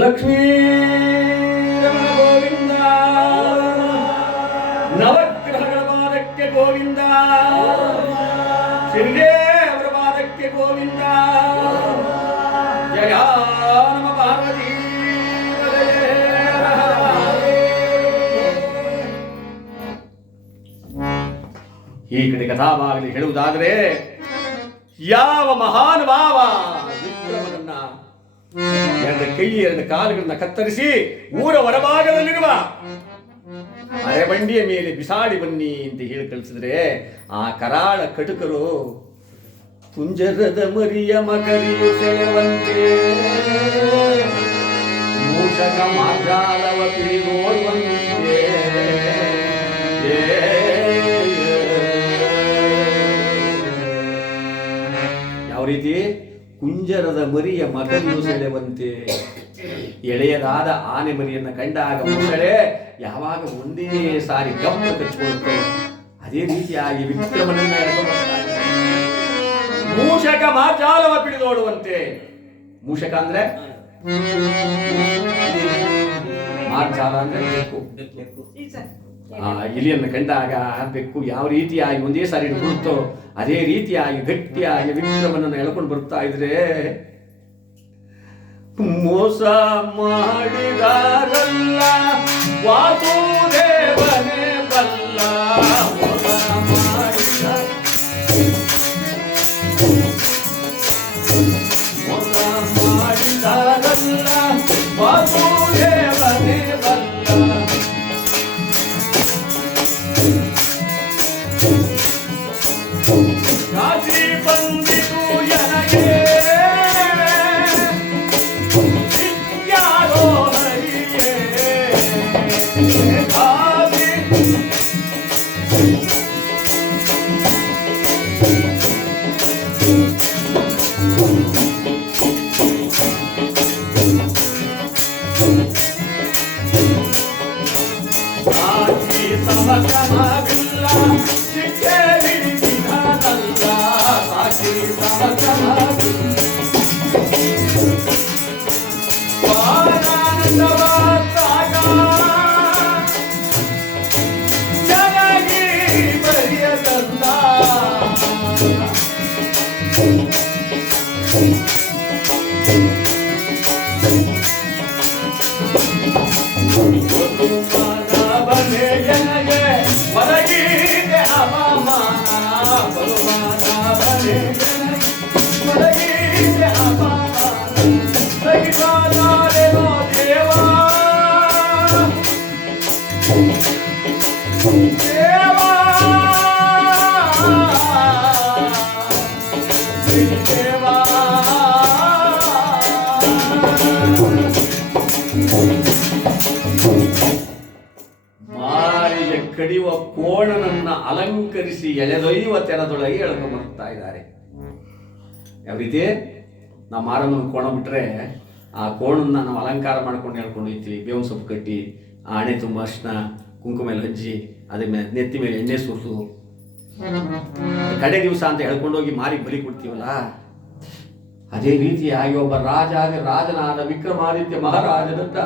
ಲಕ್ಷ್ಮೀ ರಮಣ ಗೋವಿಂದ, ನವಗ್ರಹಗಳ ಪಾದಕ್ಕೆ ಗೋವಿಂದ, ಶ್ರೀದೇವರ ಪಾದಕ್ಕೆ ಗೋವಿಂದ. ಜಯ ನಮ ಪಾರ್ವತಿ. ಈ ಕಡೆ ಕಥಾಭಾಗದಲ್ಲಿ ಹೇಳುವುದಾದರೆ, ಯಾವ ಮಹಾನುಭಾವ ವಿಕ್ರಮನನ್ನ ಎರಡು ಕೈ ಎರಡು ಕಾಲುಗಳನ್ನ ಕತ್ತರಿಸಿ ಊರ ಹೊರಭಾಗದಲ್ಲಿರುವ ಅರೆಬಂಡಿಯ ಮೇಲೆ ಬಿಸಾಡಿ ಬನ್ನಿ ಅಂತ ಹೇಳಿ ಕಳಿಸಿದ್ರೆ, ಆ ಕರಾಳ ಕಟುಕರು ಕುಂಜರದ ಮರಿಯ ಮಕರಿಯು ಸೆಳೆವಂತೆ ಮೂಷಕ ಮಾರ್ಜಾಲವ ಪಿಡಿದೋಡುವಂತೆ ಯಾವ ರೀತಿ ಕುಂಜರದ ಮರಿಯ ಮಕರಿಯು ಸೆಳೆವಂತೆ. ಎಳೆಯದಾದ ಆನೆ ಮರಿಯನ್ನು ಕಂಡಾಗ ಮೊಸಳೆ ಯಾವಾಗ ಒಂದೇ ಸಾರಿ ಗಮನ ಕಚ್ಚಿಕೊಳ್ಳುತ್ತೋ ಅದೇ ರೀತಿಯಾಗಿ ವಿಕ್ರಮನನ್ನ ಮೂಷಕ ಮಾರ್ಜಾಲವ ಪಿಡಿದೋಡುವಂತೆ. ಮೂಷಕ ಅಂದ್ರೆ ಮಾರ್ಜಾಲ ಅಂದ್ರೆ ಬೆಕ್ಕು. ಇಲಿಯನ್ನು ಕಂಡಾಗ ಬೆಕ್ಕು ಯಾವ ರೀತಿಯಾಗಿ ಒಂದೇ ಸಾರಿ ಹಿಡ್ಕೊಳುತ್ತೋ ಅದೇ ರೀತಿಯಾಗಿ ಗಟ್ಟಿಯಾಗಿ ವಿಕ್ರಮನನ್ನು ಎಳ್ಕೊಂಡು ಬರ್ತಾ ಇದ್ರೆ, ಮೋಸ ಮಾಡಿದಾರಲ್ಲ ವಾಸುದೇವನೇ ಬಲ್ಲ, ಮೋಸ ಮಾಡಿದಾರಲ್ಲ ವಾಸುದೇವನೇ ಬಲ್ಲ. ಕಾಶಿ ಬಂದಿತು ನನಗೆ ಯಾರೋ ಹರಿಯೇ ಕಾಶಿ ಸಮಕಮವಿಲ್ಲ ಶಿಕ್ಷೆ ಹಿಡಿದಿದ್ದಾನಲ್ಲ, ಸಾಕ್ಷಿ ಸಮಕಮವಿಲ್ಲ ಆನಂದವಾದಾಗ ಚೆನ್ನಾಗಿ ಬರೆಯದಲ್ಲ. ಬನೆಯನಗೆ ಒದಗಿದೆ ಅವಮಾನ, ಬಲುಮಾನ ಬನೆಯನಗೆ ಒದಗಿದೆ ಅವಮಾನ, ಸಹಿಸಲಾರೆನೋ ದೇವಾ ದೇವಾ ದೇವಾ. ಮಾರಿಗೆ ಕಡಿಯುವ ಕೋಣನನ್ನ ಅಲಂಕರಿಸಿ ಎಳೆದೊಯ್ಯುವ ತೆರದೊಳಗೆ ಎಳ್ಕೊಂಡು ಬರ್ತಾ ಇದ್ದಾರೆ. ಯಾವ ರೀತಿ ನಾವು ಮಾರಮ್ಮನ ಕೋಣ ಬಿಟ್ರೆ ಆ ಕೋಣನ್ನ ನಾವು ಅಲಂಕಾರ ಮಾಡ್ಕೊಂಡು ಹೇಳ್ಕೊಂಡು ಹೋಗ್ತೀವಿ. ಬೇವಿನ ಸೊಪ್ಪು ಕಟ್ಟಿ, ಆ ಹಣೆ ತುಂಬ ಅರ್ಶಿನ ಕುಂಕುಮ ಮೇಲೆ ಹಜ್ಜಿ, ಅದ್ರ ಮೇಲೆ ನೆತ್ತಿ ಮೇಲೆ ಎಣ್ಣೆ ಸುರಿದು ಕಡೆ ದಿವಸ ಅಂತ ಹೇಳ್ಕೊಂಡೋಗಿ ಮಾರಿಗೆ ಬಲಿ ಕೊಡ್ತೀವಲ್ಲ, ಅದೇ ರೀತಿಯಾಗಿ ಒಬ್ಬ ರಾಜನಾದ ವಿಕ್ರಮಾದಿತ್ಯ ಮಹಾರಾಜನಂತ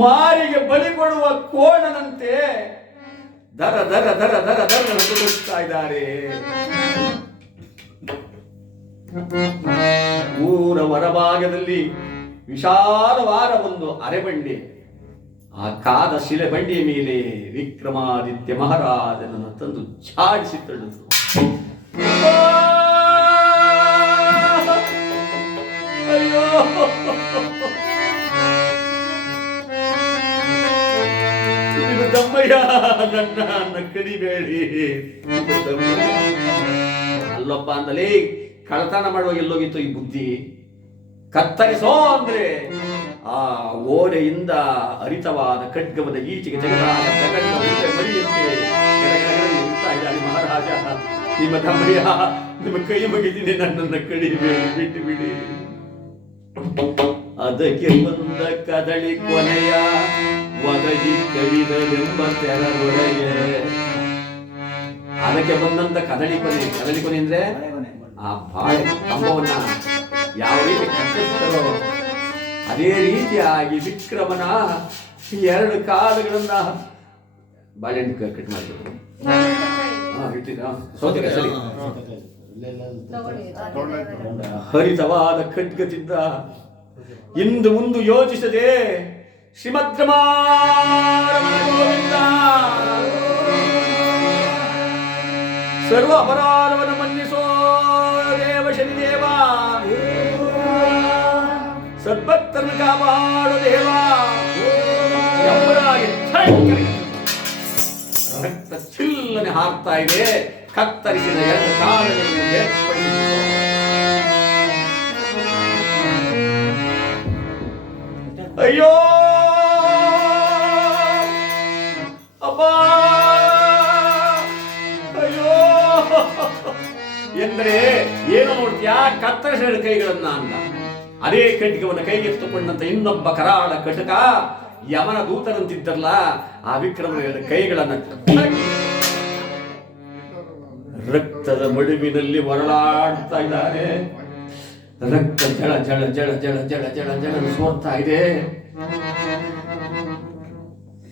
ಮಾರಿಗೆ ಬಲಿ ಕೊಡುವ ಕೋಣನಂತೆ ದರ ದರ ದರ ದರ ದರ ನಡೆಸುತ್ತಾ ಇದ್ದಾರೆ. ಊರ ಹೊರಭಾಗದಲ್ಲಿ ವಿಶಾಲವಾದ ಒಂದು ಅರೆಬಂಡಿ, ಆ ಕಾದ ಶಿಲೆ ಬಂಡಿಯ ಮೇಲೆ ವಿಕ್ರಮಾದಿತ್ಯ ಮಹಾರಾಜನನ್ನು ತಂದು ಛಾಡಿಸಿ ತಳ್ಳಿದ್ರು. ಅಯ್ಯೋ, ತಮ್ಮಯ್ಯ ನನ್ನ ಕಡಿಬೇಡಿ. ಅಲ್ಲಪ್ಪ ಅಂದಲೇ ಕಳತನ ಮಾಡುವಾಗ ಎಲ್ಲೋಗಿತ್ತು ಈ ಬುದ್ಧಿ? ಕತ್ತರಿಸೋ ಅಂದ್ರೆ ಆ ಓಡೆಯಿಂದ ಹರಿತವಾದ ಖಡ್ಗವದ ಈಚೆಗೆ ತೆಗೆದಾದ ಮರಿಯಂತೆ ಇರ್ತಾ ಇದ್ದಾನೆ ಮಹಾರಾಜ. ನಿಮ್ಮ ತಮ್ಮಯ್ಯ, ನಿಮ್ಮ ಕೈ ಮುಗಿದಿದೆ, ನನ್ನನ್ನು ಕಡಿಬೇಡಿ, ಬಿಟ್ಟು ಬಿಡಿ. ಅದಕ್ಕೆ ಬಂದ ಕದಳಿ ಕೊನೆಯ ಒದಗಿ ಕವಿದನೆಂಬ ತೆರದೊಳಗೆ ಅದಕ್ಕೆ ಬಂದಂತ ಕದಳಿ ಕೊನೆ ಅಂದ್ರೆ ಆ ಬಾಳೆ ಕಂಬವನ್ನ ಯಾವ ರೀತಿ ಕಟ್ಟಿಸ್ತಾರೋ ಅದೇ ರೀತಿಯಾಗಿ ವಿಕ್ರಮನ 2 ಕಾಲುಗಳನ್ನ ಬಾಳೆಹಣ್ಣು ಕಟ್ ಮಾಡಿದ್ರು. ಸರಿ, ಹರಿತವಾದ ಖಡ್ಗದಿಂದ ಇಂದು ಮುಂದೆ ಯೋಚಿಸದೆ ಶ್ರೀಮದ್ರಮಾರಮಣ ಸರ್ವ ಅಪರಾಧವನ್ನು ಮನ್ನಿಸೋ ದೇವ ಶನಿದೇವ, ಸದ್ಭಕ್ತರನ್ನು ಕಾಪಾಡೋ ದೇವ ಎಂಬುದಾಗಿ ರಕ್ತ ಚಿಲ್ಲನೆ ಹಾಕ್ತಾ ಇದೆ. ಕತ್ತರಿಸಿದ 2 ಕಾಲುಗಳನ್ನು ಏರ್ಪಡಿಸಿತು. ಅಯ್ಯೋ ಅಪ್ಪ, ಅಯ್ಯೋ ಎಂದ್ರೆ ಏನು ನೋಡ್ತೀಯಾ? ಕತ್ತರಿಸಿದ ಕೈಗಳನ್ನ ಅಂದ. ಅದೇ ಖಡ್ಗವನ್ನು ಕೈಗೆತ್ತುಕೊಂಡಂತ ಇನ್ನೊಬ್ಬ ಕರಾಳ ಕಟಕ ಯಮನ ದೂತರಂತಿದ್ದರಲ್ಲ, ಆ ವಿಕ್ರಮನ ಕೈಗಳನ್ನ ರಕ್ತದ ಮಡುವಿನಲ್ಲಿ ಹೊರಳಾಡ್ತಾ ಇದ್ದಾರೆ. ರಕ್ತ ಜಳ ಜಳ ಜಳ ಜಳ ಜಳ ಜಳ ಜಳ ಸೋರ್ತಾ ಇದೆ.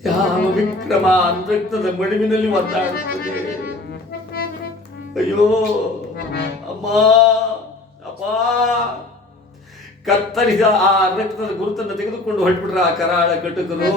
ಯಾವ ವಿಕ್ರಮ ರಕ್ತದ ಮಡುವಿನಲ್ಲಿ ಒದ್ದಾಡುತ್ತದೆ. ಅಯ್ಯೋ ಅಮ್ಮ, ಅಪ್ಪ, ಕತ್ತರಿಸಿದ ಆ ರಕ್ತದ ಗುರುತನ್ನು ತೆಗೆದುಕೊಂಡು ಹೊರಟ್ಬಿಟ್ರ ಆ ಕರಾಳ ಕಟಕರು.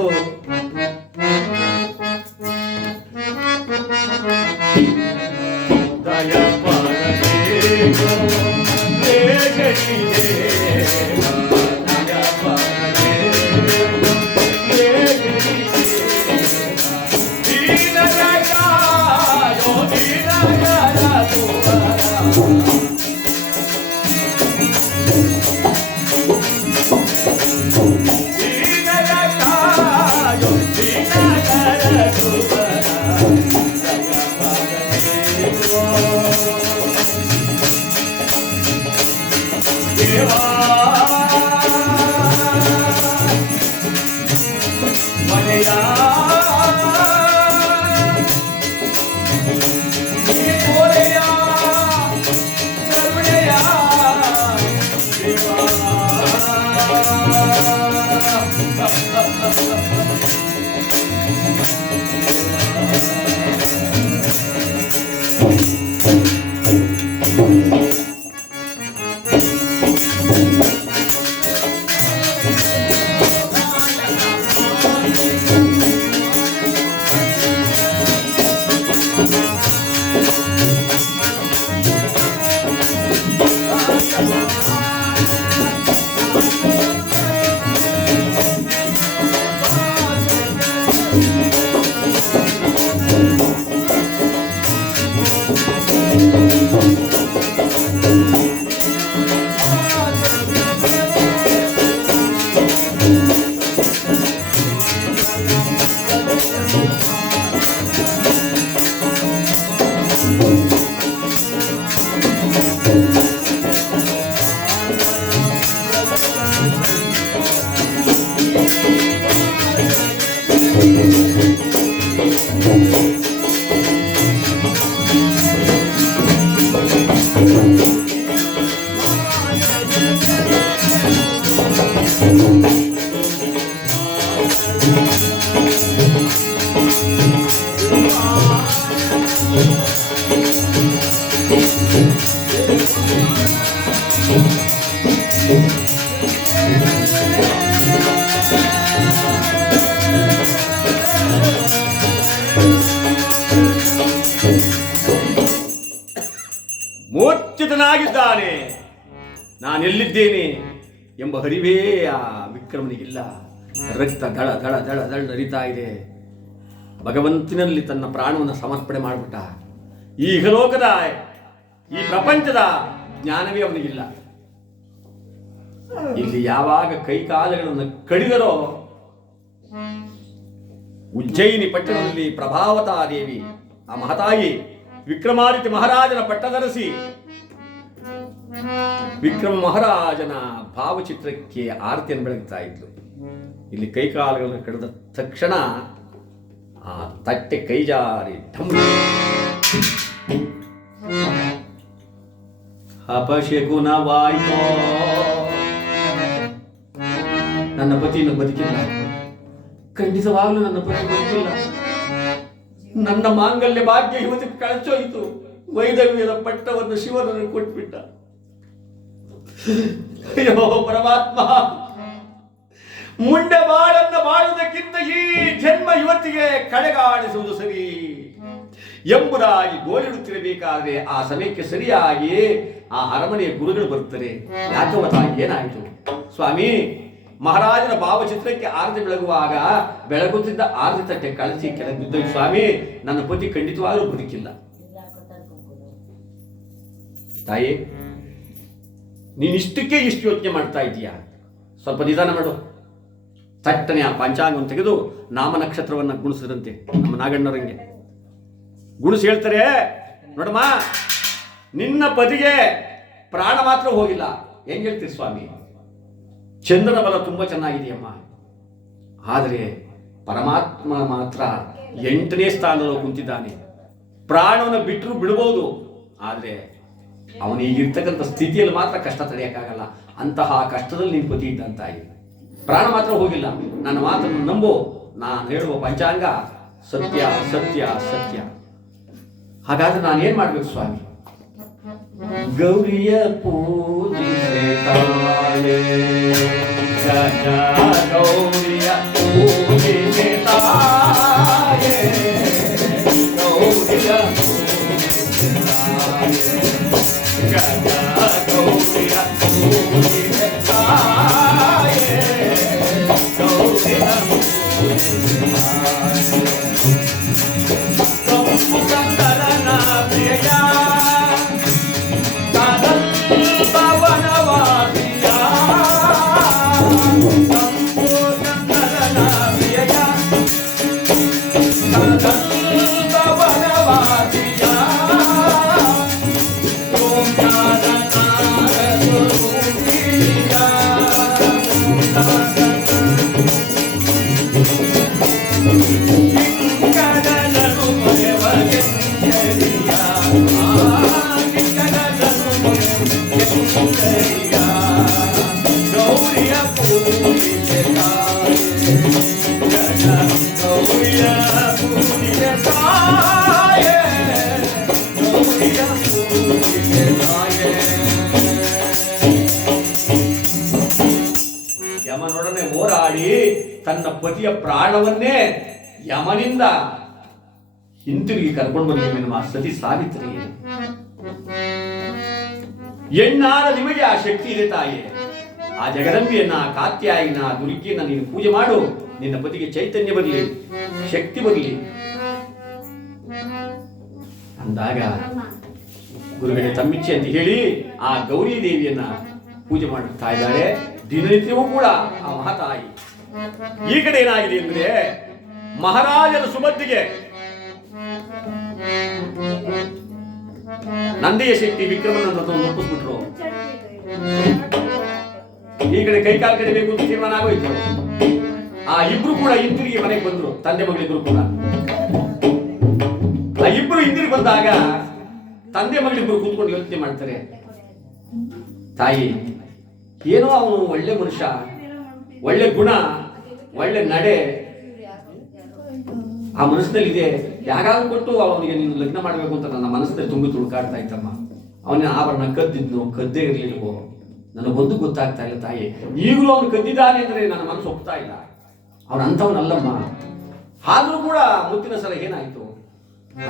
ಮೂರ್ಛಿತನಾಗಿದ್ದಾನೆ. ನಾನೆಲ್ಲಿದ್ದೇನೆ ಎಂಬ ಹರಿವೇ ಆ ವಿಕ್ರಮನಿಗಿಲ್ಲ. ರಕ್ತ ದಳ ದಳ ದಳ ದಳ ಹರಿತಾ ಇದೆ. ಭಗವಂತನಲ್ಲಿ ತನ್ನ ಪ್ರಾಣವನ್ನು ಸಮರ್ಪಣೆ ಮಾಡಿಬಿಟ್ಟ. ಈ ಇಹಲೋಕದ ಈ ಪ್ರಪಂಚದ ಜ್ಞಾನವೇ ಅವನಿಗಿಲ್ಲ. ಇಲ್ಲಿ ಯಾವಾಗ ಕೈಕಾಲುಗಳನ್ನು ಕಡಿದರೋ ಉಜ್ಜಯಿನಿ ಪಟ್ಟಣದಲ್ಲಿ ಪ್ರಭಾವತಾದೇವಿ ಆ ಮಹತಾಯಿ ವಿಕ್ರಮಾದಿತ್ಯ ಮಹಾರಾಜನ ಪಟ್ಟದರಸಿ ವಿಕ್ರಮ ಮಹಾರಾಜನ ಭಾವಚಿತ್ರಕ್ಕೆ ಆರತಿಯನ್ನು ಬೆಳಗ್ತಾ ಇದ್ಲು. ಇಲ್ಲಿ ಕೈಕಾಲುಗಳನ್ನು ಕಡಿದ ತಕ್ಷಣ ಆ ತಟ್ಟೆ ಕೈಜಾರಿ ಢಮ್ ಅಪಶಕುನವಾಯಿತೋ, ನನ್ನ ಪತಿಯನ್ನು ಬದುಕಿಲ್ಲ, ಖಂಡಿತವಾಗಲೂ ನನ್ನ ಪತಿ ಬದುಕಿಲ್ಲ. ನನ್ನ ಮಾಂಗಲ್ಯ ಭಾಗ್ಯ ಇವತ್ತಿಗೆ ಕಳಚೋಯಿತು. ವೈದವ್ಯದ ಪಟ್ಟವನ್ನು ಶಿವನನ್ನು ಕೊಟ್ಬಿಟ್ಟ. ಅಯ್ಯೋ ಪರಮಾತ್ಮ, ಮುಂದೆ ಬಾಳನ್ನ ಬಾಳುವುದಕ್ಕಿಂತ ಈ ಜನ್ಮ ಇವತ್ತಿಗೆ ಕಡೆಗಾಣಿಸುವುದು ಸರಿ ಎಂಬುದಾಗಿ ಗೋಳಿಡುತ್ತಿರಬೇಕಾದ್ರೆ ಆ ಸಮಯಕ್ಕೆ ಸರಿಯಾಗಿ ಆ ಅರಮನೆಯ ಗುರುಗಳು ಬರ್ತಾರೆ. ಯಾಕವ ತಾಯಿ ಏನಾಯಿತು? ಸ್ವಾಮಿ, ಮಹಾರಾಜನ ಭಾವಚಿತ್ರಕ್ಕೆ ಆರತಿ ಬೆಳಗುವಾಗ ಬೆಳಗುತ್ತಿದ್ದ ಆರತಿ ತಟ್ಟೆ ಕಳಚಿ ಕೆಳಗೆ ಬಿದ್ದೋಯ್ತು. ಸ್ವಾಮಿ, ನನ್ನ ಪತಿ ಖಂಡಿತವಾಗಲೂ ಬದುಕಿಲ್ಲ. ತಾಯಿ, ನೀನಿಷ್ಟಕ್ಕೆ ಇಷ್ಟು ಯೋಚನೆ ಮಾಡ್ತಾ ಇದೀಯಾ? ಸ್ವಲ್ಪ ನಿಧಾನ ಮಾಡು. ತಟ್ಟನೆ ಆ ಪಂಚಾಂಗವನ್ನು ತೆಗೆದು ನಾಮ ನಕ್ಷತ್ರವನ್ನು ಗುಣಿಸಿದಂತೆ ನಮ್ಮ ನಾಗಣ್ಣವರಂಗೆ ಗುಣಿಸಿ ಹೇಳ್ತಾರೆ, ನೋಡಮ್ಮ, ನಿನ್ನ ಪತಿಗೆ ಪ್ರಾಣ ಮಾತ್ರ ಹೋಗಿಲ್ಲ. ಹೆಂಗ್ ಹೇಳ್ತೀರಿ ಸ್ವಾಮಿ? ಚಂದ್ರನ ಬಲ ತುಂಬಾ ಚೆನ್ನಾಗಿದೆಯಮ್ಮ, ಆದರೆ ಪರಮಾತ್ಮ ಮಾತ್ರ 8ನೇ ಸ್ಥಾನದಲ್ಲಿ ಕುಂತಿದ್ದಾನೆ. ಪ್ರಾಣವನ್ನು ಬಿಟ್ಟರು ಬಿಡಬಹುದು, ಆದರೆ ಅವನಿಗಿರ್ತಕ್ಕಂಥ ಸ್ಥಿತಿಯಲ್ಲಿ ಮಾತ್ರ ಕಷ್ಟ ತಡೆಯಕ್ಕಾಗಲ್ಲ. ಅಂತಹ ಕಷ್ಟದಲ್ಲಿ ನಿನ್ನ ಪತಿ ಇದ್ದಂತಾಯಿ. ಪ್ರಾಣ ಮಾತ್ರ ಹೋಗಿಲ್ಲ. ನನ್ನ ಮಾತನ್ನು ನಂಬು. ನಾನು ಹೇಳುವ ಪಂಚಾಂಗ ಸತ್ಯ ಸತ್ಯ ಸತ್ಯ. ಹಾಗಾದ್ರೆ ನಾನು ಏನ್ ಮಾಡ್ಬೇಕು ಸ್ವಾಮಿ? ಗೌರಿಯ ಪೂಜಿಸೆ ತಾಳೆ, ಗೌರಿಯ ಪೂಜಿಸೆ ತಾಳೆ, ಗೌರಿಯ ಪೂಜಿಸೆ ತಾಳೆ, ಗೌರಿಯ ಪೂಜಿಸೆ ತಾಳೆ, ಗೌರಿಯ ಪೂಜಿಸೆ ಯಮನೊಡನೆ ಹೋರಾಡಿ ತನ್ನ ಪತಿಯ ಪ್ರಾಣವನ್ನೇ ಯಮನಿಂದ ಹಿಂತಿರುಗಿ ಕರ್ಕೊಂಡು ಬಂದಿರುವ ಸತಿ ಸಾವಿತ್ರಿ. ಎಣ್ಣಾದ ನಿಮಗೆ ಆ ಶಕ್ತಿ ಇದೆ ತಾಯಿ. ಆ ಜಗದಂಬಿಯನ್ನ, ಕಾತ್ಯಾಯಿನ, ದುರ್ಗಿಯನ್ನ ನೀನು ಪೂಜೆ ಮಾಡು. ನಿನ್ನ ಪತಿಗೆ ಚೈತನ್ಯ ಬರಲಿ, ಶಕ್ತಿ ಬರಲಿ ಅಂದಾಗ ಗುರುಗಳೇ ತಮ್ಮಿಚ್ಛೆ ಅಂತ ಹೇಳಿ ಆ ಗೌರಿ ದೇವಿಯನ್ನ ಪೂಜೆ ಮಾಡುತ್ತಾ ಇದ್ದಾರೆ. ದಿನನಿತ್ಯವೂ ಕೂಡ ಆ ಮಹಾತಾಯಿ. ಈ ಕಡೆ ಏನಾಗಿದೆ ಅಂದ್ರೆ, ಮಹಾರಾಜನ ಸುಮದ್ದಿಗೆ ನಂದಿಯ ಶೆಟ್ಟಿ ವಿಕ್ರಮನನ್ನು ಒಪ್ಪಿಸ್ಬಿಟ್ರು. ಈ ಕಡೆ ಕೈಕಾಲು ಕಡೆ ಬೇಕು ಅಂತ ತೀರ್ಮಾನ ಆಗೋಯ್ತು. ಆ ಇಬ್ರು ಕೂಡ ಹಿಂದಿರುಗಿ ಮನೆಗೆ ಬಂದ್ರು, ತಂದೆ ಮಗಳಿಬ್ರು ಕೂಡ. ಆ ಇಬ್ರು ಹಿಂದಿರುಗಿ ಬಂದಾಗ ತಂದೆ ಮಗಳಿಬ್ರು ಕೂತ್ಕೊಂಡು ಯೋಚನೆ ಮಾಡ್ತಾರೆ. ತಾಯಿ, ಏನೋ ಅವನು ಒಳ್ಳೆ ಮನುಷ್ಯ, ಒಳ್ಳೆ ಗುಣ, ಒಳ್ಳೆ ನಡೆ ಆ ಮನಸ್ಸಿನಲ್ಲಿ ಇದೆ. ಯಾಗಾದ್ರೂ ಕೊಟ್ಟು ಅವನಿಗೆ ನೀನು ಲಗ್ನ ಮಾಡಬೇಕು ಅಂತ ನನ್ನ ಮನಸ್ಸಿನಲ್ಲಿ ತುಂಬಿ ತುಳುಕಾಡ್ತಾ ಇತ್ತಮ್ಮ. ಅವನ ಆಭರಣ ಕದ್ದಿದ್ನು, ಕದ್ದೇ ಇರಲಿಲ್ವೋ ನನಗೊಂದು ಗೊತ್ತಾಗ್ತಾ ಇಲ್ಲ ತಾಯಿ. ಈಗಲೂ ಅವನು ಕದ್ದಿದ್ದಾನೆ ಅಂದ್ರೆ ನನ್ನ ಮನಸ್ಸು ಒಪ್ತಾ ಇಲ್ಲ. ಅವನು ಅಂಥವನಲ್ಲಮ್ಮ. ಆದ್ರೂ ಕೂಡ ಮುತ್ತಿನ ಸಲ ಏನಾಯ್ತು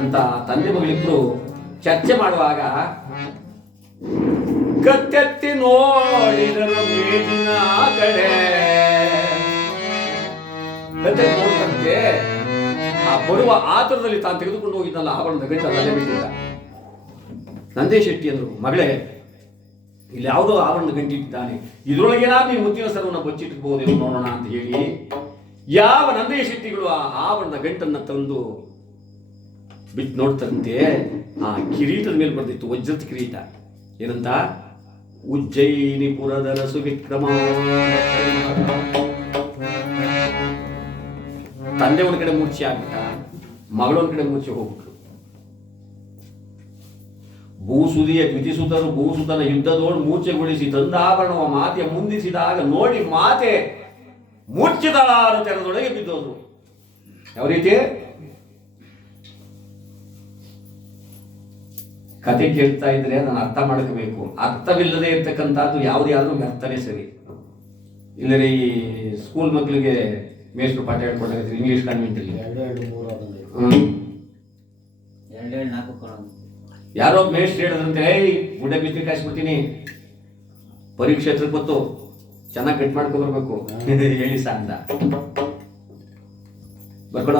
ಅಂತ ತಂದೆ ಮಗಳಿಬ್ರು ಚರ್ಚೆ ಮಾಡುವಾಗ ಕತ್ತೆತ್ತಿ ನೋಡಿದರು ಮೇಜಿನ ಕಡೆ. ಕತ್ತೆತ್ತಿ ನೋಡ್ತಂತೆ ಆ ಬರುವ ಆತುರದಲ್ಲಿ ತಾನು ತೆಗೆದುಕೊಂಡು ಹೋಗಿದ್ದಲ್ಲ ಆಭರಣದ ಗಂಟ ಅಲ್ಲೇ ಬಿಟ್ಟಿದ್ದ. ನಂದೇ ಶೆಟ್ಟಿ ಅಂದ್ರು, ಮಗಳೇ, ಇಲ್ಲಿ ಯಾವುದೋ ಆಭರಣದ ಗಂಟೆ ಇಟ್ಟಿದ್ದಾನೆ, ಇದ್ರೊಳಗೇನಾದ್ರು ನೀನು ಮುತ್ತಿನ ಸರವನ್ನು ಬಚ್ಚಿಟ್ಬಹುದೇನೋ ನೋಡೋಣ ಅಂತ ಹೇಳಿ ಯಾವ ನಂದೇ ಶೆಟ್ಟಿಗಳು ಆ ಆಭರಣದ ಗಂಟನ್ನ ತಂದು ಬಿಟ್ಟು ನೋಡ್ತಂತೆ. ಆ ಕಿರೀಟದ ಮೇಲೆ ಬರ್ದಿತ್ತು, ವಜ್ರದ ಕಿರೀಟ. ಏನಂತ? ಉಜ್ಜಯಿನಿ ಪುರದರಸು ವಿಕ್ರಮ. ತಂದೆ ಒಂದ್ ಕಡೆ ಮೂರ್ಛೆ ಆಗ್ಬಿಟ್ಟ, ಮಗಳು ಒಂದ್ ಕಡೆ ಮೂರ್ಛೆ ಹೋಗ್ಬಿಟ್ರು. ಭೂಸುದಿಯ ದ್ವಿತಿಸುತರು ಭೂಸುತನ ಯುದ್ಧದೋಡು ಮೂರ್ಛೆಗೊಳಿಸಿ ತಂದಾಭರಣವ ಮಾತೆಯ ಮುಂದಿಸಿದಾಗ ನೋಡಿ ಮಾತೆ ಮುಚ್ಚಿದಳಾದ ತೆರದೊಳಗೆ ಬಿದ್ದೋದ್ರು. ಯಾವ ರೀತಿ? ಕತೆ ಕೇಳ್ತಾ ಇದ್ರೆ ನಾನು ಅರ್ಥ ಮಾಡ್ಕೋಬೇಕು. ಅರ್ಥವಿಲ್ಲದೆ ಇರ್ತಕ್ಕಂಥದ್ದು ಯಾವುದಾದ್ರೂ ಅರ್ಥನೇ ಸರಿ. ಇಲ್ಲರೆ ಈ ಸ್ಕೂಲ್ ಮಕ್ಕಳಿಗೆ ಮೇಷ್ಟ್ರು ಪಾಠ ಹೇಳ್ಕೊಟ್ಟಿರ್ತಾರೆ ಇಂಗ್ಲಿಷ್ ಕಾನ್ವೆಂಟ್ ಅಲ್ಲಿ. ಯಾರೋ ಮೇಷ್ಟ್ರು ಹೇಳಿದ್ರಂತೆ, ಗುಡ್ಡೆ ಬಿಸಿಲು ಕಾಯಿಸ್ಬಿಡ್ತೀನಿ, ಪರೀಕ್ಷೆ ಹತ್ರ ಗೊತ್ತು, ಚೆನ್ನಾಗಿ ಕಟ್ ಮಾಡ್ಕೊ ಬರ್ಬೇಕು ಹೇಳಿ ಸಾ ಅಂದ. ಬರ್ಕೊಡ,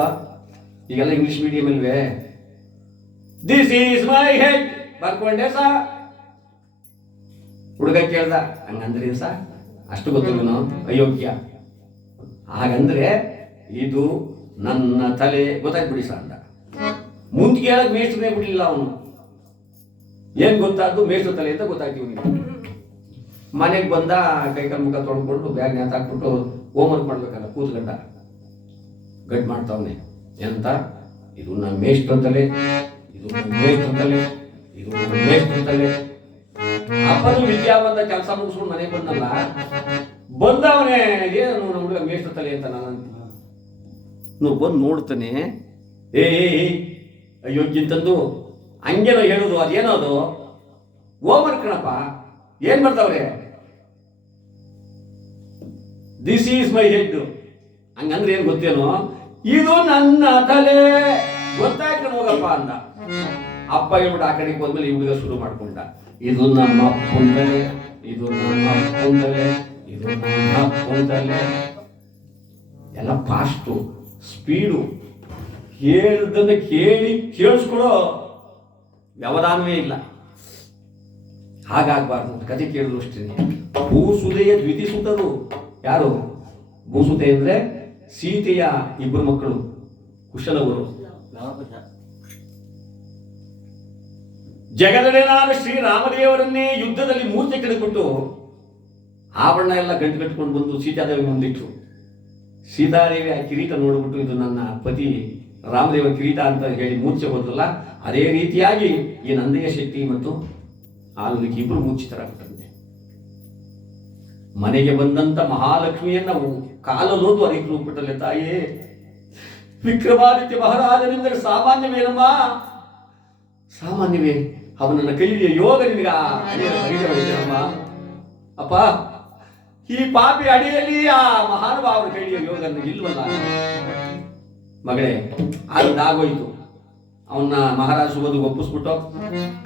ಈಗೆಲ್ಲ ಇಂಗ್ಲಿಷ್ ಮೀಡಿಯಂ ಅಲ್ವೇ. ದಿಸ್ ಈಸ್ ಮೈ ಹೆಡ್ ಬರ್ಕೊಂಡೆ ಸಾ. ಹುಡುಗ ಕೇಳ್ದ, ಹಂಗಂದ್ರಿ ಸಾ? ಅಷ್ಟು ಗೊತ್ತಿಲ್ವನು ಅಯೋಗ್ಯ. ಹಾಗಂದ್ರೆ ಇದು ನನ್ನ ತಲೆ, ಗೊತ್ತಾಗ್ಬಿಡಿ ಸಾ ಅಂದ. ಮುಂದೆ ಕೇಳಕ್ ಮೇಷ್ಟ್ರನೇ ಬಿಡ್ಲಿಲ್ಲ ಅವನು. ಏನ್ ಗೊತ್ತಾದ್ದು? ಮೇಷ್ಟ್ರ ತಲೆ ಅಂತ ಗೊತ್ತಾಗ್ತೀವಿ. ಮನೆಗೆ ಬಂದ, ಕೈಕಾಲು ಮುಖ ತೊಳ್ಕೊಂಡು ಬ್ಯಾಗ್ ನೇತಾಕ್ಬಿಟ್ಟು ಹೋಮ್ವರ್ಕ್ ಮಾಡ್ಬೇಕಲ್ಲ ಕೂತ್ಕೊಂಡ. ಗಡ್ ಮಾಡ್ತಾವನೆ ಎಂತ, ಇದು ನನ್ನ ಮೇಷ್ಟ್ರ ತಲೆ, ಇದು ನನ್ನ ಮೇಷ್ಟ್ರ ತಲೆ, ಇದು ನನ್ನ ಮೇಷ್ಟ್ರ ತಲೆ. ಅಪ್ಪನು ವಿದ್ಯಾವಂತ ಕೆಲಸ ಮುಗಿಸ್ಕೊಂಡು ಮನೆಗೆ ಬಂದಲ್ಲ, ಬಂದವನೇ ಏನು ನಮ್ಮ ಹುಡುಗ ಮೇಷ್ಟ್ರ ತಲೆ ಅಂತ ನಾನು ಬಂದು ನೋಡ್ತಾನೆ. ಏ ಅಯ್ಯೋಗ್ಯಂತಂದು ಹಂಗೇನೋ ಹೇಳುದು, ಅದೇನೋ ಅದು ಹೋಮ್ವರ್ಕ್ ಕಣಪ್ಪ, ಏನ್ ಮಾಡ್ತಾವ್ರೆ? This is my head. ಹಂಗಂದ್ರೆ ಏನ್ ಗೊತ್ತೇನೋ, ಇದು ನನ್ನ ತಲೆ, ಗೊತ್ತಾಯ್ತು ಹೋಗಪ್ಪ ಅಂದ. ಅಪ್ಪ ಹೇಳ್ಬಿಟ್ಟು ಆ ಕಡೆಗೆ ಹೋದ್ಮೇಲೆ ಈ ಹುಡುಗ ಶುರು ಮಾಡ್ಕೊಂಡ. ಇದು ನಮ್ಮ ಅಪ್ಪನ ತಲೆ, ಇದು ನಮ್ಮ ಅಪ್ಪನ ತಲೆ, ಇದು ನಮ್ಮ ಅಪ್ಪನ ತಲೆ. ಎಲ್ಲ ಫಾಸ್ಟು, ಸ್ಪೀಡು, ಹೇಳ್ದನ್ನ ಕೇಳಿ ಕೇಳಿಸ್ಕೊಳೋ ವ್ಯವಧಾನವೇ ಇಲ್ಲ. ಹಾಗಾಗಬಾರ್ದು. ಕಥೆ ಕೇಳಿದ್ರು ಅಷ್ಟೇ. ಭೂಸುದೆಯ ದ್ವಿತಿಸುತರು ಯಾರು? ಭೂಸುತೆ ಅಂದ್ರೆ ಸೀತೆಯ ಇಬ್ಬರು ಮಕ್ಕಳು ಕುಶಲವರು. ಜಗದೊಡೆಯನಾದ ಶ್ರೀರಾಮದೇವರನ್ನೇ ಯುದ್ಧದಲ್ಲಿ ಮೂರ್ತಿ ಕೆಡಬಿಟ್ಟು ಆಭರಣ ಎಲ್ಲ ಗಂಟು ಕಟ್ಕೊಂಡು ಬಂದು ಸೀತಾದೇವಿ ಮುಂದಿಟ್ರು. ಸೀತಾದೇವಿ ಆ ಕಿರೀಟ ನೋಡ್ಬಿಟ್ಟು ಇದು ನನ್ನ ಪತಿ ರಾಮದೇವ ಕಿರೀಟ ಅಂತ ಹೇಳಿ ಮೂರ್ಛೆ ಹೋದ್ರಲ್ಲ, ಅದೇ ರೀತಿಯಾಗಿ ಈ ನಂದೆಯ ಶೆಟ್ಟಿ ಮತ್ತು ಆಲೂಲಿಕ್ಕೆ ಇಬ್ರು ಮೂರ್ಛಿತರಾಗ್ತಂತೆ. ಮನೆಗೆ ಬಂದಂತ ಮಹಾಲಕ್ಷ್ಮಿಯನ್ನ ಕಾಲಲೋದು ಅದಕ್ಕೆ ಹೋಗ್ಬಿಟ್ಟಲ್ಲ. ತಾಯೇ, ವಿಕ್ರಮಾದಿತ್ಯ ಮಹಾರಾಜನಿಂದ ಸಾಮಾನ್ಯವೇನಮ್ಮ? ಸಾಮಾನ್ಯವೇ? ಅವನನ್ನ ಕೈಲಿಯ ಯೋಗ ನಿನಗ ಅಡಿಯಮ್ಮ. ಅಪ್ಪ, ಈ ಪಾಪಿ ಅಡಿಯಲ್ಲಿ ಆ ಮಹಾನುಭಾವನ ಕೈಲಿಯ ಯೋಗ ಇಲ್ವಲ್ಲ ಮಗಳೇ. ಅದಾಗೋಯ್ತು. ಅವನ್ನ ಮಹಾರಾಜ ಸುಬದು ಒಪ್ಪಿಸ್ಬಿಟ್ಟು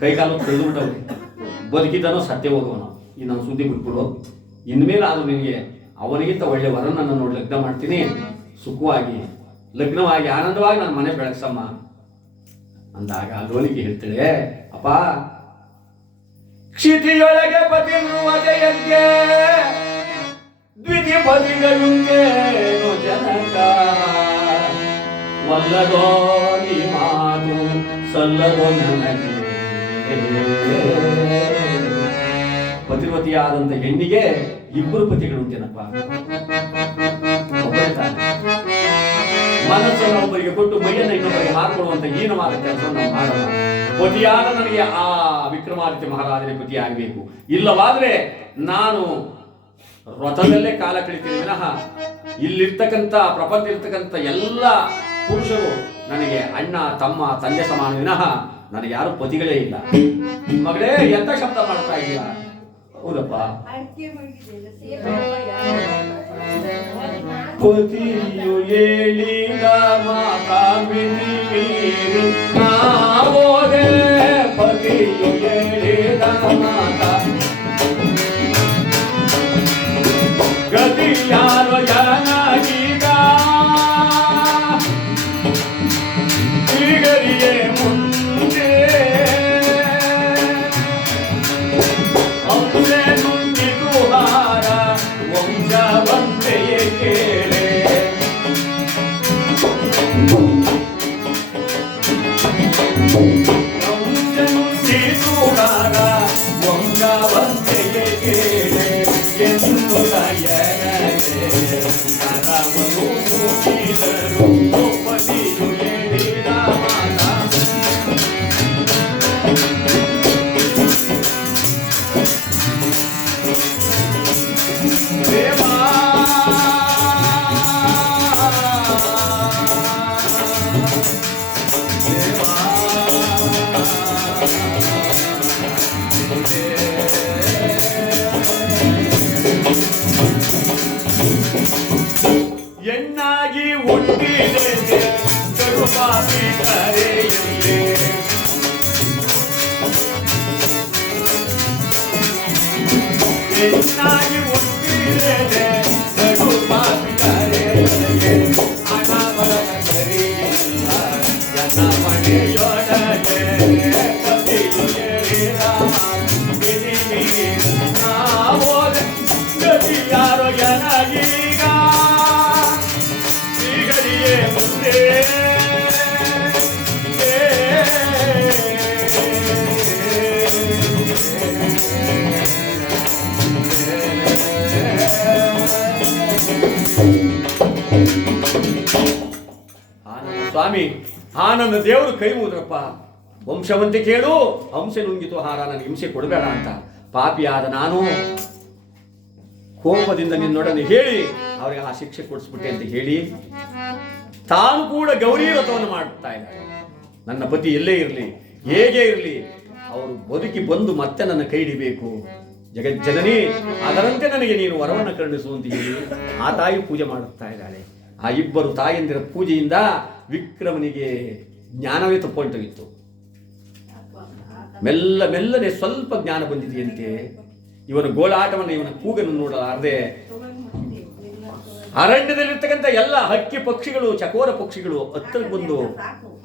ಕೈಕಾಲು ತೆಗೆದುಬಿಟ್ಟವ್ರಿ. ಬದುಕಿದನೋ ಸತ್ಯ ಹೋಗೋನು, ಈ ನಾನು ಸುದ್ದಿ ಬಿಟ್ಬಿಡು. ಇನ್ಮೇಲೆ ಆದ್ರೂ ನಿನಗೆ ಅವನಿಗಿಂತ ಒಳ್ಳೆ ವರನನ್ನು ನೋಡಿ ಲಗ್ನ ಮಾಡ್ತೀನಿ, ಸುಖವಾಗಿ ಲಗ್ನವಾಗಿ ಆನಂದವಾಗಿ ನನ್ನ ಮನೆ ಬೆಳಗ್ಸಮ್ಮ ಅಂದಾಗ ಲೋಲಿಗೆ ಹೇಳ್ತಾಳೆ, ಅಪ್ಪ, ಕ್ಷಿತಿಯೊಳಗೆ ಪತಿರುವುದೆಯಂತೆ ದ್ವಿತಿ ಪತಿಗಳುಂಗೇನು ಜನಕ ವಲ್ಲದೋ ಈ ಮಾತು ಸಲ್ಲದೋ ನನಗೆ. ಪತಿವತಿಯಾದಂತ ಹೆಣ್ಣಿಗೆ ಇಬ್ಬರು ಪತಿಗಳುಂಟೇನಪ್ಪ. ಮನಸ್ಸನ್ನು ಒಬ್ಬರಿಗೆ ಕೊಟ್ಟು ಮೈಯನ್ನು ಇನ್ನೊಬ್ಬರಿಗೆ ಮಾರ್ಕೊಳ್ಳುವಂತ ಹೀನವಾದ ಕೆಲಸ ನಾವು ಮಾಡೋಣ. ಪತಿಯಾದ ನನಗೆ ಆ ವಿಕ್ರಮಾದಿತ್ಯ ಮಹಾರಾಜನೇ ಪತಿ ಆಗಬೇಕು. ಇಲ್ಲವಾದ್ರೆ ನಾನು ವ್ರತದಲ್ಲೇ ಕಾಲ ಕಳಿತೀನಿ ವಿನಃ ಇಲ್ಲಿರ್ತಕ್ಕಂಥ ಪ್ರಪಂಚ ಇರ್ತಕ್ಕಂಥ ಎಲ್ಲ ಪುರುಷರು ನನಗೆ ಅಣ್ಣ ತಮ್ಮ ತಂದೆ ಸಮಾನ ವಿನಃ ನನಗೆ ಯಾರು ಪತಿಗಳೇ ಇಲ್ಲ. ಮಗಳೇ, ಎಂತ ಶಬ್ದ ಮಾಡ್ತಾ ಇದೀಯಾ? ಹೌದಪ್ಪ, ಪತಿಯು ಹೇಳಿದ ಮಾತಾಮಿನಿ ಮೀರಿ ನಾವೋದೆ. ಪತಿಯು ಹೇಳಿದ ಮಾತಾ ಗತಿ ಯಾರೋ ಯಾನಾಗೀಗ ಈಗರಿಯೇ ಮುಂದೆ ಅಂಬೆ ನುಂಗಿದು ಹಾರ ವಂಶವಂತೆಯೇ ಕೇಳೆ. ವಂಶ ನುಂಗಿದು ಹಾರ ವಂಶವಂತೆಯೇ ಕೇಳೆ ಎಂದು ತಯರದೆ ಕರವನು ಮುಗಿದರು. ಪತಿಯು ಹೇಳಿದ ಮಾತ ಎಣ್ಣಾಗಿ ಹುಟ್ಟಿದೆ ಕಡುಪಾಪಿ ಕರೆಯಲ್ಲಿ ಎಣ್ಣಾಗಿ ಹುಟ್ಟಿದೆ ಕಡುಪಾಪಿ ಕರೆಯಲ್ಲಿ ಅನಾವರಣ ಕರೆಯಿಲ್ಲ ಎನ್ನ ಮನೆಯೊಳಗೆ ಕಪಿಲು ಎಳಿದ ಬಿದಿಮಿ ನಾವೋದ ಗತಿ ಯಾರೋ ಎನಗೀಗ ಶ್ರೀಗರಿಯೇ ಮುಂದೆ ಸ್ವಾಮಿ ಆನಂದ ದೇವರು ಕೈ ಮುದ್ರಪ್ಪ, ವಂಶವಂತೆ ಕೇಳು, ಹಂಸೆ ನುಂಗಿತು ಹಾರ, ನನಗೆ ಹಿಂಸೆ ಕೊಡಬೇಡ ಅಂತ. ಪಾಪಿಯಾದ ನಾನು ಕೋಪದಿಂದ ನಿನ್ನೊಡನೆ ಹೇಳಿ ಅವರಿಗೆ ಆ ಶಿಕ್ಷೆ ಕೊಡಿಸ್ಬಿಟ್ಟೆ ಅಂತ ಹೇಳಿ ತಾನು ಕೂಡ ಗೌರಿ ವ್ರತವನ್ನು ಮಾಡುತ್ತಾ ಇದ್ದಾರೆ. ನನ್ನ ಪತಿ ಎಲ್ಲೇ ಇರಲಿ, ಹೇಗೆ ಇರಲಿ, ಅವರು ಬದುಕಿ ಬಂದು ಮತ್ತೆ ನನ್ನ ಕೈ ಹಿಡಿಬೇಕು, ಜಗಜ್ಜನನಿ ಅದರಂತೆ ನನಗೆ ನೀನು ವರವನ್ನು ಕರುಣಿಸು ಅಂತ ಹೇಳಿ ಆ ತಾಯಿ ಪೂಜೆ ಮಾಡುತ್ತಾ ಇದ್ದಾಳೆ. ಆ ಇಬ್ಬರು ತಾಯಂದಿರ ಪೂಜೆಯಿಂದ ವಿಕ್ರಮನಿಗೆ ಜ್ಞಾನವೇ ತಪ್ಪೊಂಟೋಗಿತ್ತು. ಮೆಲ್ಲನೆ ಸ್ವಲ್ಪ ಜ್ಞಾನ ಬಂದಿದೆಯಂತೆ. ಇವನ ಗೋಳಾಟವನ್ನು, ಇವನ ಕೂಗನ್ನು ನೋಡಲಾರದೆ ಅರಣ್ಯದಲ್ಲಿರ್ತಕ್ಕಂಥ ಎಲ್ಲ ಹಕ್ಕಿ ಪಕ್ಷಿಗಳು, ಚಕೋರ ಪಕ್ಷಿಗಳು ಹತ್ತಿರ ಬಂದು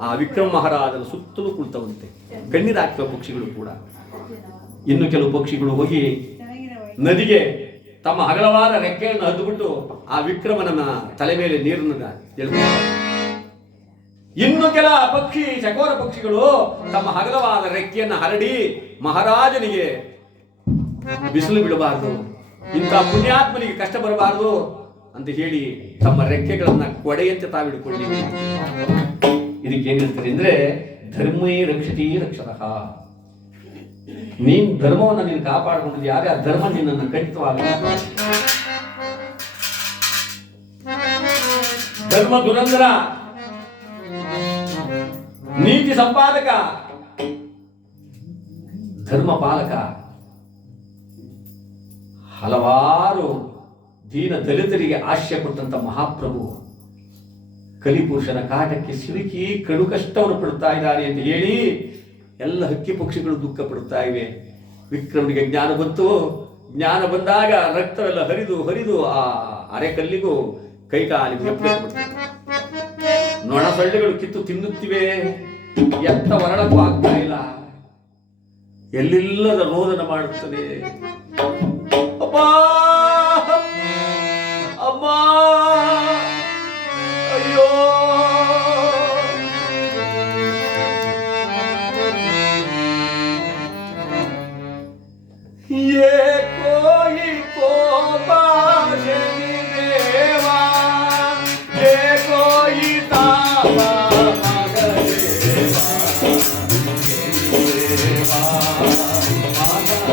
ಆ ವಿಕ್ರಮ ಮಹಾರಾಜನ ಸುತ್ತಲೂ ಕುಳಿತವಂತೆ. ಕಣ್ಣಿರಾಗ್ತವೆ ಪಕ್ಷಿಗಳು ಕೂಡ. ಇನ್ನು ಕೆಲವು ಪಕ್ಷಿಗಳು ಹೋಗಿ ನದಿಗೆ ತಮ್ಮ ಅಗಲವಾದ ರೆಕ್ಕೆಯನ್ನು ಹದ್ದುಬಿಟ್ಟು ಆ ವಿಕ್ರಮನ ತಲೆ ಮೇಲೆ ನೀರನ್ನು ಎಳೆದು, ಇನ್ನು ಕೆಲ ಚಕೋರ ಪಕ್ಷಿಗಳು ತಮ್ಮ ಅಗಲವಾದ ರೆಕ್ಕೆಯನ್ನು ಹರಡಿ ಮಹಾರಾಜನಿಗೆ ಬಿಸಿಲು ಬಿಡಬಾರದು, ಇಂಥ ಪುಣ್ಯಾತ್ಮನಿಗೆ ಕಷ್ಟ ಬರಬಾರದು ಅಂತ ಹೇಳಿ ತಮ್ಮ ರೆಕ್ಕೆಗಳನ್ನ ಕೊಡೆಯಂತೆ ತಾವಿಡ್ಕೊಂಡಿವೆ. ಇದಕ್ಕೆ ಏನ್ ಹೇಳ್ತಾರೆ ಅಂದ್ರೆ, ಧರ್ಮೇ ರಕ್ಷತಿ ರಕ್ಷತಃ. ನೀನ್ ಧರ್ಮವನ್ನು ನೀನು ಕಾಪಾಡಿಕೊಂಡಿದ್ಯಾರೆ, ಆ ಧರ್ಮ ನಿನ್ನನ್ನು ಖಂಡಿತವಾಗಿ ಧರ್ಮ ದುರಂಧರ, ನೀತಿ ಸಂಪಾದಕ, ಧರ್ಮ ಪಾಲಕ, ಹಲವಾರು ದೀನ ದಲಿತರಿಗೆ ಆಶ್ರಯ ಕೊಟ್ಟಂತ ಮಹಾಪ್ರಭು ಕಲಿಪುರುಷನ ಕಾಟಕ್ಕೆ ಸಿಲುಕಿ ಕಡು ಕಷ್ಟವನ್ನು ಪಡುತ್ತಾ ಇದ್ದಾನೆ ಅಂತ ಹೇಳಿ ಎಲ್ಲ ಹಕ್ಕಿ ಪಕ್ಷಿಗಳು ದುಃಖ ಪಡುತ್ತಾ ಇವೆ. ವಿಕ್ರಮನಿಗೆ ಜ್ಞಾನ ಬಂತು. ಜ್ಞಾನ ಬಂದಾಗ ರಕ್ತವೆಲ್ಲ ಹರಿದು ಆ ಅರೆಕಲ್ಲಿಗೂ ಕೈಕಾಲಿಗೂ ಎಪ್ಪೆಟ್ಟು ನೊಣ ಸೊಳ್ಳೆಗಳು ಕಿತ್ತು ತಿನ್ನುತ್ತಿವೆ. ಎತ್ತ ಹೊರಡಕ್ಕೂ ಆಗ್ತಾ ಇಲ್ಲ. ಎಲ್ಲಿಲ್ಲದ ರೋದನ ಮಾಡುತ್ತದೆ. ಅಮ್ಮ ಅಮ್ಮ, ಅಯ್ಯೋ ये कोई को बाजनी देवा, ये कोई तावा मगरेवा, देवा मगरेवा,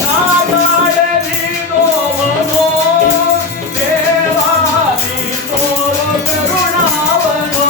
नागाड़े नीनो मनो देवा नी तोरो करुणावनो.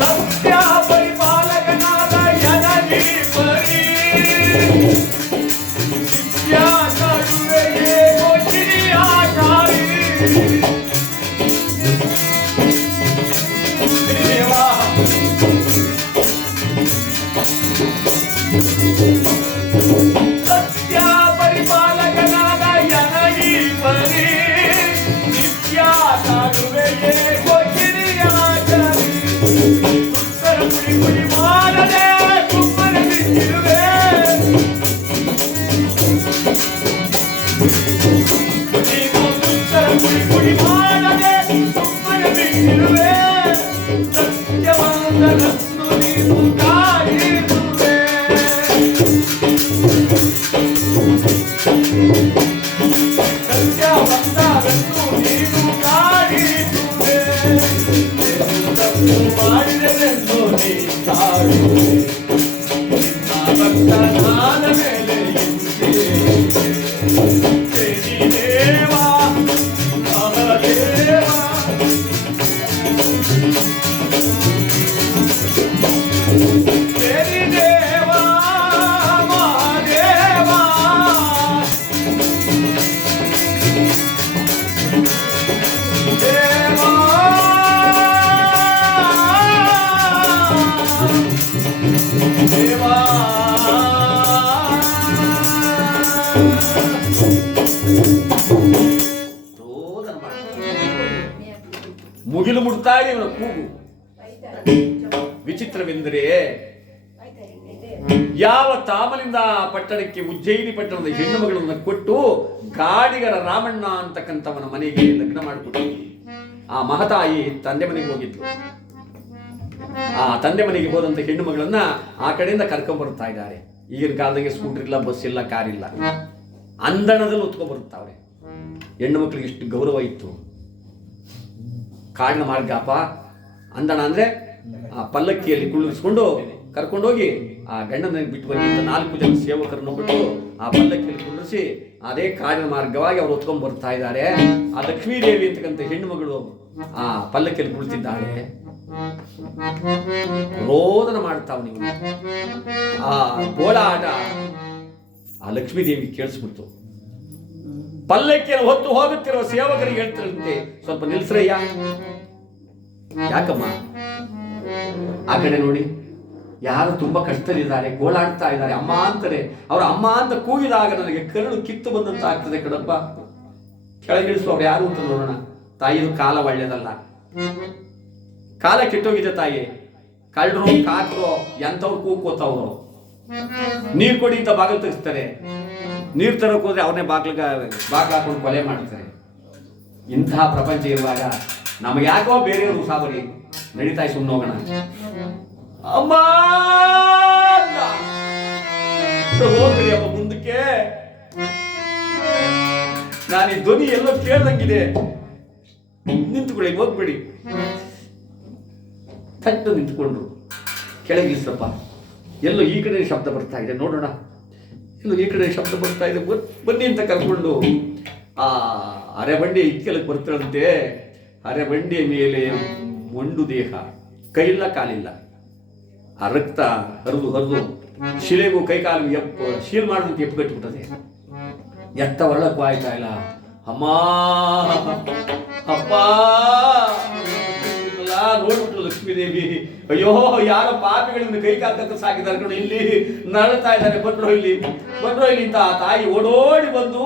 ಸತ್ಯ ಪರಿಪಾಲಕನಾದ ಸತ್ಯ ಪರಿಪಾಲಕನಾದ ಯನಗಿ ಪರಿ ನಿತ್ಯ ಸಾಗುವೆಯೇ ಗೋಚಿರಿಯಾಚರಿ ಸುತ್ತರ ಕುಡಿ ಕುಡಿ ಮಾಡದೆ ಸುಮ್ಮನೆ ನಿಂತಿರುವೆ ನೀನು ಸುತ್ತರ ಕುಡಿ ಕುಡಿ ಮಾಡದೆ ಸುಮ್ಮನೆ ನಿಂತಿರುವೆ ಸತ್ಯವಂತನನ್ನು ನೀನು ಕಾಯಿರುವೆ ಸತ್ಯವಂತನನ್ನು ನೀನು ಕಾಯಿರುವೆ ತಪ್ಪು ಮಾಡಿದೆನೆಂದು ನೀ ಕಾಡುವೆ ನಿನ್ನ ಭಕ್ತನಾದ ಮೇಲೆ ಇಂತೆ ದೇವಾ ಮಹಾದೇವ तेरी देवा महादेवा देवा देवा ಮುಗಿಲು ಮುಡ್ತಾಳೆ ಇವನ ಕೂಗು. ವಿಚಿತ್ರವೆಂದರೆ ಯಾವ ತಾಮಲಿಂದ ಪಟ್ಟಣಕ್ಕೆ ಉಜ್ಜಯಿನಿ ಪಟ್ಟಣದ ಹೆಣ್ಣು ಮಗಳನ್ನು ಕೊಟ್ಟು ಗಾಡಿಗರ ರಾಮಣ್ಣ ಅಂತಕ್ಕಂಥವನ ಮನೆಗೆ ಲಗ್ನ ಮಾಡಿಕೊಟ್ಟು ಆ ಮಹತಾಯಿ ತಂದೆ ಮನೆಗೆ ಹೋಗಿದ್ಲು. ಆ ತಂದೆ ಮನೆಗೆ ಹೋದಂತ ಹೆಣ್ಣು ಮಗಳನ್ನ ಆ ಕಡೆಯಿಂದ ಕರ್ಕೊಂಡ್ ಬರ್ತಾ ಇದ್ದಾರೆ. ಈಗಿನ ಕಾಲದಾಗೆ ಸ್ಕೂಟರ್ ಇಲ್ಲ, ಬಸ್ ಇಲ್ಲ, ಕಾರ್ ಇಲ್ಲ, ಅಂದಣದಲ್ಲಿ ಹೊತ್ಕೊಂಡ್ ಬರುತ್ತಾವ್ರೆ. ಹೆಣ್ಣು ಮಕ್ಕಳಿಗೆ ಎಷ್ಟು ಗೌರವ ಇತ್ತು. ಕಾಡಿನ ಮಾರ್ಗಪ್ಪ ಅಂದಣ ಅಂದ್ರೆ ಆ ಪಲ್ಲಕ್ಕಿಯಲ್ಲಿ ಕುಳ್ಳಿರಿಸ್ಕೊಂಡು ಕರ್ಕೊಂಡೋಗಿ ಆ ಗಂಡನ ಬಿಟ್ಟು ಬಂದಿದ್ದ 4 ಜನ ಸೇವಕರನ್ನು ಬಿಟ್ಟು ಆ ಪಲ್ಲಕ್ಕಿಯಲ್ಲಿ ಕುಳ್ಳಿರಿಸಿ ಅದೇ ಕಾಡಿನ ಮಾರ್ಗವಾಗಿ ಅವ್ರು ಹೊತ್ಕೊಂಡ್ ಬರ್ತಾ ಇದ್ದಾರೆ. ಆ ಲಕ್ಷ್ಮೀದೇವಿ ಅಂತಕ್ಕಂಥ ಹೆಣ್ಣು ಮಗಳು ಆ ಪಲ್ಲಕ್ಕಿಯಲ್ಲಿ ಕುಳಿತಿದ್ದಾಳೆ. ರೋದನ ಮಾಡ್ತಾವ ನೀವು ಆ ಗೋಳಾಟ ಆ ಲಕ್ಷ್ಮೀದೇವಿ ಕೇಳಿಸ್ಬಿಡ್ತು. ಪಲ್ಲಕ್ಕಿಯನ್ನು ಹೊತ್ತು ಹೋಗುತ್ತಿರುವ ಸೇವಕರಿಗೆ ಹೇಳ್ತಿರಂತೆ, ಸ್ವಲ್ಪ ನಿಲ್ಸ್ರಯ್ಯ. ಯಾಕಮ್ಮ? ಆ ಕಡೆ ನೋಡಿ, ಯಾರು ತುಂಬಾ ಕಷ್ಟದಲ್ಲಿದ್ದಾರೆ, ಗೋಳಾಡ್ತಾ ಇದ್ದಾರೆ, ಅಮ್ಮ ಅಂತಾರೆ. ಅವ್ರ ಅಮ್ಮ ಅಂತ ಕೂಗಿದಾಗ ನನಗೆ ಕರುಳು ಕಿತ್ತು ಬಂದಂತ ಆಗ್ತದೆ ಕಣಪ್ಪ. ಕೆಳಗಿಳಿಸು ಅವ್ರು ಯಾರು ಅಂತ ನೋಡೋಣ. ತಾಯಿದು ಕಾಲ ಒಳ್ಳೇದಲ್ಲ, ಕಾಲ ಕೆಟ್ಟೋಗಿದೆ ತಾಯಿ. ಕಳ್ಳರು ಕಾಕರು ಎಂಥವ್ರು ಕೂಕೋತಾವ್ರು. ನೀರು ಕೊಡಿ ಅಂತ ಬಾಗಿಲು ತೆಗಿಸ್ತಾರೆ. ನೀರು ತರಕ್ ಹೋದ್ರೆ ಅವನೇ ಬಾಗ್ಲು ಹಾಕೊಂಡು ಕೊಲೆ ಮಾಡ್ತಾರೆ. ಇಂತಹ ಪ್ರಪಂಚ ಇರುವಾಗ ನಮಗೆ ಯಾಕೋ ಬೇರೆಯವರು ಸಾಬರಿ ನಡೀತಾಯಿ ಸುಮ್ಮನೆ ಹೋಗೋಣ. ಅಮ್ಮ ಹೋಗ್ಬಿಡಿ ಅಮ್ಮ ಮುಂದಕ್ಕೆ. ನಾನು ಈ ಧ್ವನಿ ಎಲ್ಲೋ ಕೇಳ್ದಂಗಿದೆ. ನಿಂತ್ಕೊಳ್ಳಿ, ಹೋಗ್ಬಿಡಿ. ತಟ್ಟು ನಿಂತ್ಕೊಂಡ್ರು. ಕೆಳಗಿಳಿಸಪ್ಪ, ಎಲ್ಲೋ ಈ ಕಡೆ ಶಬ್ದ ಬರ್ತಾ ಇದೆ, ನೋಡೋಣ. ಎಲ್ಲೋ ಈ ಕಡೆ ಶಬ್ದ ಬರ್ತಾ ಇದೆ, ಬನ್ನಿ ಅಂತ ಕರ್ಕೊಂಡು ಆ ಅರೆಬಂಡಿ ಇಕ್ಕೆಲಕ್ಕೆ ಬರ್ತಾಳಂತೆ. ಅರೆಬಂಡಿಯ ಮೇಲೆ ಮೊಂಡು ದೇಹ, ಕೈಯಿಲ್ಲ ಕಾಲಿಲ್ಲ. ಆ ರಕ್ತ ಹರಿದು ಹರಿದು ಶಿಲೆಗೂ ಕೈ ಕಾಲಿಗೆ ಶೀಲ್ ಮಾಡೋದಕ್ಕೆ ಎಪ್ಪುಗಟ್ಟಿಬಿಟ್ಟದೆ. ಎತ್ತ ಹೊರಳಕ್ಕೂ ಆಯ್ತಾ ಇಲ್ಲ. ಅಮ್ಮ ಅಪ್ಪ ನೋಡ್ಬಿಟ್ರು ಲಕ್ಷ್ಮೀದೇವಿ. ಅಯ್ಯೋ, ಯಾರೋ ಪಾಪಿಗಳಿಂದ ಕೈ ಕಾಲು ಕತ್ತ ಸಾಕಿದ್ದಾರೆ ಕಣೋ, ಇಲ್ಲಿ ನರಳ್ತಾ ಇದ್ದಾರೆ, ಬಂದ್ರೋ ಇಲ್ಲಿ ಅಂತ ಆ ತಾಯಿ ಓಡೋಡಿ ಬಂದು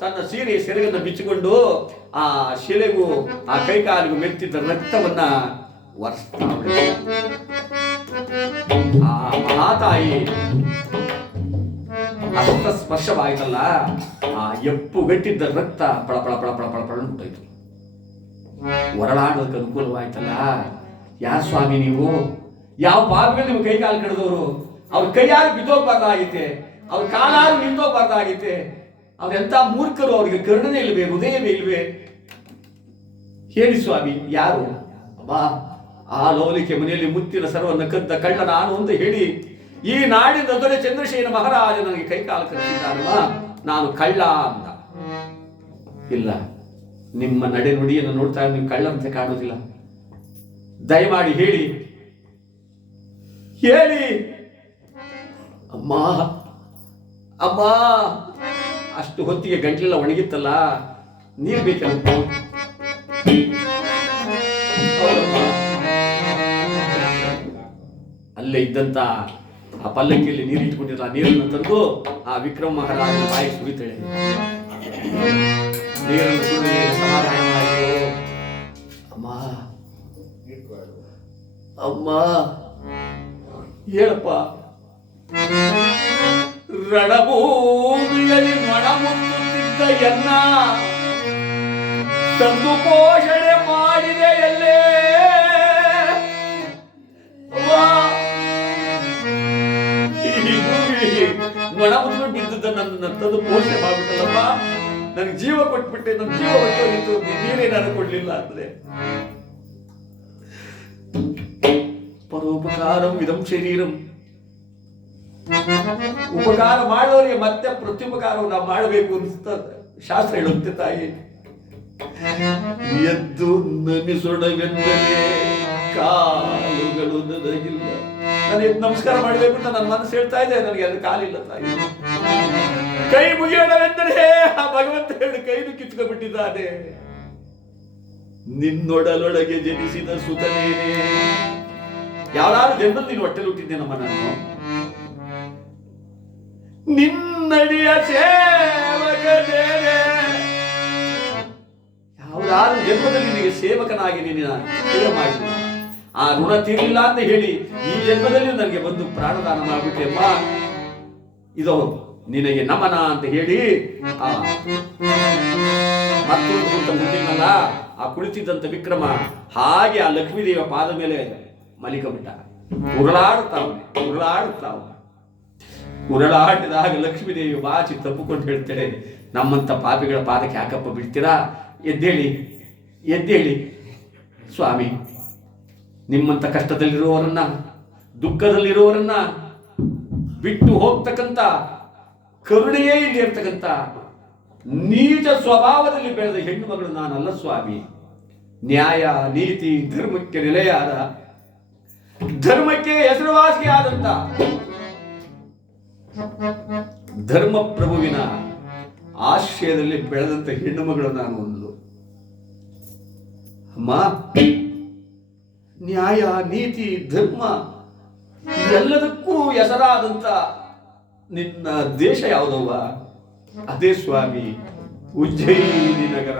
ತನ್ನ ಸೀರೆ ಸೆರಗನ್ನ ಬಿಚ್ಚಿಕೊಂಡು ಆ ಶಿಲೆಗೂ ಆ ಕೈ ಕಾಲಿಗೂ ಮೆತ್ತಿದ್ದ ರಕ್ತವನ್ನ ಒರೆಸ್ತಾಳೆ. ಆ ಮಹಾತಾಯಿ ಹಸ್ತ ಸ್ಪರ್ಶವಾಯ್ತಲ್ಲ, ಆ ಎಪ್ಪುಗಟ್ಟಿದ್ದ ರಕ್ತ ಪಳ ಪಳ ಪಳ ಪಳ ಪಳ ಪಳ ಉಂಟಾಯ್ತು. ಹೊರಳಾಡೋದಕ್ಕೆ ಅನುಕೂಲವಾಯ್ತಲ್ಲ. ಯಾರು ಸ್ವಾಮಿ ನೀವು? ಯಾವ ಪಾಪಿಗಳು ನಿಮ್ಮ ಕೈ ಕಾಲು ಕಡಿದವರು? ಅವ್ರ ಕೈಯಾರು ಬಿದ್ದೋಗ್ಬಾರ್ದಾಗಿತ್ತೆ, ಅವ್ರ ಕಾಲಾರು ನಿಂತೋಗ್ಬಾರ್ದಾಗಿತ್ತೆ. ಅವ್ರೆಂತ ಮೂರ್ಖರು, ಅವ್ರಿಗೆ ಕರುಣೆ ಇಲ್ವೇ, ಹೃದಯವೇ ಇಲ್ವೇ? ಹೇಳಿ ಸ್ವಾಮಿ ಯಾರು? ಅಬ್ಬಾ, ಆ ಲೌಲಿಕೆ ಮನೆಯಲ್ಲಿ ಮುತ್ತಿನ ಸರ್ವನ್ನ ಕದ್ದ ಕಳ್ಳ ನಾನು ಅಂತ ಹೇಳಿ ಈ ನಾಡಿನ ದೊರೆ ಚಂದ್ರಶೇನ ಮಹಾರಾಜ ನನಗೆ ಕೈ ಕಾಲು ಕಟ್ಟಿದ್ದಾನಲ್ಲ, ನಾನು ಕಳ್ಳ ಅಂದ. ಇಲ್ಲ, ನಿಮ್ಮ ನಡೆ ನುಡಿಯನ್ನು ನೋಡ್ತಾ ನೀವು ಕಳ್ಳಂತೆ ಕಾಣುವುದಿಲ್ಲ. ದಯಮಾಡಿ ಹೇಳಿ ಹೇಳಿ. ಅಮ್ಮ ಅಮ್ಮ, ಅಷ್ಟು ಹೊತ್ತಿಗೆ ಗಂಟ್ಲೆಲ್ಲ ಒಣಗಿತ್ತಲ್ಲ, ನೀರು ಬೇಕಲ್ಲ. ಅಲ್ಲೇ ಇದ್ದಂತ ಆ ಪಲ್ಲಕ್ಕಿಯಲ್ಲಿ ನೀರು ಇಟ್ಕೊಂಡಿರಲ್ಲ, ನೀರನ್ನು ತಂದು ಆ ವಿಕ್ರಮ ಮಹಾರಾಜನ ಬಾಯಿಗೆ ಸುರಿತಾಳೆ. ನೀರನ್ನು ಸುರಿದು ಸಮಾಧಾನ ಮಾಡಿ, ಅಮ್ಮ ಅಮ್ಮ ಹೇಳಪ್ಪ, ರಣಭೂಮಿಯಲ್ಲಿ ಮಣಮುತ್ತುತ್ತಿದ್ದ ಎನ್ನ ತಂದು ಪೋಷಣೆ ಮಾಡಿದೆ ಎಲ್ಲೇ ಮಣಮುತ್ತು ಬಿದ್ದ ನನ್ನ ತಂದು ಪೋಷಣೆ ಮಾಡ್ಬಿಟ್ಟಲ್ಲಪ್ಪ, ನನಗೆ ಜೀವ ಕೊಟ್ಬಿಟ್ಟೆ, ನನ್ನ ಜೀವ ಹೊಟ್ಟೋಗಿತ್ತು, ನೀರೇನಾದ್ರು ಕೊಡ್ಲಿಲ್ಲ ಅಂದ್ರೆ. ಪರೋಪಕಾರಂ ಇದಂ ಶರೀರಂ, ಉಪಕಾರ ಮಾಡೋರಿಗೆ ಮತ್ತೆ ಪ್ರತ್ಯುಪಕಾರವನ್ನು ನಾವು ಮಾಡಬೇಕು ಅಂತ ಶಾಸ್ತ್ರ ಹೇಳುತ್ತೆ. ತಾಯಿ ಎದ್ದು ನಮಿಸೊಡವೆಂದರೆ ಕಾಲುಗಳು ನನಗಿಲ್ಲ, ನನಗೆ ನಮಸ್ಕಾರ ಮಾಡಬೇಕು ಅಂತ ನನ್ನ ಮನಸ್ಸು ಹೇಳ್ತಾ ಇದೆ, ನನಗೆ ಅದು ಕಾಲಿಲ್ಲ ತಾಯಿ. ಕೈ ಮುಗಿಯೋಣವೆಂದರೆ ಆ ಭಗವಂತ ಹೇಳಿ ಕೈನು ಕಿತ್ಕೊಂಡ್ಬಿಟ್ಟಿದ್ದಾನೆ. ನಿನ್ನೊಡಲೊಳಗೆ ಜನಿಸಿದ ಸುತನೇನೆ, ಯಾವ್ದಾದ್ರು ಜನ್ಮದಲ್ಲಿ ನೀನು ಹೊಟ್ಟೆಲಿ ಹುಟ್ಟಿದ್ದೇನಮ್ಮ ನಾನು, ನಿನ್ನಡಿಯ ಸೇವಕನೇನೆ, ಯಾವ್ದಾದ್ರು ಜನ್ಮದಲ್ಲಿ ನಿನಗೆ ಸೇವಕನಾಗಿ ನಿನ್ನ ಸೇವೆ ಮಾಡಿದ, ಆ ಋಣ ತೀರಿಲ್ಲ ಅಂತ ಹೇಳಿ ಈ ಜನ್ಮದಲ್ಲಿ ನನಗೆ ಬಂದು ಪ್ರಾಣದಾನ ಮಾಡಿಬಿಟ್ಟೆ ಅಮ್ಮ, ಇದು ನಿನಗೆ ನಮನ ಅಂತ ಹೇಳಿ ಮತ್ತೊಂದು ಮುಂದಿನಲ್ಲ ಆ ಕುಳಿತಿದ್ದಂತ ವಿಕ್ರಮ ಹಾಗೆ ಆ ಲಕ್ಷ್ಮೀದೇವಿಯ ಪಾದ ಮೇಲೆ ಮಲಿಕಬಿಟ್ಟ. ಉರುಳಾಡಿದಾಗ ಲಕ್ಷ್ಮೀದೇವಿ ಬಾಚಿ ತಪ್ಪುಕೊಂಡು ಹೇಳ್ತಾಳೆ, ನಮ್ಮಂತ ಪಾಪಿಗಳ ಪಾದಕ್ಕೆ ಯಾಕಪ್ಪ ಬಿಡ್ತೀರಾ, ಎದ್ದೇಳಿ ಎದ್ದೇಳಿ ಸ್ವಾಮಿ, ನಿಮ್ಮಂತ ಕಷ್ಟದಲ್ಲಿರುವವರನ್ನ ದುಃಖದಲ್ಲಿರುವವರನ್ನ ಬಿಟ್ಟು ಹೋಗ್ತಕ್ಕಂಥ ಕರುಣೆಯೇ ಇಲ್ಲಿ ಇರ್ತಕ್ಕಂಥ ನೀಚ ಸ್ವಭಾವದಲ್ಲಿ ಬೆಳೆದ ಹೆಣ್ಣು ಮಗಳು ನಾನಲ್ಲ ಸ್ವಾಮಿ. ನ್ಯಾಯ ನೀತಿ ಧರ್ಮಕ್ಕೆ ನೆಲೆಯಾದ, ಧರ್ಮಕ್ಕೆ ಹೆಸರುವಾಸಿ ಆದಂತ ಧರ್ಮ ಪ್ರಭುವಿನ ಆಶ್ರಯದಲ್ಲಿ ಬೆಳೆದಂತ ಹೆಣ್ಣು ಮಗಳು ನಾನು. ಒಂದು ಅಮ್ಮ, ನ್ಯಾಯ ನೀತಿ ಧರ್ಮ ಎಲ್ಲದಕ್ಕೂ ಹೆಸರಾದಂತ ನಿನ್ನ ದೇಶ ಯಾವುದವ್ವ? ಅದೇ ಸ್ವಾಮಿ ಉಜ್ಜಯಿನಿ ನಗರ.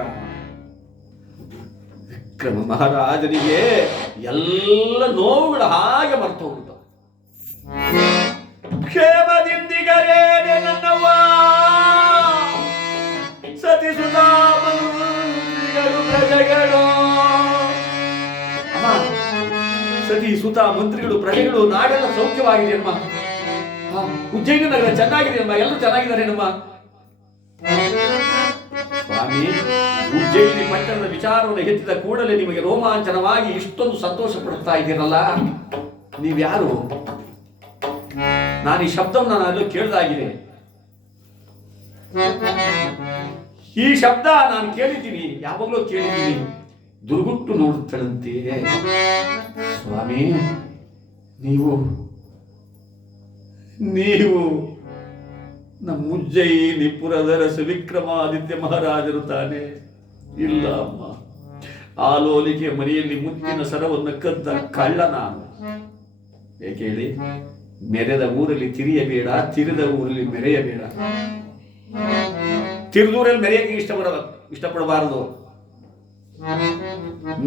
ವಿಕ್ರಮ ಮಹಾರಾಜನಿಗೆ ಎಲ್ಲ ನೋವುಗಳು ಹಾಗೆ ಮರ್ತು ಹೋಗ್ಬಿಟ್ಟು, ಕ್ಷೇಮದಿಂದಿಗರೇನೆ ನನ್ನವ್ವ ಸತಿಸುತ್ತಾ ಮಂತ್ರಿಗಳು ಪ್ರಜೆಗಳು. ಅಮ್ಮ, ಸತಿ ಸುತ ಮಂತ್ರಿಗಳು ಪ್ರಜೆಗಳು ನಾಡೆಲ್ಲ ಸೌಖ್ಯವಾಗಿದೆ ಅಮ್ಮ. ಉಜ್ಜಯಿನಿ ನಗರ ಚೆನ್ನಾಗಿದೆ ಅಮ್ಮ, ಎಲ್ಲರೂ ಚೆನ್ನಾಗಿದ್ದಾರೆ ನಮ್ಮ ಸ್ವಾಮಿ. ಉಜ್ಜಯಿನಿ ಪಟ್ಟಣದ ವಿಚಾರವನ್ನು ಎತ್ತಿದ ಕೂಡಲೇ ನಿಮಗೆ ರೋಮಾಂಚನವಾಗಿ ಇಷ್ಟೊಂದು ಸಂತೋಷ ಪಡುತ್ತಾ ಇದ್ದೀರಲ್ಲ, ನೀವ್ಯಾರು? ನಾನು ಈ ಶಬ್ದವನ್ನು ನಾನು ಕೇಳ್ದಾಗಿದೆ, ಈ ಶಬ್ದ ನಾನು ಕೇಳಿದ್ದೀನಿ, ಯಾವಾಗಲೂ ಕೇಳಿದ್ದೀನಿ. ದುರ್ಗುಟ್ಟು ನೋಡುತ್ತಳಂತೆ. ಸ್ವಾಮಿ, ನೀವು ನಮ್ಮ ಉಜ್ಜಯಿನಿ ಪುರದರಸ ವಿಕ್ರಮಾದಿತ್ಯ ಮಹಾರಾಜರು ತಾನೇ? ಇಲ್ಲ ಅಮ್ಮ, ಆಲೋಲಿಕೆ ಮನೆಯಲ್ಲಿ ಮುತ್ತಿನ ಸರವನ್ನು ಕದ್ದ ಕಳ್ಳ ನಾನು. ಏಕೆ ಹೇಳಿ? ಮೆರೆದ ಊರಲ್ಲಿ ತಿರಿಯಬೇಡ, ತಿರಿದ ಊರಲ್ಲಿ ಮೆರೆಯಬೇಡ. ತಿರುದೂರಲ್ಲಿ ಮೆರೆಯಕ್ಕೆ ಇಷ್ಟಪಡಬಾರದು,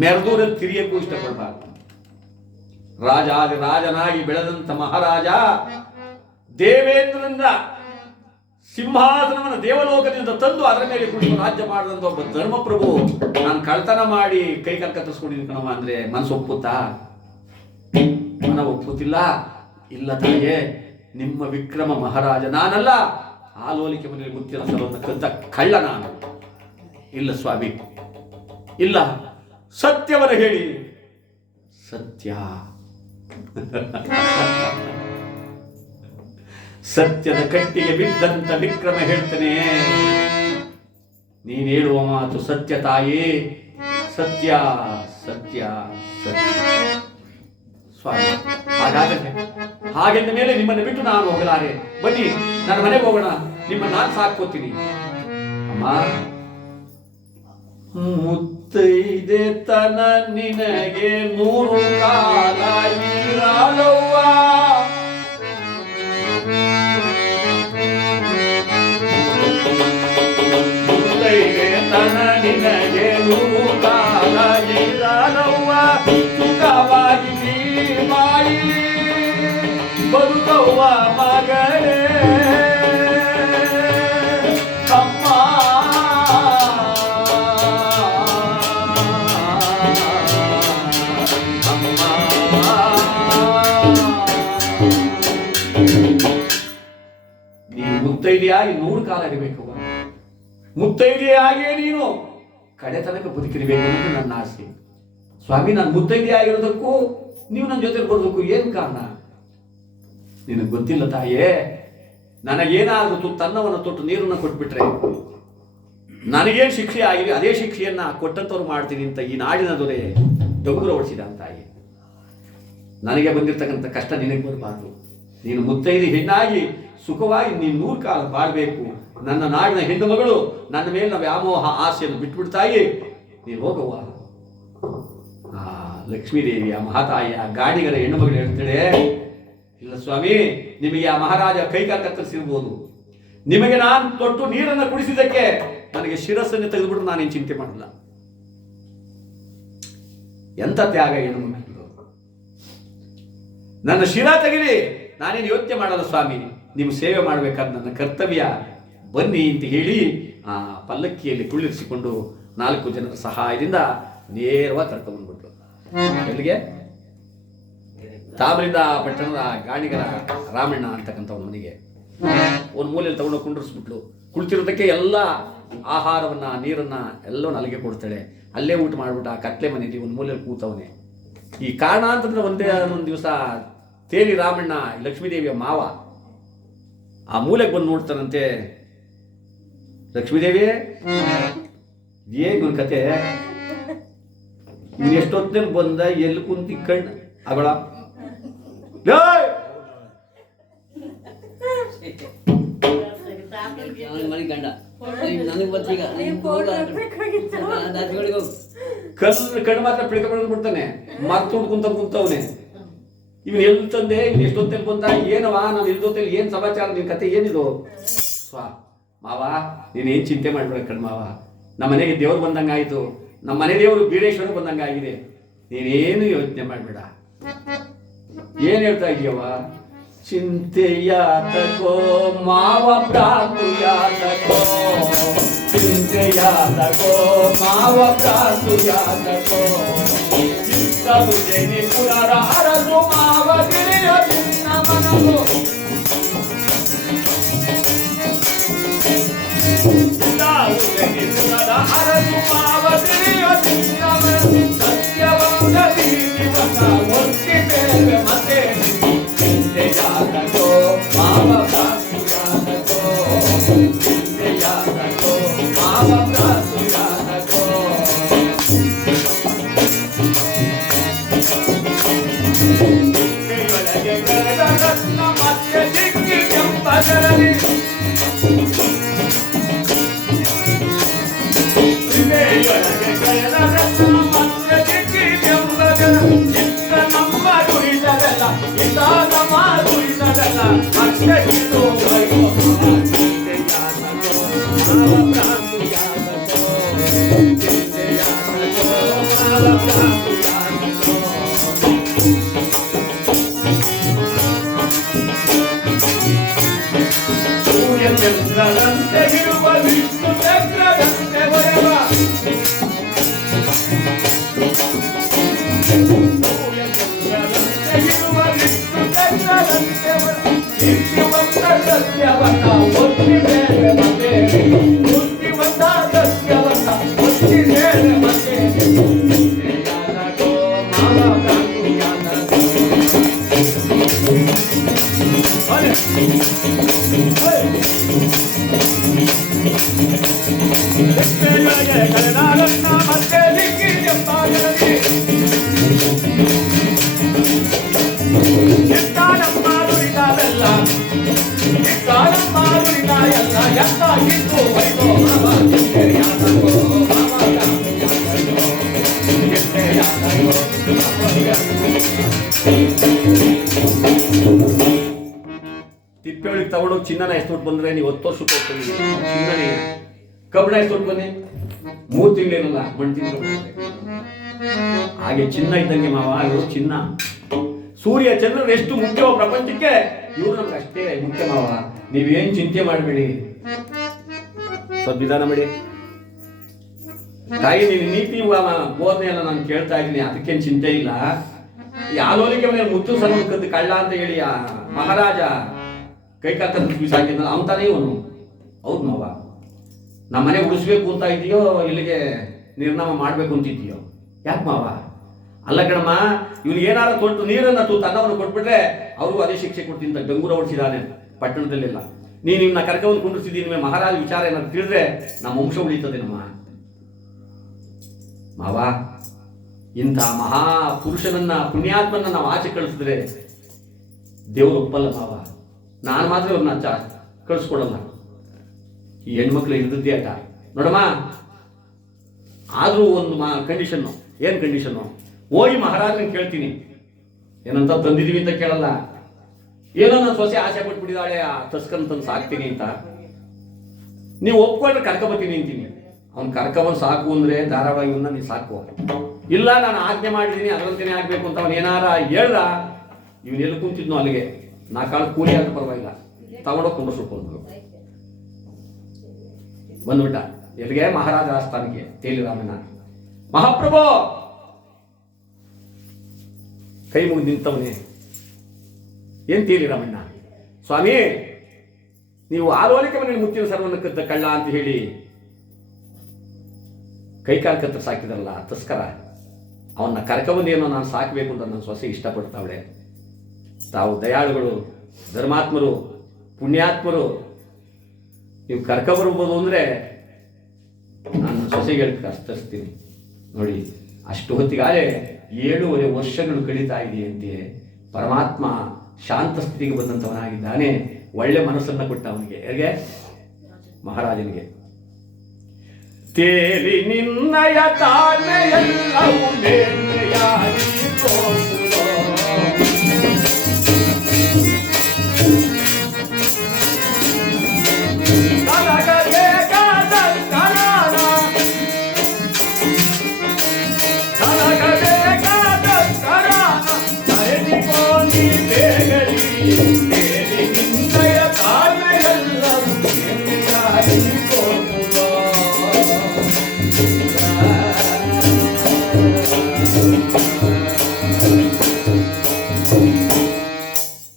ಮೆರೆದೂರಲ್ಲಿ ತಿರಿಯಕ್ಕೂ ಇಷ್ಟಪಡಬಾರದು. ರಾಜನಾಗಿ ಬೆಳೆದಂತ ಮಹಾರಾಜ ದೇವೇಂದ್ರನಿಂದ ಸಿಂಹಾಸನವನ್ನು ದೇವಲೋಕದಿಂದ ತಂದು ಅದರ ಮೇಲೆ ಕುಳಿತು ರಾಜ್ಯ ಮಾಡಿದಂತ ಒಬ್ಬ ಧರ್ಮಪ್ರಭು ನಾನು ಕಳ್ತನ ಮಾಡಿ ಕೈ ಕಾಲು ಕತ್ತರಿಸ್ಕೊಂಡಿದ್ದೀನಿ ಕಣವ ಅಂದ್ರೆ ಮನಸ್ಸು ಒಪ್ಪುತ್ತಾ? ಮನ ಒಪ್ಪುತ್ತಿಲ್ಲ. ಇಲ್ಲ ತಾಯಿಯೇ, ನಿಮ್ಮ ವಿಕ್ರಮ ಮಹಾರಾಜ ನಾನಲ್ಲ, ಆಲೋಲಿಕೆ ಮನೆಯಲ್ಲಿ ಮುತ್ತಿನ ಸರವನ್ನು ಕದ್ದ ಕಳ್ಳ ನಾನು. ಇಲ್ಲ ಸ್ವಾಮಿ, ಇಲ್ಲ, ಸತ್ಯವನ್ನು ಹೇಳಿ. ಸತ್ಯ ಸತ್ಯದ ಕಟ್ಟಿಗೆ ಬಿದ್ದಂತ ವಿಕ್ರಮ ಹೇಳ್ತಾನೆ, ನೀನ್ ಹೇಳುವ ಮಾತು ಸತ್ಯ ತಾಯಿ, ಸತ್ಯ ಸತ್ಯ ಸತ್ಯ. ಸ್ವಾಮಿ, ಹಾಗೆಂದ ಮೇಲೆ ನಿಮ್ಮನ್ನು ಬಿಟ್ಟು ನಾನು ಹೋಗಲಾರೆ. ಬನ್ನಿ, ನನ್ನ ಮನೆಗೆ ಹೋಗೋಣ, ನಿಮ್ಮನ್ನು ನಾನು ಸಾಕೋತೀನಿ. ಅಮ್ಮ, ಮುತ್ತೈದೆ ತನ ನಿನಗೆ 100 ಕಾಲ ಇರಲವ್ವ, ಮುತ್ತೈದೆಯಾಗಿ 100 ಕಾಲ ಇರಬೇಕು. ಮುತ್ತೈದೆಯಾಗಿಯೇ ನೀನು ಕಡೆ ತನಕ ಬದುಕಿರಬೇಕು ಅನ್ನೋದು ನನ್ನ ಆಸೆ. ಸ್ವಾಮಿ, ನಾನು ಮುತ್ತೈದೆಯಾಗಿರೋದಕ್ಕೂ ನೀವು ನನ್ನ ಜೊತೆ ಬರೋದಕ್ಕೂ ಏನು ಕಾರಣ? ನಿನಗೆ ಗೊತ್ತಿಲ್ಲ ತಾಯೇ. ನನಗೇನಾದ್ರೂ ತುತ್ತನ್ನವನ್ನು ತೊಟ್ಟು ನೀರನ್ನು ಕೊಟ್ಬಿಟ್ರೆ ನನಗೇನು ಶಿಕ್ಷೆ ಆಗಿದೆ ಅದೇ ಶಿಕ್ಷೆಯನ್ನ ಕೊಟ್ಟಂತವ್ರು ಮಾಡ್ತೀನಿ ಅಂತ ಈ ನಾಡಿನ ದೊರೆ ಡೊಂಗುರ ಹೊಡಿಸಿದ ತಾಯಿ. ನನಗೆ ಬಂದಿರತಕ್ಕಂಥ ಕಷ್ಟ ನಿನಗೆ ಬರಬಾರ್ದು. ನೀನು ಮುತ್ತೈದೆ ಹೆಣ್ಣಾಗಿ ಸುಖವಾಗಿ ನೀನು 100 ಕಾಲ ಬಾಳ್ಬೇಕು. ನನ್ನ ನಾಡಿನ ಹೆಣ್ಣು ಮಗಳು ನನ್ನ ಮೇಲಿನ ವ್ಯಾಮೋಹ ಆಸೆಯನ್ನು ಬಿಟ್ಬಿಡ್ತಾಯಿ, ನೀನು ಹೋಗುವ. ಲಕ್ಷ್ಮೀದೇವಿಯ ಮಹಾತಾಯಿಯ ಗಾಡಿಗರ ಹೆಣ್ಣು ಮಗಳು ಹೇಳ್ತಾಳೆ, ಇಲ್ಲ ಸ್ವಾಮಿ, ನಿಮಗೆ ಆ ಮಹಾರಾಜ ಕೈಕಾಲ ಕತ್ತರಿಸಿರ್ಬೋದು, ನಿಮಗೆ ನಾನು ತೊಟ್ಟು ನೀರನ್ನು ಕುಡಿಸಿದ್ದಕ್ಕೆ ನನಗೆ ಶಿರಸ್ಸನ್ನು ತೆಗೆದುಬಿಟ್ಟು ನಾನೇನು ಚಿಂತೆ ಮಾಡಲ್ಲ. ಎಂತ ತ್ಯಾಗ ಹೆಣ್ಣು ಮಗಳು. ನನ್ನ ಶಿರ ತೆಗಿರಿ, ನಾನೇನು ಯೋಚನೆ ಮಾಡಲ್ಲ ಸ್ವಾಮಿ, ನಿಮ್ಮ ಸೇವೆ ಮಾಡಬೇಕಾದ ನನ್ನ ಕರ್ತವ್ಯ, ಬನ್ನಿ ಅಂತ ಹೇಳಿ ಆ ಪಲ್ಲಕ್ಕಿಯಲ್ಲಿ ಕುಳ್ಳಿರಿಸಿಕೊಂಡು 4 ಜನರ ಸಹಾಯದಿಂದ ನೇರವಾಗಿ ಕರ್ಕೊಂಡ್ಬಂದ್ಬಿಟ್ರು. ಎಲ್ಲಿಗೆ? ತಾಮ್ರಿಂದ ಪಟ್ಟಣದ ಗಾಣಿಗರ ರಾಮಣ್ಣ ಅಂತಕ್ಕಂಥ ಒಂದು ಮನೆಗೆ ಒಂದು ಮೂಲೆಯಲ್ಲಿ ತಗೊಂಡು ಕುಂಡ್ರಿಸ್ಬಿಟ್ಲು. ಕುಳಿತಿರೋದಕ್ಕೆ ಎಲ್ಲ ಆಹಾರವನ್ನ ನೀರನ್ನ ಎಲ್ಲವನ್ನ ಅಲ್ಲಿಗೆ ಕೊಡ್ತಾಳೆ. ಅಲ್ಲೇ ಊಟ ಮಾಡ್ಬಿಟ್ಟು ಆ ಕತ್ಲೆ ಮನೆಯಲ್ಲಿ ಒಂದು ಮೂಲೆಯಲ್ಲಿ ಕೂತವನೆ. ಈ ಕಾರಣ ಅಂತಂದ್ರೆ ಒಂದು ದಿವಸ ತೇಲಿ ರಾಮಣ್ಣ ಲಕ್ಷ್ಮೀದೇವಿಯ ಮಾವ ಆ ಮೂಲೆಗೆ ಬಂದು ನೋಡ್ತಾನಂತೆ. ಲಕ್ಷ್ಮೀದೇವಿ, ಏನು ಕತೆ? ಇವ್ನು ಎಷ್ಟೊತ್ತಿನಲ್ಲಿ ಬಂದ, ಎಲ್ಲಿ ಕುಂತಿ ಕಣ್ಣು ಅವಳ ಕಣ್ಣು ಮಾತ್ರ ಪಿಳ್ಕೊಂಡು ಬಿಡ್ತಾನೆ. ಮರ್ತು ಕುಂತವನೆ. ಇವನು ಎಲ್ಲಿ ತಂದೆ, ಇವ್ನು ಎಷ್ಟೊತ್ತಲ್ಲಿ ಬಂದ, ಏನವಾ ನಾನು ಇಲ್ದೊತ್ತಲ್ಲಿ ಏನ್ ಸಮಾಚಾರ, ನಿನ್ ಕತೆ ಏನಿದು? ಮಾವ, ನೀನೇನ್ ಚಿಂತೆ ಮಾಡ್ಬೇಡ ಕಣ್ಮಾವ, ನಮ್ಮ ಮನೆಗೆ ದೇವ್ರು ಬಂದಂಗಾಯ್ತು, ನಮ್ಮ ಮನೆ ದೇವರು ಬೀರೇಶ್ವರ ಬಂದಂಗಾಗಿದೆ, ನೀನೇನು ಯೋಚನೆ ಮಾಡ್ಬೇಡ. ಏನ್ ಹೇಳ್ತಾ ಇದೀಯವ? ಚಿಂತೆಯಾತಕೋ ಮಾವ ಪ್ರಾತು ಯಾತಕೋ, ಚಿಂತೆಯಾತಕೋ ಮಾವ ಪ್ರಾತು ಯಾತಕೋ, ಚಿತ್ತವು ಜನಿ ಪುನರಾರದು ಮಾವ ಗಿರಿಯ ಚಿನ್ನ ಮನದು, ಚಿತ್ತವು ಜನಿ ಪುನರಾರದು ಮಾವ ಗಿರಿಯ ಚಿನ್ನ ಮನದು, ಸತ್ಯವಂತದಿ ದಿವಸ ಒತ್ತಿ ಬೇರೆ ಮತ್ತೆ ಚಿಂತೆಯಾತಕೋ ಮಾವ ಪ್ರಾತು ಯಾತಕೋ, ಚಿಂತೆಯಾತಕೋ ಮಾವ ಪ್ರಾತು ಯಾತಕೋ. ಒಳಗೆ ಕಳೆದ ರತ್ನ ಮತ್ತೆ ಸಿಕ್ಕಿ ಕೆಂಪಗರಲಿ, ಒಳಗೆ ಕಳೆದ ರತ್ನ ಮತ್ತೆ ಸಿಕ್ಕಿ ಕೆಂಪಗರಲಿ, ಚಿತ್ತ ನಮ್ಮ ದುರಿದಲ್ಲ ಇತ ನಮ್ಮ ದುರಿದಲ್ಲ ಮತ್ತೆ ಇದು ಚಿಂತೆಯಾತಕೋ ಮಾವ ಪ್ರಾತು ಯಾತಕೋ, ಚಿಂತೆಯಾತಕೋ ಮಾವ ಪ್ರಾತು ಯಾತಕೋ. ಸೂರ್ಯ ಚಂದ್ರನಂತೆ ಇರುವ ವಿಷ್ಣು ಚಕ್ರದಂತೆ ವಯವ, ಸೂರ್ಯ ಚಂದ್ರನಂತೆ ಇರುವ ವಿಷ್ಣು ಚಕ್ರದಂತೆ ಬುದ್ಧಿವಂತ ಸತ್ಯವನ್ನ ಒತ್ತಿ ಬೇರೆ ಮತ್ತೆ, ಬುದ್ಧಿವಂತ ಸತ್ಯವನ್ನ ಒತ್ತಿ ಬೇರೆ ಮತ್ತೆ, ಚಿಂತೆಯಾತಕೋ ಮಾವ ಪ್ರಾತು ಯಾತಕೋ. ಕಳೆದಾರನ್ನ ಮತ್ತೆ ದಿಕ್ಕಿ ಎಂಬಾಗಲಿ, ಎತ್ತಾಡಮ್ಮ ದುರಿದಾದಲ್ಲ, ಎತ್ತಾಡಮ್ಮ ದುರಿದಾಯಲ್ಲ, ಎಲ್ಲ ಇದ್ದು ಬೈದೋ ಮಾವ ಚಿಂತೆಯಾತಕೋ ಮಾವ ಪ್ರಾತು ಯಾತಕೋ, ಚಿಂತೆಯಾತಕೋ ಮಾವ ಯಾತಕೋ. ತಿಪ್ಪೆಯೊಳಗೆ ತಗೊಂಡೋಗಿ ಚಿನ್ನನ ಎಷ್ಟೊಟ್ಟು ಬಂದ್ರೆ ನೀವು 10 ವರ್ಷಕ್ಕೆ ಹೋಗ್ತೀವಿ. ಚಿನ್ನನೇ ಕಬ್ಬಣ ಎಷ್ಟೊಟ್ಟು ಬನ್ನಿ, 3 ತಿಂಗಳೇನಲ್ಲ ಮಣ್ಣು ತಿಂಗಳು. ಹಾಗೆ ಚಿನ್ನ ಇದ್ದಂಗೆ ಮಾವ, ಇವರು ಚಿನ್ನ. ಸೂರ್ಯ ಚಂದ್ರರು ಎಷ್ಟು ಮುಖ್ಯವೋ ಪ್ರಪಂಚಕ್ಕೆ, ಇವರು ನಮ್ಗೆ ಅಷ್ಟೇ ಮುಖ್ಯ ಮಾವ. ನೀವೇನ್ ಚಿಂತೆ ಮಾಡಬೇಡಿ, ಸ್ವಲ್ಪ ವಿಧಾನ ಮಾಡಿ. ತಾಯಿ, ನೀನು ನೀತಿ ಬೋಧನೆ ಎಲ್ಲ ನಾನು ಕೇಳ್ತಾ ಇದ್ದೀನಿ, ಅದಕ್ಕೇನು ಚಿಂತೆ ಇಲ್ಲ. ಈ ಆಲೋಲಿಕೆ ಮನೆ ಮುತ್ತು ಸಣ್ಣ ಕದ್ದು ಕಳ್ಳ ಅಂತ ಹೇಳಿ ಆ ಮಹಾರಾಜ ಕೈ ಕಾಲ ಬೀಸಾಕಿದ್ನಲ್ಲ ಅವನು ತಾನೇ ಇವನು. ಹೌದು ಮಾವ, ನಮ್ಮ ಮನೆ ಉಳಿಸ್ಬೇಕು ಅಂತ ಇದೆಯೋ ಇಲ್ಲಿಗೆ ನಿರ್ನಾಮ ಮಾಡಬೇಕು ಅಂತಿದ್ದೀಯೋ? ಯಾಕೆ ಮಾವ? ಅಲ್ಲ ಕಣಮ್ಮ, ಇವನಿಗೆ ಏನಾರು ತೊಟ್ಟು ನೀರನ್ನು ಅನ್ನವನ್ನು ಕೊಟ್ಬಿಟ್ರೆ ಅವ್ರಿಗೂ ಅದೇ ಶಿಕ್ಷೆ ಕೊಡ್ತೀನಿ ಅಂತ ಡಂಗೂರ ಹೊಡಿಸಿದಾನೆ ಪಟ್ಟಣದಲ್ಲೆಲ್ಲ. ನೀನು ಇವನ್ನ ಕರ್ಕೊಂಡು ಕುಂಡಿಸಿದ್ದೀನಿ, ಮಹಾರಾಜ ವಿಚಾರ ಏನಾದ್ರು ತಿಳಿದ್ರೆ ನಮ್ಮ ವಂಶ ಉಳಿತದೆ ನಮ್ಮ ಮಾವ. ಇಂಥ ಮಹಾ ಪುರುಷನನ್ನ ಪುಣ್ಯಾತ್ಮನ ನಾವು ಆಚೆ ಕಳಿಸಿದ್ರೆ ದೇವರು ಒಪ್ಪಲ್ಲ ಮಾವ. ನಾನು ಮಾತ್ರ ಅವ್ರನ್ನ ಕಳಿಸ್ಕೊಡಲ್ಲ. ಈ ಹೆಣ್ಮಕ್ಳು ಇದ್ದದ್ದೇ ಆಟ ನೋಡಮ್ಮ. ಆದರೂ ಒಂದು ಕಂಡೀಷನ್ನು. ಏನು ಕಂಡೀಷನ್ನು? ಹೋಗಿ ಮಹಾರಾಜನ ಕೇಳ್ತೀನಿ, ಏನಂತ ತಂದಿದ್ದೀವಿ ಅಂತ ಕೇಳಲ್ಲ. ಏನೋ ನನ್ನ ಸೊಸೆ ಆಸೆ ಪಟ್ಬಿಟ್ಟಿದ್ದಾಳೆ ಆ ತಸ್ಕನ್ ತಂದು ಸಾಕ್ತೀನಿ ಅಂತ, ನೀವು ಒಪ್ಕೊಂಡ್ರೆ ಕರ್ಕೊಬತ್ತೀನಿ ಅಂತೀನಿ. ಅವ್ನು ಕರ್ಕೊಬಂದು ಸಾಕು ಅಂದರೆ ಧಾರಾವಾಹಿಯನ್ನ ನೀನು ಸಾಕು. ಇಲ್ಲ ನಾನು ಆಜ್ಞೆ ಮಾಡಿದ್ದೀನಿ ಅದರಂತೆಯೇ ಆಗಬೇಕು ಅಂತ ಅವನು ಏನಾರ ಹೇಳ್ದ, ಇವನು ಎಲ್ಲಿ ಕುಂತಿದ್ನೋ ಅಲ್ಲಿಗೆ ನಾಲ್ಕಾಳು ಕೂಲಿ ಆದ್ರೂ ಪರವಾಗಿಲ್ಲ ತಗೊಂಡೋಗಿ ಕುಂಡಿಸ್ಕೊಂಡು ಬಂದ್ಬಿಟ್ಟ. ಎಲ್ಲಿಗೆ? ಮಹಾರಾಜ ಆಸ್ಥಾನಕ್ಕೆ, ತೇಲಿರಾಮನ. ಮಹಾಪ್ರಭು ಕೈ ಮುಗಿದು ನಿಂತವನೇ. ಏನ್ ತೇಲಿರಾಮಣ್ಣ? ಸ್ವಾಮಿ, ನೀವು ಆಲೋಲಿಕೆ ಮನೆ ಮುತ್ತಿನ ಸರ್ವನ್ನ ಕದ್ದ ಕಳ್ಳ ಅಂತ ಹೇಳಿ ಕೈಕಾಲು ಕತ್ರ ಸಾಕಿದ್ರಲ್ಲ ತಸ್ಕರ, ಅವನ್ನ ಕರ್ಕೊಂಬಂದೇನೋ ನಾನು ಸಾಕಬೇಕು ಅಂತ ನನ್ನ ಸೊಸೆ ಇಷ್ಟಪಡ್ತಾವಳೆ. ತಾವು ದಯಾಳುಗಳು, ಧರ್ಮಾತ್ಮರು, ಪುಣ್ಯಾತ್ಮರು, ನೀವು ಕರ್ಕೊಬರ್ಬೋದು ಅಂದರೆ ನಾನು ಸೊಸೆಗೆ ಹೇಳಿ ಕಷ್ಟಸ್ತೀನಿ ನೋಡಿ. ಅಷ್ಟು ಹೊತ್ತಿಗಾಲೇ 7.5 ವರ್ಷಗಳು ಕಳೀತಾ ಇದೆಯಂತೆ. ಪರಮಾತ್ಮ ಶಾಂತ ಸ್ಥಿತಿಗೆ ಬಂದಂಥವನಾಗಿದ್ದಾನೆ. ಒಳ್ಳೆ ಮನಸ್ಸನ್ನು ಕೊಟ್ಟ ಅವನಿಗೆ. ಹೇಗೆ? ಮಹಾರಾಜನಿಗೆ. ತೇಲಿ ನಿನ್ನಯ ತಾಳ್ಮೆಯೆಲ್ಲವೂ ಮೇಲೆಯಾಗಿ ತೋರುವುದೋ.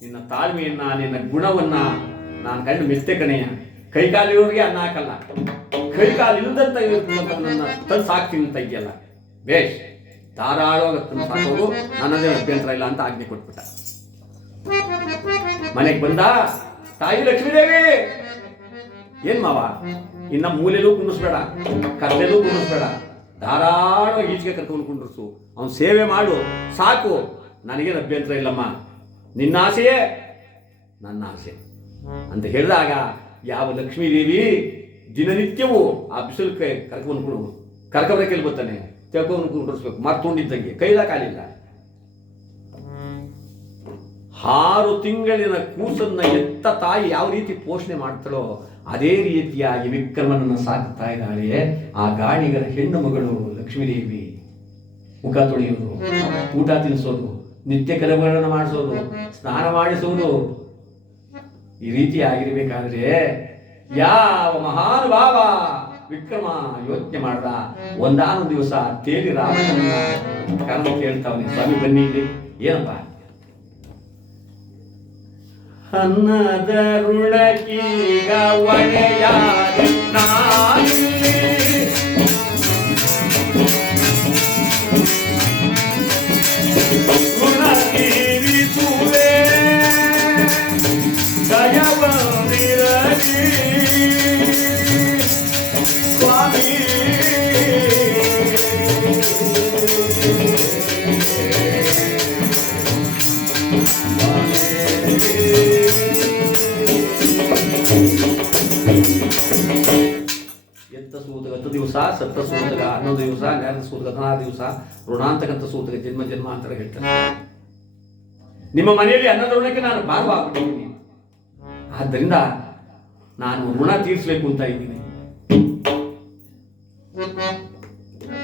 ನಿನ್ನ ತಾಳ್ಮೆಯನ್ನ, ನಿನ್ನ ಗುಣವನ್ನ ನಾನು ಕಂಡು ಮೆತ್ತೆ ಕಣೆಯ. ಕೈಕಾಲಿರೋರಿಗೆ ಅನ್ನ ಹಾಕಲ್ಲ, ಕೈಕಾಲು ಇಲ್ಲದಂತ ನನ್ನ ತಂದು ಸಾಕ್ತೀನಿ ಅಂತ ಇದೆಯಲ್ಲ, ಬೇಷ್ ಧಾರಾಳವಾಗಿ ತಂದು ಸಾಕೋದು, ನನ್ನದೇ ಅಭ್ಯಂತರ ಇಲ್ಲ ಅಂತ ಆಜ್ಞೆ ಕೊಟ್ಬಿಟ್ಟ. ಮನೆಗೆ ಬಂದ ತಾಯಿ ಲಕ್ಷ್ಮೀದೇವಿ, ಏನ್ ಮಾವ ಇನ್ನ ಮೂಲೆಲೂ ಕುಂಡಿಸ್ಬೇಡ, ಕತ್ಲೆಲೂ ಕುಂಡಿಸ್ಬೇಡ, ಧಾರಾಳವಾಗಿ ಈಚೆಗೆ ಕರ್ಕೊಂಡು ಕುಂಡ್ರಿಸು, ಅವನು ಸೇವೆ ಮಾಡು ಸಾಕು, ನನಗೇನು ಅಭ್ಯಂತರ ಇಲ್ಲಮ್ಮ, ನಿನ್ನ ಆಸೆಯೇ ನನ್ನ ಆಸೆ ಅಂತ ಹೇಳಿದಾಗ ಯಾವ ಲಕ್ಷ್ಮೀದೇವಿ ದಿನನಿತ್ಯವೂ ಆ ಬಿಸಿಲಕ್ಕೆ ಕರ್ಕೊಂಡ್ರೆ ಬರ್ತಾನೆ, ತೆಳ್ಕೊಂಡು ಕುಂಡ್ರಿಸ್ಬೇಕು, ಮರ್ತೊಂಡಿದ್ದಂಗೆ, ಕೈಲ ಕಾಲಿಲ್ಲ. 6 ತಿಂಗಳಿನ ಕೂಸನ್ನ ಎತ್ತ ತಾಯಿ ಯಾವ ರೀತಿ ಪೋಷಣೆ ಮಾಡ್ತಾಳೋ ಅದೇ ರೀತಿಯಾಗಿ ವಿಕ್ರಮನನ್ನು ಸಾಕ್ತಾ ಇದ್ದಾಳೆ ಆ ಗಾಣಿಗರ ಹೆಣ್ಣು ಮಗಳು ಲಕ್ಷ್ಮೀದೇವಿ. ಮುಖ ತೊಳೆಯೋದು, ಊಟ ತಿನ್ನಿಸೋದು, ನಿತ್ಯ ಕರ್ಮಗಳನ್ನು ಮಾಡಿಸೋದು, ಸ್ನಾನ ಮಾಡಿಸೋದು, ಈ ರೀತಿ ಆಗಿರ್ಬೇಕಾದ್ರೆ ಯಾವ ಮಹಾನುಭಾವ ವಿಕ್ರಮ ಯೋಚನೆ ಮಾಡ್ದ. ಒಂದಾನೊಂದು ದಿವಸ ತೇಲಿ ರಾಮನನ್ನ ಕರೆದು ಕೇಳ್ತಾವನೆ, ಸ್ವಾಮಿ ಬನ್ನಿ ಇಲ್ಲಿ. ಏನಪ್ಪ? ಅನ್ನದ ಋಣಕೀಗ ಒಡೆಯಾದೆ ನಾನಿಲ್ಲಿ, ಋಣ ತೀರಿಸುವೆ ದಯವನಿರಲಿ ಸ್ವಾಮಿ. ಎತ್ತ ಸೂತಕ 10 ದಿವಸ, ಸತ್ತ ಸೂತಕ 11 ದಿವಸ, ನ್ಯಾಯದ ಸೂತಕ 16 ದಿವಸ, ಋಣಾಂತಕಂತ ಸೂತಕ ಜನ್ಮ ಜನ್ಮಾಂತರ ಹೇಳ್ತಾರೆ. ನಿಮ್ಮ ಮನೆಯಲ್ಲಿ ಅನ್ನದ ಋಣಕ್ಕೆ ನಾನು ಭಾರವಾಗ್ಬಿಟ್ಟಿದ್ದೀನಿ, ಆದ್ದರಿಂದ ನಾನು ಋಣ ತೀರಿಸಬೇಕು ಅಂತ ಇದ್ದೀನಿ.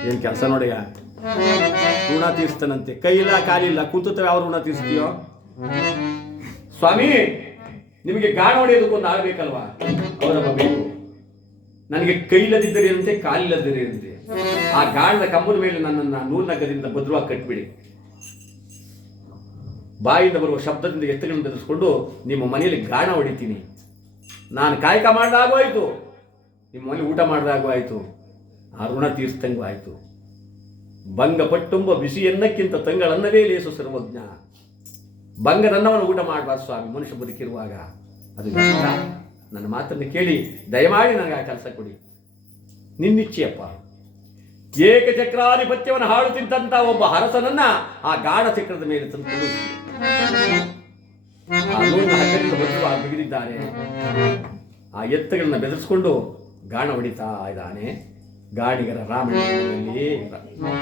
ಏನ್ ಕೆಲಸ ನೋಡಿಗ, ಋಣ ತೀರಿಸ್ತಾನಂತೆ. ಕೈಯಿಲ್ಲ ಕಾಲಿಲ್ಲ, ಕುಂತುತ್ತವೆ, ಯಾವ ಋಣ ತೀರಿಸ್ತೀಯೋ? ಸ್ವಾಮಿ, ನಿಮಗೆ ಗಾಣ ಹೊಡೆಯೋದಕ್ಕೊಂದು ಆಳ್ಬೇಕಲ್ವಾ? ಅವರಮ್ಮ ಬೇಕು. ನನಗೆ ಕೈಯಿಲ್ಲದಿದ್ದರೇನಂತೆ, ಕಾಲಿಲ್ಲದಿರೇನಂತೆ. ಆ ಗಾಣದ ಕಂಬದ ಮೇಲೆ ನನ್ನನ್ನು ನೂಲ್ನಗದಿಂದ ಭದ್ರವಾಗಿ ಕಟ್ಬಿಡಿ. ಬಾಯಿಂದ ಬರುವ ಶಬ್ದದಿಂದ ಎತ್ತುಗಳನ್ನು ಬೆದರಿಸ್ಕೊಂಡು ನಿಮ್ಮ ಮನೆಯಲ್ಲಿ ಗಾಣ ಹೊಡಿತೀನಿ. ನಾನು ಕಾಯಕ ಮಾಡಿದಾಗೂ ಆಯಿತು, ನಿಮ್ಮ ಮನೇಲಿ ಊಟ ಮಾಡಿದಾಗೂ ಆಯಿತು, ಆ ಋಣ ತೀರಿಸ್ದಂಗೂ ಆಯಿತು. ಭಂಗಪಟ್ಟುಂಬ ಬಿಸಿಯನ್ನಕ್ಕಿಂತ ತಂಗಳನ್ನವೇ ಲೇಸು ಸರ್ವಜ್ಞ. ಭಂಗದನ್ನವನ್ನು ಊಟ ಮಾಡಬಾರ್ದು ಸ್ವಾಮಿ ಮನುಷ್ಯ ಬದುಕಿರುವಾಗ. ಅದು ನನ್ನ ಮಾತನ್ನು ಕೇಳಿ ದಯಮಾಡಿ ನನಗೆ ಆ ಕೆಲಸ ಕೊಡಿ. ನಿನ್ನಿಚ್ಛೆಯಪ್ಪ. ಏಕಚಕ್ರಾಧಿಪತ್ಯವನ್ನು ಹಾಳುತ್ತಿದ್ದಂಥ ಒಬ್ಬ ಅರಸನನ್ನ ಆ ಗಾಢ ಚಕ್ರದ ಮೇಲೆ ತಂದು ಬಿಗಿದಿದ್ದಾರೆ. ಆ ಎತ್ತುಗಳನ್ನ ಬೆದರಿಸಿಕೊಂಡು ಗಾಣ ಹೊಡಿತಾ ಇದ್ದಾನೆ. ಗಾಣಿಗರ ರಾಮಣ್ಣನಲ್ಲಿ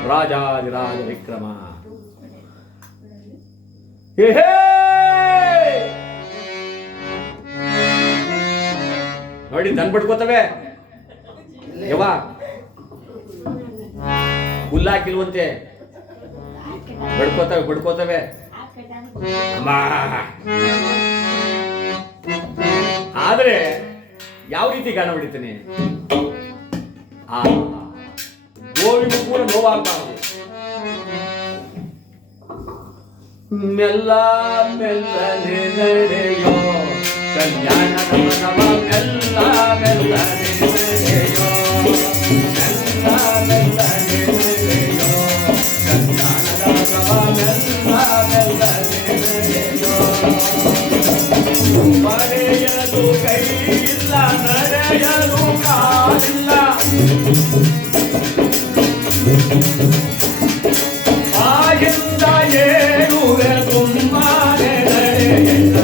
ರಾಜಾದಿರಾಜ ವಿಕ್ರಮ. ನೋಡಿ ದನ್ ಬಡ್ಕೋತವೆ ಯವ್ವ, ಹುಲ್ಲಾಕಿಲ್ವಂತೆ, ಬಡ್ಕೋತವೆ. ಆದ್ರೆ ಯಾವ ರೀತಿ ಗಾಣ ಹೊಡಿತೇನೆ, ಆ ಗೋವಿಗೂ ಕೂಡ ನೋವಾಗಬಾರದು. ಮೆಲ್ಲ ಮೆಲ್ಲನೆ ನಡೆಯೋ ಕಲ್ಯಾಣದ ಮನವ, ಮೆಲ್ಲ ಮೆಲ್ಲನೆ ನಡೆಯೋ, ಮೆಲ್ಲ ಮೆಲ್ಲನೆ ನಡೆಯೋ ಕಲ್ಯಾಣದ ಮನವ, ಮೆಲ್ಲ ಮೆಲ್ಲನೆ ನಡೆಯೋ. ಪಡೆಯಲು ಕೈಯಿಲ್ಲ, ನಡೆಯಲು ಕಾಲಿಲ್ಲ, ಆಗಿಂದ ಏಳುವೆ ತುಂಬಾನೆ ನಡೆಯಿಲ್ಲ,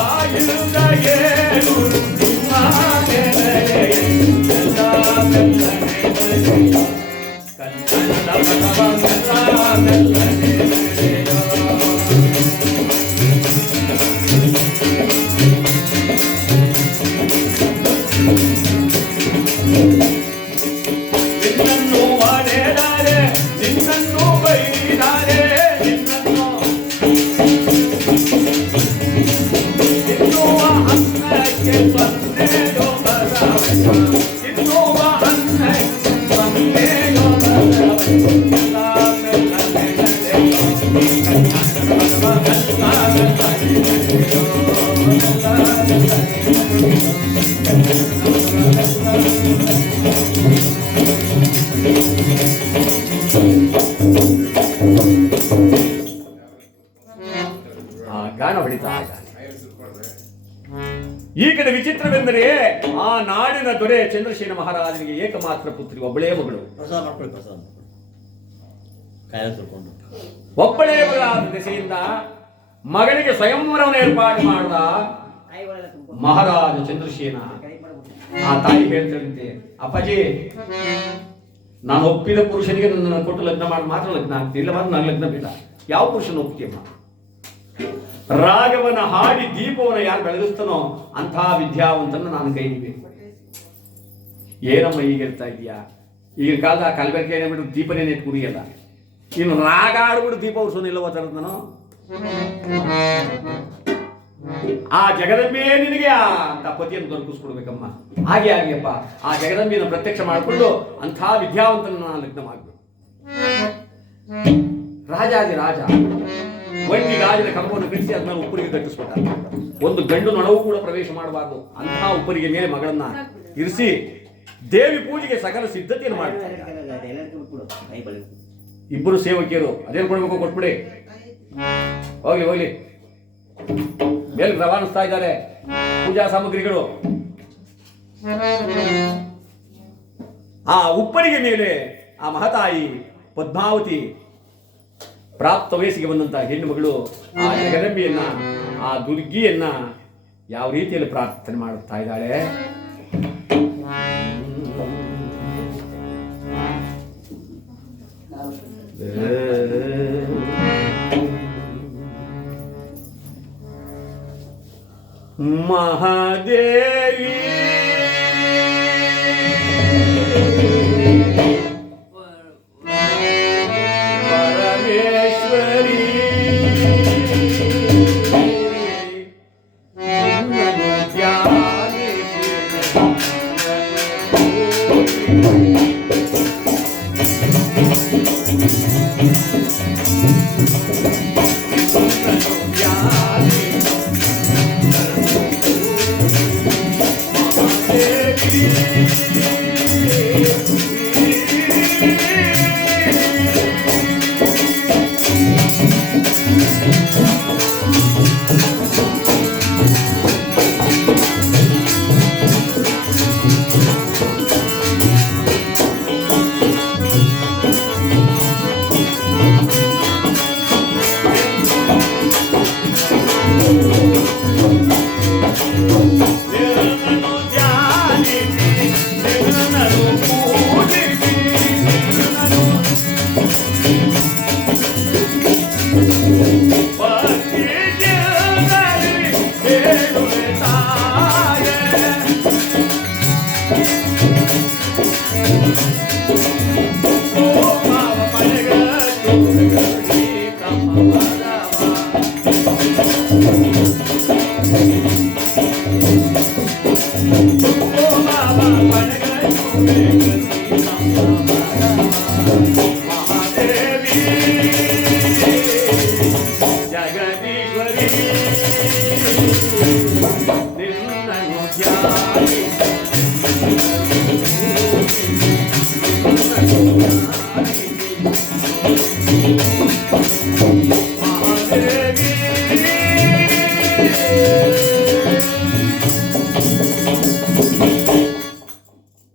ಆಗಿಂದ ಏಳು ತುಂಬಾನೆ ನಡೆಯಿಲ್ಲ, ಮೆಲ್ಲನೆ ನಡೆಯಿಲ್ಲ ಕಲ್ಯಾಣದ ಮನವ, ಮೆಲ್ಲ ಮೆಲ್ಲನೆ ನಡೆಯೋ. ನಿನ್ನನ್ನು ಒಡೆದರೆ, ನಿನ್ನನ್ನು ಬೈದರೆ, ತಿನ್ನುವ ಅನ್ನಕ್ಕೆ ಸೊನ್ನೆಯೋ ಬರವಯ್ಯ, ತಿನ್ನುವ ಅನ್ನಕ್ಕೆ ಸೊನ್ನೆಯೋ ಬರವಯ್ಯ, ಮೆಲ್ಲ ಮೆಲ್ಲನೆ ನಡೆಯೋ ಕಲ್ಯಾಣದ ಮನವ, ಮೆಲ್ಲ ಮೆಲ್ಲನೆ ನಡೆಯೋ, ಮೆಲ್ಲ ಮೆಲ್ಲನೆ ಗಾಣ ಹೊಡಿತಾ ಇದ್ದಾನೆ. ಈ ಕಡೆ ವಿಚಿತ್ರವೆಂದರೆ ಆ ನಾಡಿನ ದೊರೆ ಚಂದ್ರಸೇನ ಮಹಾರಾಜನಿಗೆ ಏಕಮಾತ್ರ ಪುತ್ರಿ, ಒಬ್ಬಳೇ ಮಗಳು. ಒಬ್ಬಳೇ ಮಗಳಾದ ದೆಸೆಯಿಂದ ಮಗಳಿಗೆ ಸ್ವಯಂವರವನ್ನು ಏರ್ಪಾಡು ಮಾಡಿದ ಮಹಾರಾಜ ಚಂದ್ರಸೇನ. ಆ ತಾಯಿ ಹೇಳ್ತಿರಂತೆ, ಅಪ್ಪಾಜಿ ನಾನು ಒಪ್ಪಿದ ಪುರುಷನಿಗೆ ನನ್ನ ಕೊಟ್ಟು ಲಗ್ನ ಮಾಡಿ ಮಾತ್ರ ಲಗ್ನ ಆಗ್ತೀನಿ, ಇಲ್ಲ ಮಾತ್ರ ನಾನು ಲಗ್ನ ಬೇಡ. ಯಾವ ಪುರುಷನ ಒಪ್ಪಿಗೆಮ್ಮ? ರಾಗವನ್ನ ಹಾಡಿ ದೀಪವನ್ನು ಯಾರು ಬೆಳಗಿಸ್ತಾನೋ ಅಂಥ ವಿದ್ಯಾವಂತನ ನಾನು ಕೈ ಹಿಡಿಬೇಕು. ಏನಮ್ಮ ಈಗ ಹೇಳ್ತಾ ಇದೀಯಾ? ಈಗಿನ ಕಾಲದ ಕಲ್ಬೆರಕೆ ಏನೇಬಿಟ್ಟು ದೀಪನೇ ನೆಟ್ಟು ಕುಡಿಯಲ್ಲ, ಇನ್ನು ರಾಗ ಆಡ್ಬಿಟ್ಟು ದೀಪ ಉರ್ಸೋನಿಲ್ಲವ ತರದ್ ನಾನು. ಆ ಜಗದಂಬೆ ನಿನಗೆ ಅಂತ ಪತಿಯನ್ನು ದೊರಕಿಸ್ಕೊಡ್ಬೇಕಮ್ಮ. ಹಾಗೆ ಆಗಿಯಪ್ಪ, ಆ ಜಗದಂಬೆಯನ್ನು ಪ್ರತ್ಯಕ್ಷ ಮಾಡಿಕೊಂಡು ಅಂಥ ವಿದ್ಯಾವಂತನ ನಾನು ಲಗ್ನ ಮಾಡಬೇಕು. ರಾಜಾದಿ ರಾಜ ಒಂಟಿ ಗಾಜಿನ ಕಂಬವನ್ನು ಕಟ್ಟಿಸಿ ಅದನ್ನ ಉಪ್ಪರಿಗೆ ಕಟ್ಟಿಸ್ಬಿಟ್ಟ. ಒಂದು ಗಂಡು ನೊಣವೂ ಕೂಡ ಪ್ರವೇಶ ಮಾಡಬಾರ್ದು ಅಂತಹ ಉಪ್ಪರಿಗೆ ಮೇಲೆ ಮಗಳನ್ನ ಇರಿಸಿ ದೇವಿ ಪೂಜೆಗೆ ಸಕಲ ಸಿದ್ಧತೆಯನ್ನು ಮಾಡ್ತಾರೆ. ಇಬ್ಬರು ಸೇವಕಿಯರು ಅದೇನು ಕೊಡ್ಬೇಕು ಕೊಟ್ಬಿಡಿ, ಹೋಗ್ಲಿ ಹೋಗ್ಲಿ. ಮೇಲೆ ರವಾನಿಸ್ತಾ ಇದ್ದಾರೆ ಪೂಜಾ ಸಾಮಗ್ರಿಗಳು. ಆ ಉಪ್ಪರಿಗೆ ಮೇಲೆ ಆ ಮಹತಾಯಿ ಪದ್ಮಾವತಿ ಪ್ರಾಪ್ತ ವಯಸ್ಸಿಗೆ ಬಂದಂತಹ ಹೆಣ್ಣು ಮಗಳು ಆ ಜಗದಂಬೆಯನ್ನ, ಆ ದುರ್ಗಿಯನ್ನ ಯಾವ ರೀತಿಯಲ್ಲಿ ಪ್ರಾರ್ಥನೆ ಮಾಡುತ್ತಾ ಇದ್ದಾಳೆ. ಮಹಾದೇವಿ ಪರಮೇಶ್ವರಿ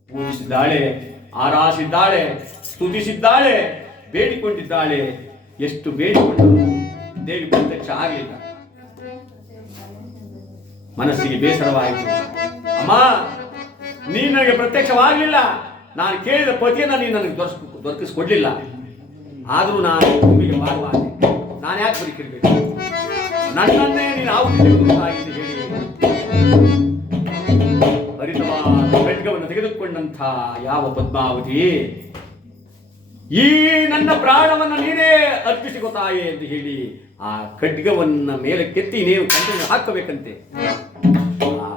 ಪೂಜಿಸಿದ್ದಾಳೆ, ಆರಾಧಿಸಿದ್ದಾಳೆ, ಸ್ತುತಿಸಿದ್ದಾಳೆ, ಬೇಡಿಕೊಂಡಿದ್ದಾಳೆ. ಎಷ್ಟು ಬೇಡಿಕೊಂಡರು ದೇವಿ ಪ್ರತ್ಯಕ್ಷ ಆಗಲಿಲ್ಲ. ಮನಸ್ಸಿಗೆ ಬೇಸರವಾಯಿತು. ಅಮ್ಮ, ನೀನು ನನಗೆ ಪ್ರತ್ಯಕ್ಷವಾಗಲಿಲ್ಲ, ನಾನು ಕೇಳಿದ ಪತಿಯನ್ನು ನೀನು ನನಗೆ ದೊರಕಿಸ್ಕೊಡ್ಲಿಲ್ಲ. ಆದರೂ ನಾನು ಭೂಮಿಗೆ ಮಾರುವಾದೆ, ನಾನು ಯಾಕೆ ಬದುಕಿರ್ಬೇಕು? ನನ್ನನ್ನೇ ನೀನು ಆಹುತಿ ತೆಗೆದುಕೊಳ್ಳಾಗಿದೆ ಹೇಳಿ ಹರಿತವಾದ ಖಡ್ಗವನ್ನು ತೆಗೆದುಕೊಂಡಂಥ ಯಾವ ಪದ್ಮಾವತಿ, ಈ ನನ್ನ ಪ್ರಾಣವನ್ನು ನೀನೇ ಅರ್ಪಿಸಿಕೊತಾಯೆ ಎಂದು ಹೇಳಿ ಆ ಖಡ್ಗವನ್ನ ಮೇಲೆ ಕೆತ್ತಿ ನೀವು ಕಂಟಿನ್ಯೂ ಹಾಕಬೇಕಂತೆ. ಆ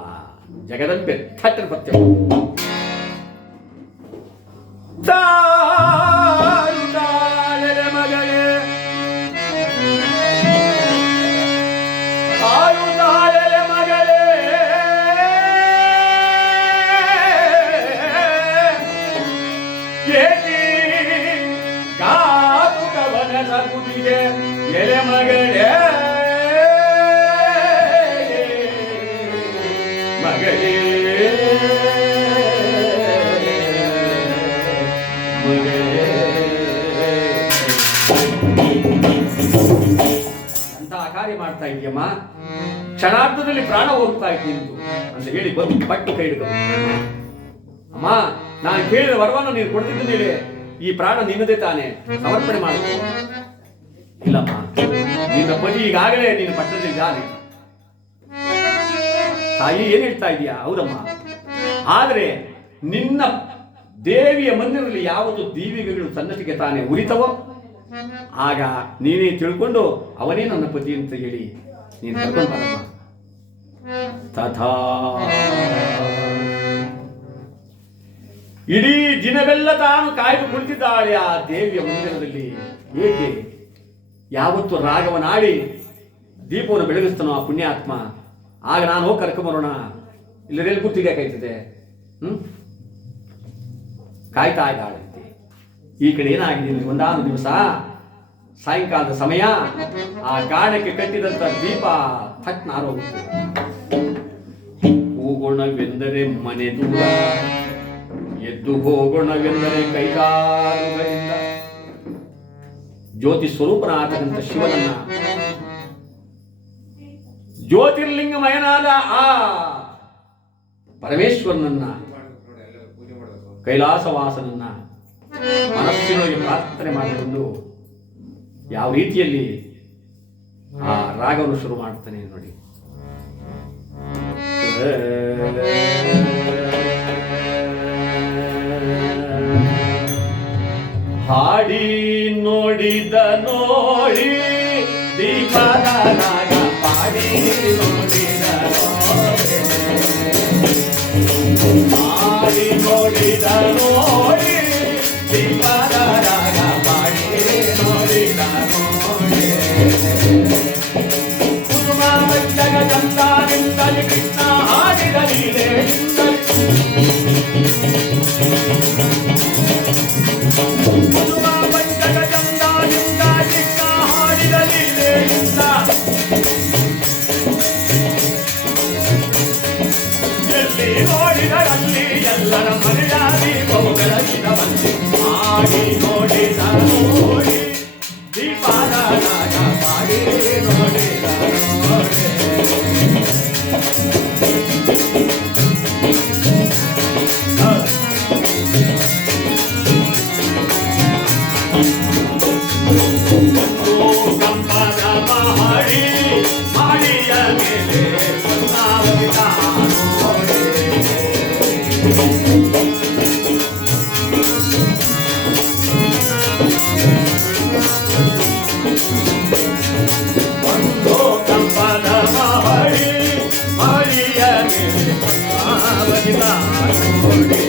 ಜಗದಂಬೆ ಥಟ್ಟನ ಪತ್ಯ ಮಗಳೇ, ಆಯುಧಾಳೆ ಮಗಳೇ, ಎಲೆ ಮಗಳೇ, ಮಗಳೇ, ಎಂತಹ ಕಾರ್ಯ ಮಾಡ್ತಾ ಇದೆಯಮ್ಮ, ಕ್ಷಣಾರ್ಧದಲ್ಲಿ ಪ್ರಾಣ ಹೋಗ್ತಾ ಇದ್ದೀನಿ ಅಂತ ಹೇಳಿ ಬಂದು ಪಟ್ಟು ಕೈ ಹಿಡಿದು, ಅಮ್ಮ, ನಾನು ಕೇಳಿದ ವರವನ್ನು ನೀನು ಕೊಡ್ತಿದ್ದ ಮೇಲೆ ಈ ಪ್ರಾಣ ನಿನ್ನದೇ ತಾನೇ, ಸಮರ್ಪಣೆ ಮಾಡಬೇಕು. ಇಲ್ಲಮ್ಮ, ನಿನ್ನ ಪತಿ ಈಗಾಗಲೇ ನಿನ್ನ ಪಟ್ಟಣದಲ್ಲಿದ್ದಾನೆ. ತಾಯಿ ಏನ್ ಹೇಳ್ತಾ ಇದೀಯಾ? ಹೌದಮ್ಮ, ಆದ್ರೆ ನಿನ್ನ ದೇವಿಯ ಮಂದಿರದಲ್ಲಿ ಯಾವುದು ದೀವಿಗೆಗಳು ಸನ್ನತಿಗೆ ತಾನೇ ಉರಿತವೋ ಆಗ ನೀನೇ ತಿಳ್ಕೊಂಡು ಅವನೇ ನನ್ನ ಪತಿ ಅಂತ ಹೇಳಿ ನೀನು ಕರ್ಕೊಂಡು ಬರಮ್ಮ. ತಥಾ ಇಡೀ ದಿನವೆಲ್ಲ ತಾನು ಕಾಯ್ದು ಕುಳಿತಿದ್ದಾಳೆ ಆ ದೇವಿಯ ಮಂದಿರದಲ್ಲಿ. ಏಕೆ? ಯಾವತ್ತು ರಾಗವನಾಡಿ ದೀಪವನ್ನು ಬೆಳಗಿಸ್ತಾನೋ ಆ ಪುಣ್ಯಾತ್ಮ, ಆಗ ನಾನು ಹೋಗಿ ಕರ್ಕೊಂಬರೋಣ. ಇಲ್ಲರೆಲ್ಲಿ ಕೂತಿಗಾಕಾಯ್ತದೆ? ಕಾಯ್ತಾ ಇದ್ದಾಳಂತೆ. ಈ ಕಡೆ ಏನಾಗಿದೆ, ಒಂದಾನು ದಿವಸ ಸಾಯಂಕಾಲದ ಸಮಯ ಆ ಗಾಣಕ್ಕೆ ಕಟ್ಟಿದಂತ ದೀಪ ಥಟ್ನ ಆರೋಗುತ್ತೆ. ಹೋಗೋಣವೆಂದರೆ ಮನೆ ದೂರ, ಎದ್ದು ಹೋಗೋಣವೆಂದರೆ ಕೈಕಾಲುಗಳಿಂದ. ಜ್ಯೋತಿ ಸ್ವರೂಪನಾದಂತ ಶಿವನನ್ನ, ಜ್ಯೋತಿರ್ಲಿಂಗಮಯನಾದ ಆ ಪರಮೇಶ್ವರನನ್ನ, ಕೈಲಾಸವಾಸನನ್ನ ಮನಸ್ಸಿನೊಳಗೆ ಪ್ರಾರ್ಥನೆ ಮಾಡಿಕೊಂಡು ಯಾವ ರೀತಿಯಲ್ಲಿ ಆ ರಾಗವನ್ನು ಶುರು ಮಾಡ್ತಾನೆ ನೋಡಿ. ಹಾಡಿ ನೋಡಿದ ನೋಡಿ ದೀಪದ ರಾಗ, ಪಾಡಿ ನೋಡಿದ ನೋಡಿ, ಹಾಡಿ ನೋಡಿದ ನೋಡಿ ದೀಪದ ರಾಗ, ಪಾಡಿ ನೋಡಿದ ನೋಡಿ. ಕೃಷ್ಣ ಹಾಡಿದ ಲೀಲೆಯಿಂದಲೇ ಮಧುರ ಪಂಚಕ ಚಂದಾದಿಂದ ಕೃಷ್ಣ ಹಾಡಿದ ಲೀಲೆಯಿಂದ ಎಲ್ಲಿ ನೋಡಿದರಲ್ಲಿ ಎಲ್ಲರ ಮನೆಯ ದೀಪವು ಬೆಳಗಿದ ಬಂದು ಮಾಡಿ ನೋಡಿದ ನೋಡಿ ದೀಪಾದ ರಾಗ ಮಾಡಿ ನೋಡಿದ ನೋಡಿ ಕಂಪದ ಮಾಡಿ ಮಾಡಿಯ ಮೇಲೆ ಬಂದಾವರಿದ ನೋಡಿ ಒಂದು ಕಂಪದ ಮಾಡಿ ಮಾಡಿಯ ಮೇಲೆ ಬಂದಾವರಿದ ನೋಡಿ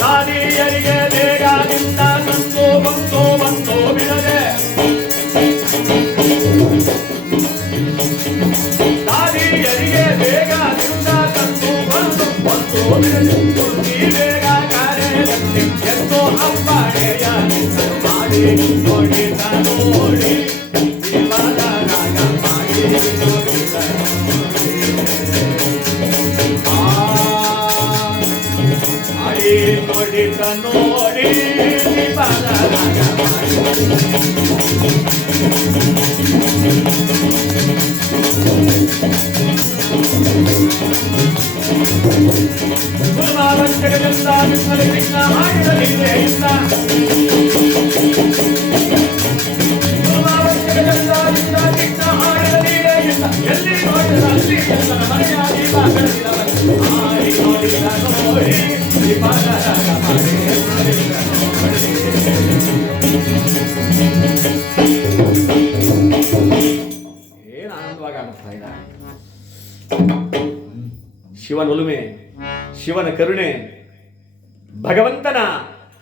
ದಾದಿಯರಿಗೆ ಬೇಗದಿಂದ ತಂದು ಬಂದು ಬಿಡದೆ ದಾದಿಯರಿಗೆ ಬೇಗದಿಂದ ತಂದು ಬಂದು ಬಿಡದೆ ಬೇಗ ಕಾರ್ಯದಲ್ಲಿ ಎಂದು ಹಬ್ಬಡೆಯ ಮಾಡಿ ನೋಡಿದ ನೋಡಿ ಜೀವನ ರಾಗ ಮಾಡಿ ನೋಡಿದ ಮಾಡಿ ನೋಡಿದ ನೋಡಿ ಜೀವನ ರಾಗ ಮಾಡಿ ಗುರುನಾನಂದರಿಂದ ಕೃಷ್ಣ ಮಾಡಿದ ಲೀಲೆಯಿಂದ ಗುರುನಾನಂದರಿಂದ ಕೃಷ್ಣ ಮಾಡಿದ ಲೀಲೆಯಿಂದ ಎಲ್ಲಿ ನೋಡಿದ ಅಲ್ಲಿ ಎಲ್ಲರ ಮನೆಯ ದೀಪ ಬೆಳಗಿದ ಮಾಡಿ ನೋಡಿದ ನೋಡಿ ದೀಪದ ರಾಗ ಮಾಡಿ ನೋಡಿದ ನೋಡಿ ಏನು ಆನಂದವಾಗಿ ಆಗುತ್ತಾ ಇದೆ. ಶಿವನ ಒಲುಮೆ, ಶಿವನ ಕರುಣೆ, ಭಗವಂತನ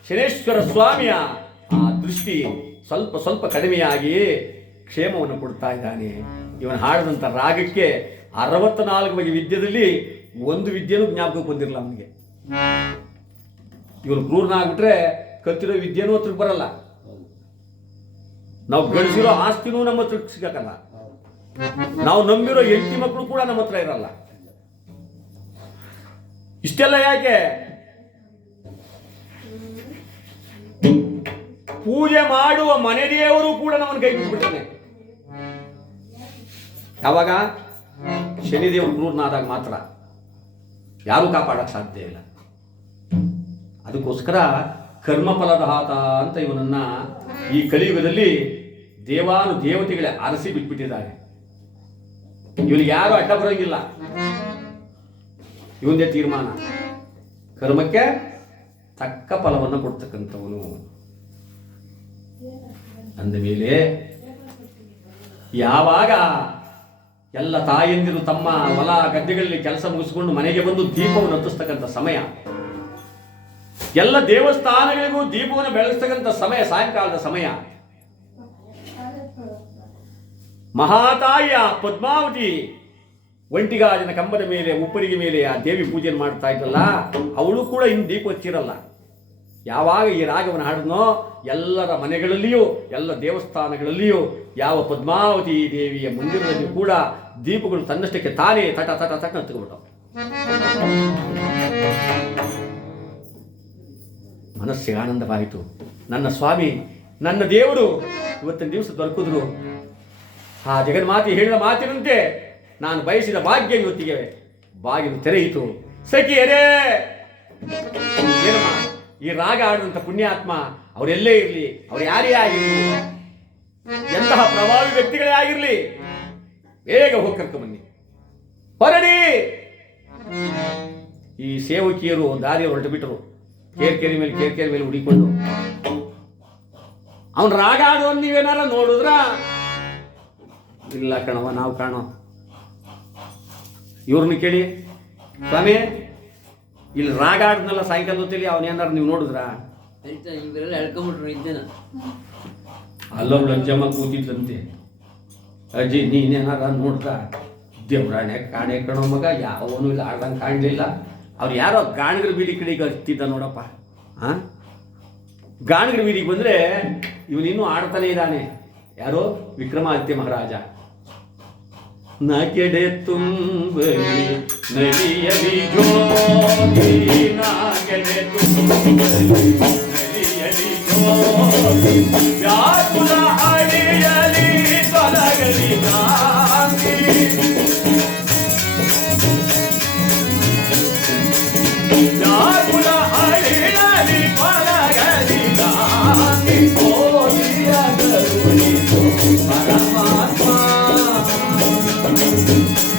ಶನೇಶ್ವರ ಸ್ವಾಮಿಯ ಆ ದೃಷ್ಟಿ ಸ್ವಲ್ಪ ಸ್ವಲ್ಪ ಕಡಿಮೆಯಾಗಿ ಕ್ಷೇಮವನ್ನು ಕೊಡ್ತಾ ಇದ್ದಾನೆ. ಇವನು ಹಾಡಿದಂಥ ರಾಗಕ್ಕೆ 64 ಬಗೆ ವಿದ್ಯೆಯಲ್ಲಿ ಒಂದು ವಿದ್ಯೆನೂ ಜ್ಞಾಪಕಕ್ಕೆ ಬಂದಿರಲ್ಲ ಅವನಿಗೆ. ಇವನು ಕ್ರೂರನಾಗ್ಬಿಟ್ರೆ ಕತ್ತಿರೋ ವಿದ್ಯೆನೂ ಹತ್ರಕ್ಕೆ ಬರಲ್ಲ. ನಾವು ಗಳಿಸಿರೋ ಆಸ್ತಿನೂ ನಮ್ಮ ಹತ್ರ ಸಿಗಕ್ಕಲ್ಲ. ನಾವು ನಂಬಿರೋ 8 ಮಕ್ಕಳು ಕೂಡ ನಮ್ಮ ಹತ್ರ ಇರಲ್ಲ. ಇಷ್ಟೆಲ್ಲ ಯಾಕೆ? ಪೂಜೆ ಮಾಡುವ ಮನೆ ದೇವರು ಕೂಡ ನಮ್ಮನ್ನು ಕೈ ಬಿಟ್ಬಿಡ್ತಾನೆ. ಯಾವಾಗ? ಶನಿದೇವರು ಕ್ರೂರನಾದಾಗ ಮಾತ್ರ. ಯಾರೂ ಕಾಪಾಡಕ್ಕೆ ಸಾಧ್ಯ ಇಲ್ಲ. ಅದಕ್ಕೋಸ್ಕರ ಕರ್ಮಫಲದ ಹಾತ ಅಂತ ಇವನನ್ನ ಈ ಕಲಿಯುಗದಲ್ಲಿ ದೇವಾನು ದೇವತೆಗಳೇ ಅರಸಿ ಬಿಟ್ಬಿಟ್ಟಿದ್ದಾರೆ. ಇವನಿಗೆ ಯಾರು ಅಡ್ಡ ಬರೋಂಗಿಲ್ಲ. ಇವಂದೇ ತೀರ್ಮಾನ. ಕರ್ಮಕ್ಕೆ ತಕ್ಕ ಫಲವನ್ನು ಕೊಡ್ತಕ್ಕಂಥವನು ಅಂದ ಮೇಲೆ ಯಾವಾಗ ಎಲ್ಲ ತಾಯಂದಿರು ತಮ್ಮ ಹೊಲ ಗದ್ದೆಗಳಲ್ಲಿ ಕೆಲಸ ಮುಗಿಸಿಕೊಂಡು ಮನೆಗೆ ಬಂದು ದೀಪವನ್ನು ಹತ್ತಿಸ್ತಕ್ಕಂಥ ಸಮಯ, ಎಲ್ಲ ದೇವಸ್ಥಾನಗಳಿಗೂ ದೀಪವನ್ನು ಬೆಳೆಸ್ತಕ್ಕಂಥ ಸಮಯ, ಸಾಯಂಕಾಲದ ಸಮಯ, ಮಹಾತಾಯಿಯ ಪದ್ಮಾವತಿ ಒಂಟಿಗಾಜಿನ ಕಂಬದ ಮೇಲೆ ಉಪ್ಪರಿಗೆ ಮೇಲೆ ಆ ದೇವಿ ಪೂಜೆಯನ್ನು ಮಾಡ್ತಾ ಇದ್ದಲ್ಲ, ಅವಳು ಕೂಡ ಇನ್ನು ದೀಪ ಹಚ್ಚಿರಲ್ಲ. ಯಾವಾಗ ಈ ರಾಗವನ್ನು ಹಾಡಿದ್ನೋ ಎಲ್ಲರ ಮನೆಗಳಲ್ಲಿಯೂ ಎಲ್ಲ ದೇವಸ್ಥಾನಗಳಲ್ಲಿಯೂ ಯಾವ ಪದ್ಮಾವತಿ ದೇವಿಯ ಮಂದಿರದಲ್ಲಿಯೂ ಕೂಡ ದೀಪಗಳು ತನ್ನಷ್ಟಕ್ಕೆ ತಾನೇ ತಟ ತಟ ತಟ ಹತ್ಕೊಂಡ್ಬಿಟ್ಟವು. ಮನಸ್ಸಿಗೆ ಆನಂದವಾಯಿತು. ನನ್ನ ಸ್ವಾಮಿ, ನನ್ನ ದೇವರು ಇವತ್ತಿನ ದಿವಸ ದೊರಕಿದ್ರು. ಆ ಜಗನ್ಮಾತೆ ಹೇಳಿದ ಮಾತಿನಂತೆ ನಾನು ಬಯಸಿದ ಭಾಗ್ಯ ಇವತ್ತಿಗೆ ಬಾಗಿಲು ತೆರೆಯಿತು. ಸಖಿಯರೇ, ಏನಮ್ಮ ಈ ರಾಗ ಆಡಿದಂಥ ಪುಣ್ಯಾತ್ಮ ಅವರೆಲ್ಲೇ ಇರಲಿ, ಅವ್ರು ಯಾರೇ ಆಗಿರಲಿ, ಎಂತಹ ಪ್ರಭಾವಿ ವ್ಯಕ್ತಿಗಳೇ ಆಗಿರಲಿ, ಬೇಗ ಹೋಗಿ ಕರ್ಕೊಂಬನ್ನಿ, ಹೊರಡಿ. ಈ ಸೇವಕಿಯರು ದಾರಿ ಹೊರಟು ಬಿಟ್ಟರು. ಕೇರ್ಕೆರೆ ಮೇಲೆ ಹುಡಿಕೊಂಡು ಅವನು ರಾಗ ಆಡುವಂತ ನೀವೇನಾರ ನೋಡಿದ್ರ? ಇಲ್ಲ ಕಣವ, ನಾವು ಕಾಣೋ. ಇವ್ರನ್ನ ಕೇಳಿ, ಸ್ವಾಮಿ ಇಲ್ಲಿ ರಾಗ ಆಡ್ನಲ್ಲ ಸಾಯಂಕಾಲ ಹೊತ್ತಲ್ಲಿ ಅವನೇನಾರು ನೀವು ನೋಡಿದ್ರ? ಇವರೆಲ್ಲ ಹೇಳ್ಕೊಂಬಿಟ್ರು ಇದ್ದೇನ. ಅಲ್ಲೊಬ್ಳು ಅಜ್ಜಮ್ಮ ಕೂತಿದ್ದಂತೆ. ಅಜ್ಜಿ ನೀನೇನಾರ ನೋಡ್ದ? ದೇವ್ರಾಣೆ ಕಾಣೆ ಕಣೋ ಮಗ, ಯಾವನು ಇಲ್ಲ ಆಡ್ದಂಗೆ ಕಾಣಲಿಲ್ಲ. ಅವ್ರು ಯಾರೋ ಗಾಣಗರ ಬೀದಿ ಕಡೆಗೆ ಹತ್ತಿದ್ದ ನೋಡಪ್ಪ. ಗಾಣಗರ ಬೀದಿಗೆ ಬಂದರೆ ಇವನಿನ್ನೂ ಆಡ್ತಾನೆ ಇದ್ದಾನೆ. ಯಾರೋ ವಿಕ್ರಮಾದಿತ್ಯ ಮಹಾರಾಜ. ನಗೆಡೆ ತುಂಬಲಿ ನಲಿಯಲಿ ಜ್ಯೋತಿ, ನಗೆಡೆ ತುಂಬಲಿ ನಲಿಯಲಿ ಜ್ಯೋತಿ, ವ್ಯಾಕುಲ ಅಳಿಯಲಿ ತೊಲಗಲಿ ಕಾಂತಿ, ವ್ಯಾಕುಲ ಅಳಿಯಲಿ ತೊಲಗಲಿ ಕಾಂತಿ, ಕೋಟಿಯ ಕರುಣಿಸು ಪರಮಾತ್ಮ,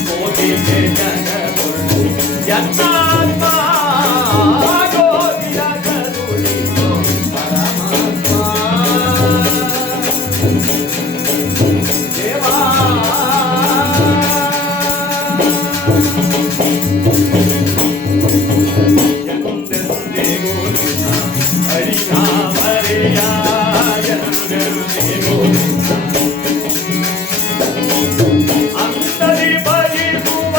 ಕೋಟಿಗೆ ಜಗದೊಳು ಜನ್ಮಾತ್ಮ, ಕೋಟಿಯ ಕರುಣಿಸು ಪರಮಾತ್ಮ ದೇವಾ. ಎಂದೆಂದಿಗೂ ನಿನ್ನ ಹರಿನಾಮರೆಯ, ಎಂದೆಂದಿಗೂ ನಿನ್ನ ಅಂತರಿ ಬರಿಸುವ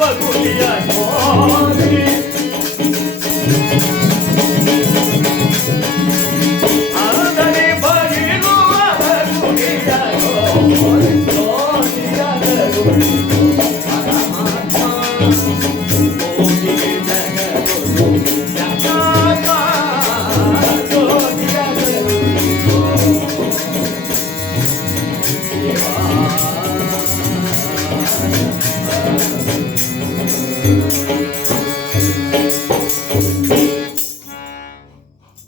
ಬಗುಲಿಯ ಜ್ಯೋತಿ, ಅಂತರಿ ಬರಿಸುವ ಬಗುಲಿಯ ಜ್ಯೋತಿ, ಜ್ಯೋತಿಯ ಕರುಣಿಸು ಪರಮಾತ್ಮ, ಕೋಟಿಗೆ ಜಗದೊಳು ಜನ್ಮಾತ್ಮ, ಜ್ಯೋತಿಯ ಕರುಣಿಸು ದೇವಾ.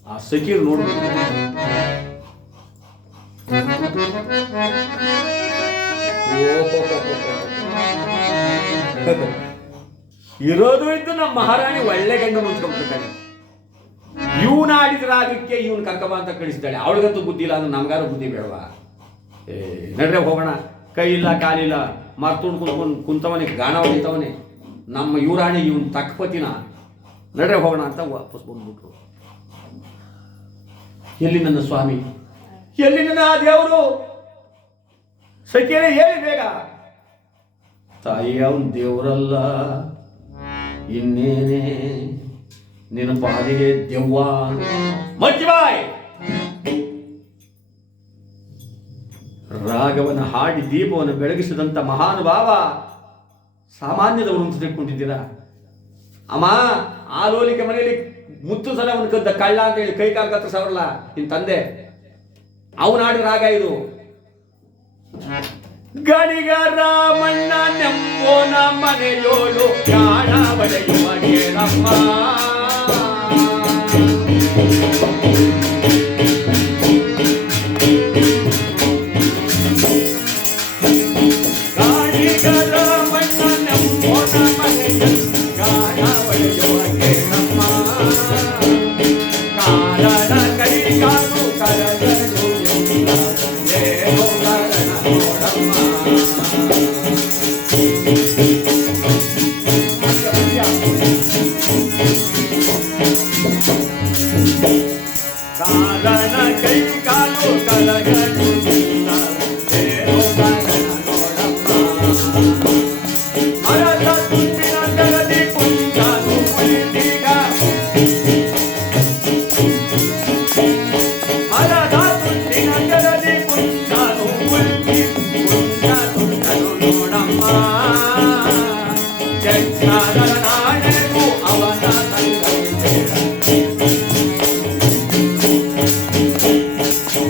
ಆ ಸಖೀರ್ ನೋಡ್ಬೇಕು, ಇರೋದು ಇದ್ದು ನಮ್ಮ ಮಹಾರಾಣಿ ಒಳ್ಳೆ ಗಂಡ ಮುಂಚ್ಕೊಂಡ್ಬಿಡ್ತಾಳೆ. ಇವನ ಆಡಿದ್ರಾಗಕ್ಕೆ ಇವನ್ ಕರ್ಕಬ ಅಂತ ಕಳಿಸ್ತಾಳೆ. ಅವಳಿಗಂತೂ ಬುದ್ಧಿ ಇಲ್ಲ, ಅಂದ್ರೆ ನಮ್ಗಾರು ಬುದ್ಧಿ ಬೇಡವಾ? ನಡ್ರೆ ಹೋಗೋಣ, ಕೈ ಇಲ್ಲ ಕಾಲಿಲ್ಲ ಮರ್ತುಂಡು ಕುಂತ್ಕೊಂಡು ಕುಂತವನೇ, ಗಾಣ ಹೊಡಿತವನೇ ನಮ್ಮ ಯುವರಾಣಿ, ಇವನ್ ತಕ್ಕಪತಿನ, ನಡ್ರೆ ಹೋಗೋಣ ಅಂತ ವಾಪಸ್ ಬಂದ್ಬಿಟ್ರು. ಎಲ್ಲಿ ನನ್ನ ಸ್ವಾಮಿ, ಎಲ್ಲಿ ನನ್ನ ದೇವರು? ಸಖಿಯರೇ ಹೇಳಿ ಬೇಗ. ತಾಯಿ ಅವನ್ ದೇವರಲ್ಲ, ಇನ್ನೇನೆ ನಿನ್ನ ಪಾದಿಗೆ ದೆವ್ವ. ಮಜ್ಜಿಬಾಯ್, ರಾಗವನ ಹಾಡಿ ದೀಪವನ್ನು ಬೆಳಗಿಸಿದಂಥ ಮಹಾನುಭಾವ ಸಾಮಾನ್ಯದವರು ಅಂತ ತಿಳ್ಕೊಂಡಿದ್ದೀರಾ? ಅಮ್ಮ, ಆ ಲೋಲಿಕೆ ಮನೆಯಲ್ಲಿ ಮುತ್ತು ಸಲವನ್ನು ಕದ್ದ ಕಳ್ಳ ಅಂತ ಹೇಳಿ ಕೈ ಕಾಲು ಕತ್ತರಿಸವ್ರಲ್ಲ ನಿನ್ ತಂದೆ, ಅವನ ಹಾಡಿದ ರಾಗ ಇದು. ಗಣಿಗ ರಾಮಣ್ಣ ನೆಂಬೋನ ಮನೆಯೋಳು ಪ್ರಾಣ ಬಳೆಯುವ ಗೇರಮ್ಮ, ಗಣಿಗ ರಾಮಣ್ಣ ನೆಂಬೋನ ಮನೆಯಲ್ಲಿ ಪ್ರಾಣ ಬಳೆಯುವ ಗೇರಮ್ಮ, ಕಾರಣ ಕೈ ಕಾಲು ಕರಗಲು ಏನೋ ಕಾರಣ ನೋಡಮ್ಮ. ಕಾರಣ ಕೈ ಕಾಲು ಕರಗಲು ಏನೋ ಕಾರಣ ನೋಡಮ್ಮ. ಮರದ ತುಂಬಿನ ಕರದಿ ಕುಂಚಾನು ಕುಳಿತೀಗ, ಮರದ ತುಂಬಿನ ಕರದಿ ಕುಂಚಾನು ಕುಳಿತಿ ಕುಂಚಾನು ನೋಡಮ್ಮ. ಚಕ್ರದ ನಾಳೆಗೂ ಅವನ ಸಂಗಮೇಳ,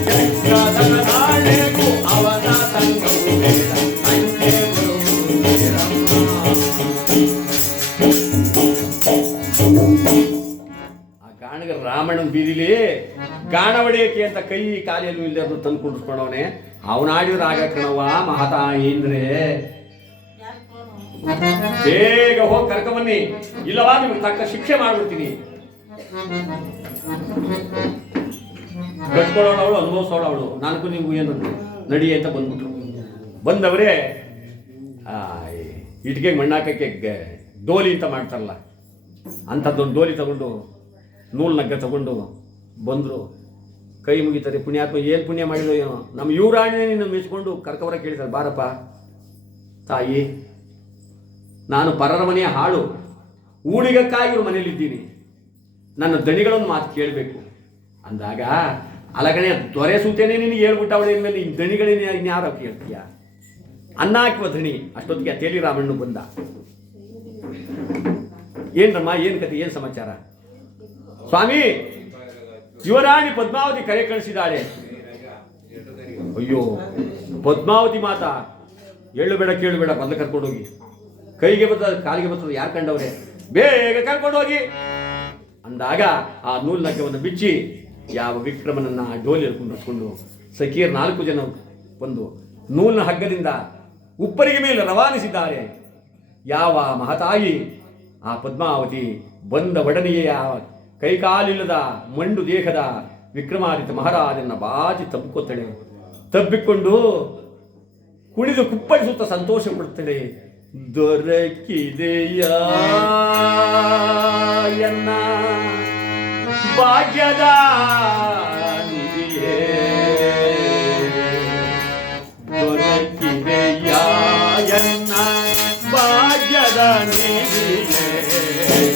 ಚಕ್ರದ ನಾಳೆಗೂ ಅವನ ಸಂಗವು ಬೇಡ, ಅಂತೆ ಬರುವುದಿರಮ್ಮ. ಆ ಗಾಣಗ ರಾಮಣ್ಣನ ಬೀದಿಲಿ ಗಾಣ ಹೊಡೆಯಕ್ಕೆ ಅಂತ ಕೈ ಕಾಲಿಯನ್ನು ಇಲ್ಲದೆ ತಂದು ಕುಡಿಸ್ಕೊಂಡವನೆ. ಅವನ ಆಡಿದ್ರೆ ಆಗ ಕಣವ ಮಹಾತಾಯಿ ಅಂದ್ರೆ. ಬೇಗ ಹೋಗಿ ಕರ್ಕೊಂಬನ್ನಿ, ಇಲ್ಲವಾ ನಿಮ್ಗೆ ತಕ್ಕ ಶಿಕ್ಷೆ ಮಾಡ್ಬಿಡ್ತೀನಿ. ಕಟ್ಕೊಳ್ಳೋಣ ಅವಳು, ಅನುಭವಿಸೋಳ ಅವಳು, ನಾಲ್ಕು ನೀವು ಏನು ನಡಿ ಅಂತ ಬಂದ್ಬಿಟ್ರು. ಬಂದವರೇ ಇಟ್ಗೆ ಮಣ್ಣಾಕಕ್ಕೆ ಡೋಲಿ ಅಂತ ಮಾಡ್ತಾರಲ್ಲ, ಅಂಥದ್ದೊಂದು ಡೋಲಿ ತಗೊಂಡು ನೂಲು ನಗ್ಗ ತಗೊಂಡು ಬಂದರು. ಕೈ ಮುಗಿತಾರೆ. ಪುಣ್ಯಾತ್ಮ ಏನು ಪುಣ್ಯ ಮಾಡಿದ್ರು ಏನೋ, ನಮ್ಮ ಯುವರಾಣಿ ನಿನ್ನ ಮೆಚ್ಕೊಂಡು ಕರ್ಕವರ ಕೇಳಿದ್ದಾರೆ, ಬಾರಪ್ಪ ತಾಯಿ ನಾನು ಪರರ ಮನೆಯ ಹಾಳು, ಊಳಿಗಕ್ಕಾಗಿರೋ ಮನೆಯಲ್ಲಿದ್ದೀನಿ, ನನ್ನ ದಣಿಗಳನ್ನು ಮಾತು ಕೇಳಬೇಕು ಅಂದಾಗ ಅಲಗಣೆ ದೊರೆ ಸೂತೇನೆ ನಿನಗೆ ಹೇಳ್ಬಿಟ್ಟ ಅವಳ ಮೇಲೆ ಈ ದಣಿಗಳೇನೆ ಇನ್ಯಾರೋ ಕೇಳ್ತೀಯ? ಅನ್ನ ಹಾಕುವ ದಣಿ. ಅಷ್ಟೊತ್ತಿಗೆ ತೇಲಿ ರಾಮಣ್ಣ ಬಂದ. ಏನ್ರಮ್ಮ, ಏನು ಕತೆ, ಏನು ಸಮಾಚಾರ? ಸ್ವಾಮಿ, ಯುವರಾಣಿ ಪದ್ಮಾವತಿ ಕರೆ ಕಳಿಸಿದಾಳೆ. ಅಯ್ಯೋ, ಪದ್ಮಾವತಿ ಮಾತಾ, ಎಳ್ಳು ಬೇಡ ಕೇಳು ಬೇಡ, ಮೊದಲು ಕರ್ಕೊಂಡೋಗಿ. ಕೈಗೆ ಬರ್ತದ ಕಾಲಿಗೆ ಬರ್ತದ, ಯಾರು ಕಂಡವ್ರೆ, ಬೇಗ ಕರ್ಕೊಂಡೋಗಿ ಅಂದಾಗ ಆ ನೂಲ್ನಕವನ್ನು ಬಿಚ್ಚಿ ಯಾವ ವಿಕ್ರಮನನ್ನ ಡೋಲಿ ಹಿಡ್ಕೊಂಡು ಸಖಿಯರ್ 4 ಜನ ಬಂದು ನೂಲಿನ ಹಗ್ಗದಿಂದ ಉಪ್ಪರಿಗೆ ಮೇಲೆ ರವಾನಿಸಿದ್ದಾರೆ. ಯಾವ ಮಹತಾಯಿ ಆ ಪದ್ಮಾವತಿ ಬಂದ ಒಡನೆಯೇ ಆ ಕೈಕಾಲಿಲ್ಲದ ಮಂಡು ದೇಹದ ವಿಕ್ರಮಾದಿತ್ಯ ಮಹಾರಾಜನ ಬಾಜಿ ತಬ್ಬಿಕೊತ್ತಳೆ. ತಬ್ಬಿಕೊಂಡು ಕುಣಿದು ಕುಪ್ಪಳಿಸುತ್ತಾ ಸಂತೋಷ ಪಡುತ್ತಳೆ. ದೊರಕಿದೆಯ ಎನ್ನ ಭಾಗ್ಯದ ನಿಧಿಯೇ, ದೊರಕಿದೆಯ ಎನ್ನ ಭಾಗ್ಯದ ನಿಧಿಯೇ,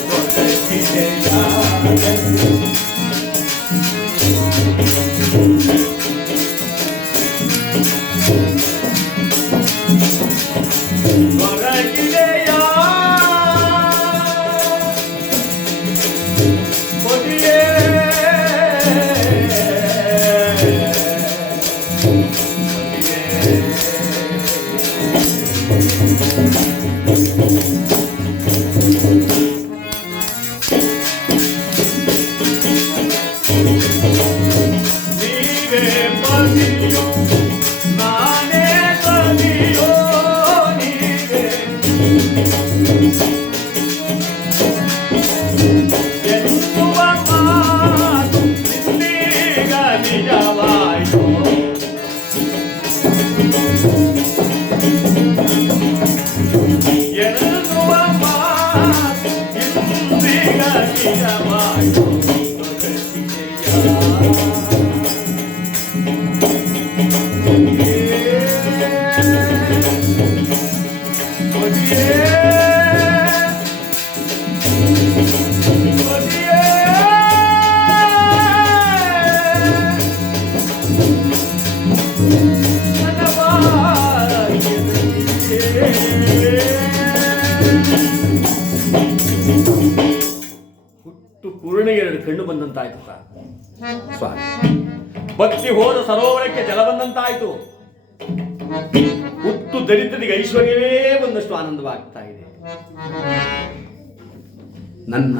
ದೊರಕಿದೆಯ ಕಣ್ಣು ಬಂದಂತಾಯ್ತು ಸ್ವಾಮಿ. ಭಕ್ತಿ ಹೋದ ಸರೋವರಕ್ಕೆ ಜಲ ಬಂದಂತಾಯ್ತು. ಹುಟ್ಟು ದರಿದ್ರರಿಗೆ ಐಶ್ವರ್ಯವೇ ಒಂದಷ್ಟು ಆನಂದವಾಗ್ತಾ ಇದೆ. ನನ್ನ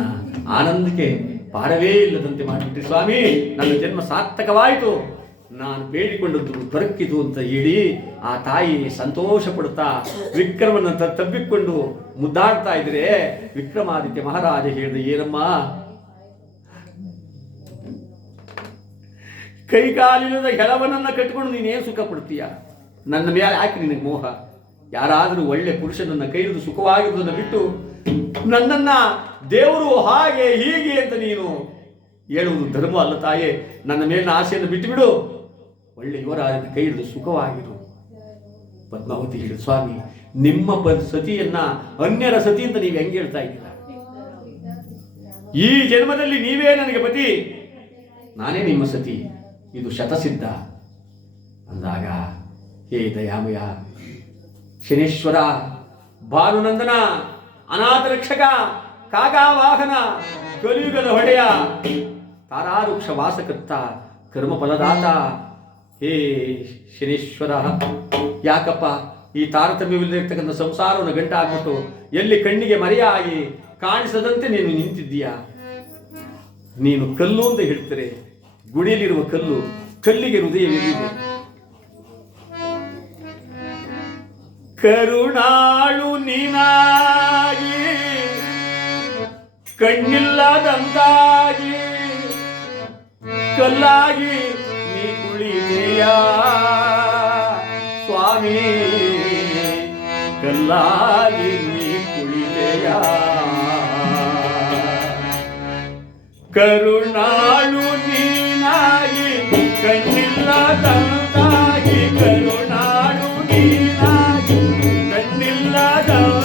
ಆನಂದಕ್ಕೆ ಪಾರವೇ ಇಲ್ಲದಂತೆ ಮಾಡಿಬಿಟ್ರಿ ಸ್ವಾಮಿ. ನನ್ನ ಜನ್ಮ ಸಾರ್ಥಕವಾಯಿತು, ನಾನು ಬೇಡಿಕೊಂಡದ್ದು ದೊರಕಿತು ಅಂತ ಹೇಳಿ ಆ ತಾಯಿ ಸಂತೋಷ ಪಡುತ್ತಾ ವಿಕ್ರಮನ ತಬ್ಬಿಕೊಂಡು ಮುದ್ದಾಡ್ತಾ ಇದ್ರೆ ವಿಕ್ರಮಾದಿತ್ಯ ಮಹಾರಾಜ ಹೇಳಿದ, ಏನಮ್ಮ ಕೈಕಾಲಿಲ್ಲದ ಹೆಳವನನ್ನ ಕಟ್ಕೊಂಡು ನೀನೇನು ಸುಖ ಪಡ್ತೀಯ? ನನ್ನ ಮೇಲೆ ಯಾಕೆ ನಿನಗೆ ಮೋಹ? ಯಾರಾದರೂ ಒಳ್ಳೆ ಪುರುಷನನ್ನ ಕೈ ಹಿಡಿದು ಸುಖವಾಗಿರುವುದನ್ನು ಬಿಟ್ಟು ನನ್ನನ್ನ ದೇವರು ಹಾಗೆ ಹೀಗೆ ಅಂತ ನೀನು ಹೇಳುವುದು ಧರ್ಮ ಅಲ್ಲ ತಾಯೇ. ನನ್ನ ಮೇಲಿನ ಆಸೆಯನ್ನು ಬಿಟ್ಟು ಬಿಡು, ಒಳ್ಳೆ ಯುವರಾಜನ ಕೈ ಹಿಡಿದು ಸುಖವಾಗಿರು. ಪದ್ಮಾವತಿ ಹೇಳಿದ, ಸ್ವಾಮಿ, ನಿಮ್ಮ ಸತಿಯನ್ನ ಅನ್ಯರ ಸತಿ ಅಂತ ನೀವು ಹೆಂಗೆ ಹೇಳ್ತಾ ಇದ್ದೀರಾ? ಈ ಜನ್ಮದಲ್ಲಿ ನೀವೇ ನನಗೆ ಪತಿ, ನಾನೇ ನಿಮ್ಮ ಸತಿ, ಇದು ಶತಸಿದ್ಧ ಅಂದಾಗ, ಹೇ ದಯಾಮಯ, ಶನೇಶ್ವರ, ಭಾನುನಂದನ, ಅನಾಥ ರಕ್ಷಕ, ಕಾಗಾವಾಹನ, ಕಲಿಯುಗದ ಹೊಡೆಯ, ತಾರಾರುಕ್ಷ ವಾಸಕರ್ತ, ಕರ್ಮಫಲದಾತ, ಹೇ ಶನೇಶ್ವರ, ಯಾಕಪ್ಪ ಈ ತಾರತಮ್ಯವಿಲ್ಲದಿರ್ತಕ್ಕಂಥ ಸಂಸಾರವನ್ನು ಗಂಟಾಗ್ಬಿಟ್ಟು ಎಲ್ಲಿ ಕಣ್ಣಿಗೆ ಮರೆಯಾಗಿ ಕಾಣಿಸದಂತೆ ನೀನು ನಿಂತಿದ್ದೀಯಾ? ನೀನು ಕಲ್ಲು ಅಂತ ಹೇಳ್ತಾರೆ, ಗುಡಿಯಲ್ಲಿರುವ ಕಲ್ಲು, ಕಲ್ಲಿಗೆ ಹೃದಯವಿದೆ. ಕರುಣಾಳು ನೀನಾಗಿ ಕಣ್ಣಿಲ್ಲದಂತಾಗಿ ಕಲ್ಲಾಗಿ ನೀ ಕುಳಿತೆಯ ಸ್ವಾಮಿ, ಕಲ್ಲಾಗಿ ನೀ ಕುಳಿತೆಯ. ಕರುಣಾಳು ನೀನಾಗಿ ಕಣ್ಣಿಲ್ಲದಂತಾಗಿ, ಕರುಣಾಳು ನೀನಾಗಿ ಕಣ್ಣಿಲ್ಲದಂತಾಗಿ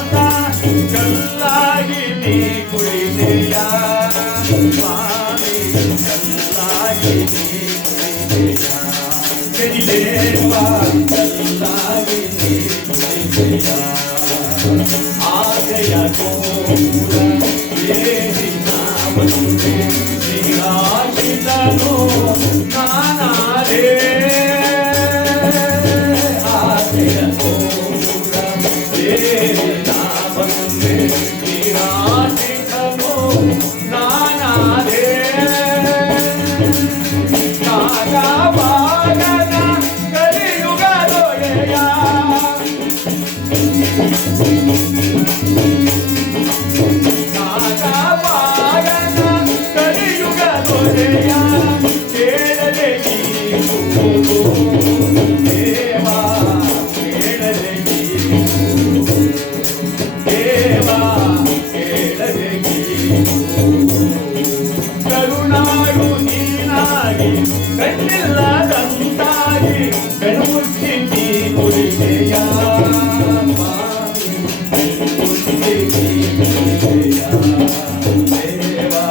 ಆಶಯ ನಿರಾಶಿತನು ನಾನಾರೇ ಆಶಯ ಬಂದೆ ನಿರಾಶಿತನು ನಾನಾರೇ ಕಾಗವಾಗನ ಕಲಿಯುಗದೊಡೆಯ ಕಾಗವಾಗನ ಕಲಿಯುಗದೊಡೆಯ ಕೇಳಲೆ ದೇವಾ ಕೇಳಲೆ ದೇವಾ ಕೇಳಲೆ ಕರುಣಾಳು ನೀನಾಗಿ ಕಣ್ಣಿಲ್ಲದಂತಾಗಿ ಕಣ್ಮುಚ್ಚಿ ನೀ ನುಡಿದೆಯ ಕಣ್ಮುಚ್ಚಿ ನೀ ನುಡಿದೆಯ ದೇವಾ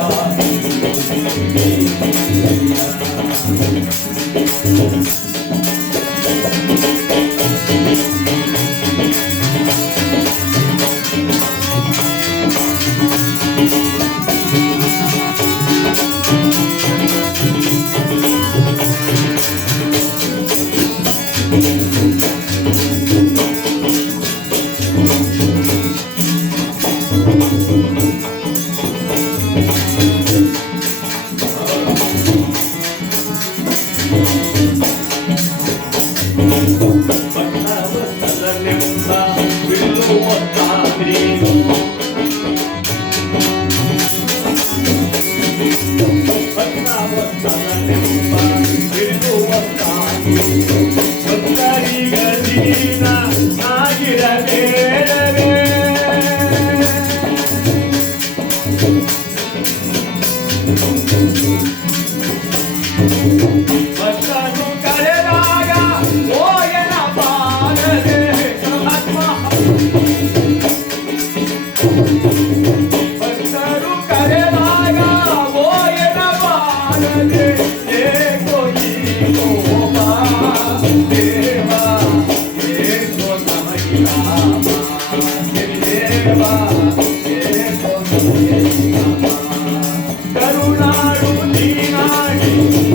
ಕರುಣಾಳು ನೀನಾಗಿ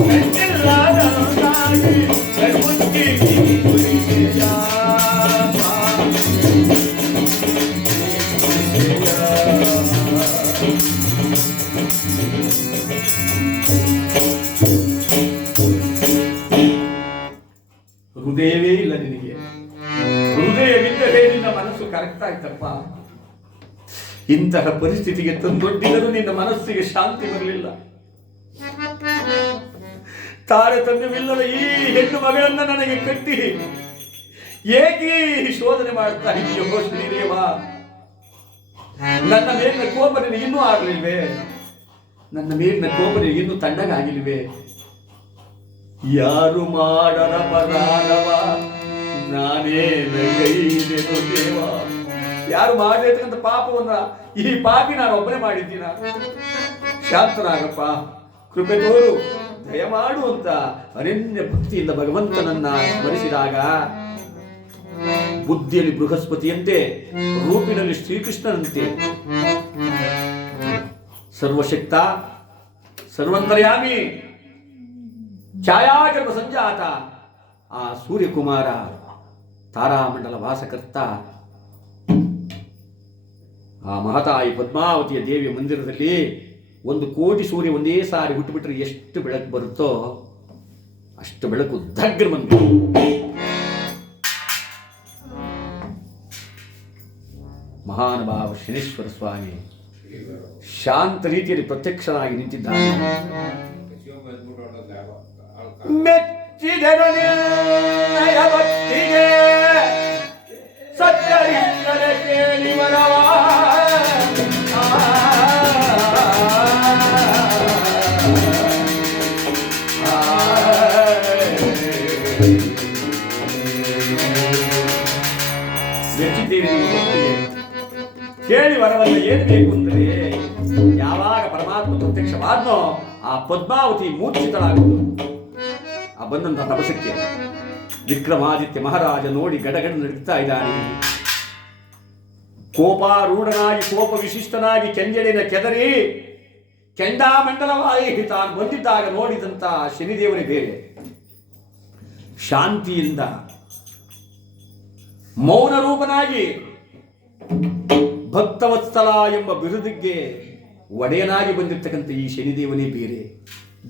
ಕಣ್ಣಿಲ್ಲದಂತಾಗಿ ಕಣ್ಮುಚ್ಚಿ ನೀ ನುಡಿದೆಯ ಹೃದಯವೇ ಇಲ್ಲ ನಿನಗೆ. ಹೃದಯವಿದ್ದರೆ ನಿನ್ನ ಮನಸ್ಸು ಕರೆಕ್ಟ್ ಆಯ್ತಪ್ಪ. ಇಂತಹ ಪರಿಸ್ಥಿತಿಗೆ ತಂದೊಡ್ಡಿದರೂ ನಿನ್ನ ಮನಸ್ಸಿಗೆ ಶಾಂತಿ ಬರಲಿಲ್ಲ. ತಾರತಮ್ಯವಿಲ್ಲದ ಈ ಹೆಣ್ಣು ಮಗಳನ್ನ ನನಗೆ ಕಟ್ಟಿ ಏಕೆ ಶೋಧನೆ ಮಾಡ್ತಾ ಇದೆಯೋ ಶ್ರೀದೇವ? ನನ್ನ ಮೇಲಿನ ಕೋಪ ನಿನಗೆ ಇನ್ನೂ ಆಗಲಿಲ್ವೇ? ನನ್ನ ಮೇಲಿನ ಕೋಪ ನಿನಗೆ ಇನ್ನೂ ತಣ್ಣಗಾಗಿಲ್ವೇ? ಯಾರು ಮಾಡರ ಪರಾಧವ ನಾನೇ ನಗೈದೆನು ದೇವ. ಯಾರು ಮಾಡಬೇಕಂತ ಪಾಪವನ್ನ ಈ ಪಾಪಿ ನಾನು ಒಬ್ಬನೇ ಮಾಡಿದ್ದೀನ? ಶಾಂತನಾಗಪ್ಪ, ಕೃಪೆ ತೋರು, ದಯಮಾಡು ಅಂತ ಅನನ್ಯ ಭಕ್ತಿಯಿಂದ ಭಗವಂತನನ್ನ ಸ್ಮರಿಸಿದಾಗ ಬುದ್ಧಿಯಲ್ಲಿ ಬೃಹಸ್ಪತಿಯಂತೆ, ರೂಪಿನಲ್ಲಿ ಶ್ರೀಕೃಷ್ಣನಂತೆ, ಸರ್ವಶಕ್ತ ಸರ್ವಂತರ್ಯಾಮಿ ಛಾಯಾಗರ್ಭ ಸಂಜಾತ ಆ ಸೂರ್ಯಕುಮಾರ ತಾರಾಮಂಡಲ ವಾಸಕರ್ತ ಆ ಮಹತಾಯಿ ಪದ್ಮಾವತಿಯ ದೇವಿಯ ಮಂದಿರದಲ್ಲಿ 1 ಕೋಟಿ ಸೂರ್ಯ ಒಂದೇ ಸಾರಿ ಹುಟ್ಟುಬಿಟ್ರೆ ಎಷ್ಟು ಬೆಳಕು ಬರುತ್ತೋ ಅಷ್ಟು ಬೆಳಕು ದಗ್ರ ಮಂದಿ. ಮಹಾನುಭಾವ ಶನೇಶ್ವರ ಸ್ವಾಮಿ ಶಾಂತ ರೀತಿಯಲ್ಲಿ ಪ್ರತ್ಯಕ್ಷನಾಗಿ ನಿಂತಿದ್ದಾನೆ. ಮೆಚ್ಚಿದೆನು ನಿನ್ನಯ ಭಕ್ತಿಗೆ ಸತ್ಯರಿಂದಲೇ ಕೇಳಿ ವರವ. ಮೆಚ್ಚಿದ್ದೇನೆ ನಿಮ್ಮ ಭಕ್ತಿಗೆ, ಕೇಳಿ ವರವಲ್ಲ. ಏನು ಬೇಕು ಅಂದರೆ ಯಾವಾಗ ಪರಮಾತ್ಮ ಪ್ರತ್ಯಕ್ಷವಾದ್ನೋ ಆ ಪದ್ಮಾವತಿ ಮೂರ್ಛಿತಳಾಗುವುದು. ಆ ಬಂದಂತ ರಭಸಕ್ಕೆ ವಿಕ್ರಮಾದಿತ್ಯ ಮಹಾರಾಜ ನೋಡಿ ಗಡಗಡ ನಡುತ್ತಾ ಇದ್ದಾನೆ. ಕೋಪಾರೂಢನಾಗಿ ಕೋಪ ವಿಶಿಷ್ಟನಾಗಿ ಕೆಂಜಡಿನ ಕೆದರಿ ಕೆಂಡಾಮಂಡಲವಾಗಿ ತಾನು ಬಂದಿದ್ದಾಗ ನೋಡಿದಂತ ಶನಿದೇವನೇ ಬೇರೆ. ಶಾಂತಿಯಿಂದ ಮೌನ ರೂಪನಾಗಿ ಭಕ್ತವತ್ಸಲ ಎಂಬ ಬಿರುದಿಗೆ ಒಡೆಯನಾಗಿ ಬಂದಿರತಕ್ಕಂಥ ಈ ಶನಿದೇವನೇ ಬೇರೆ.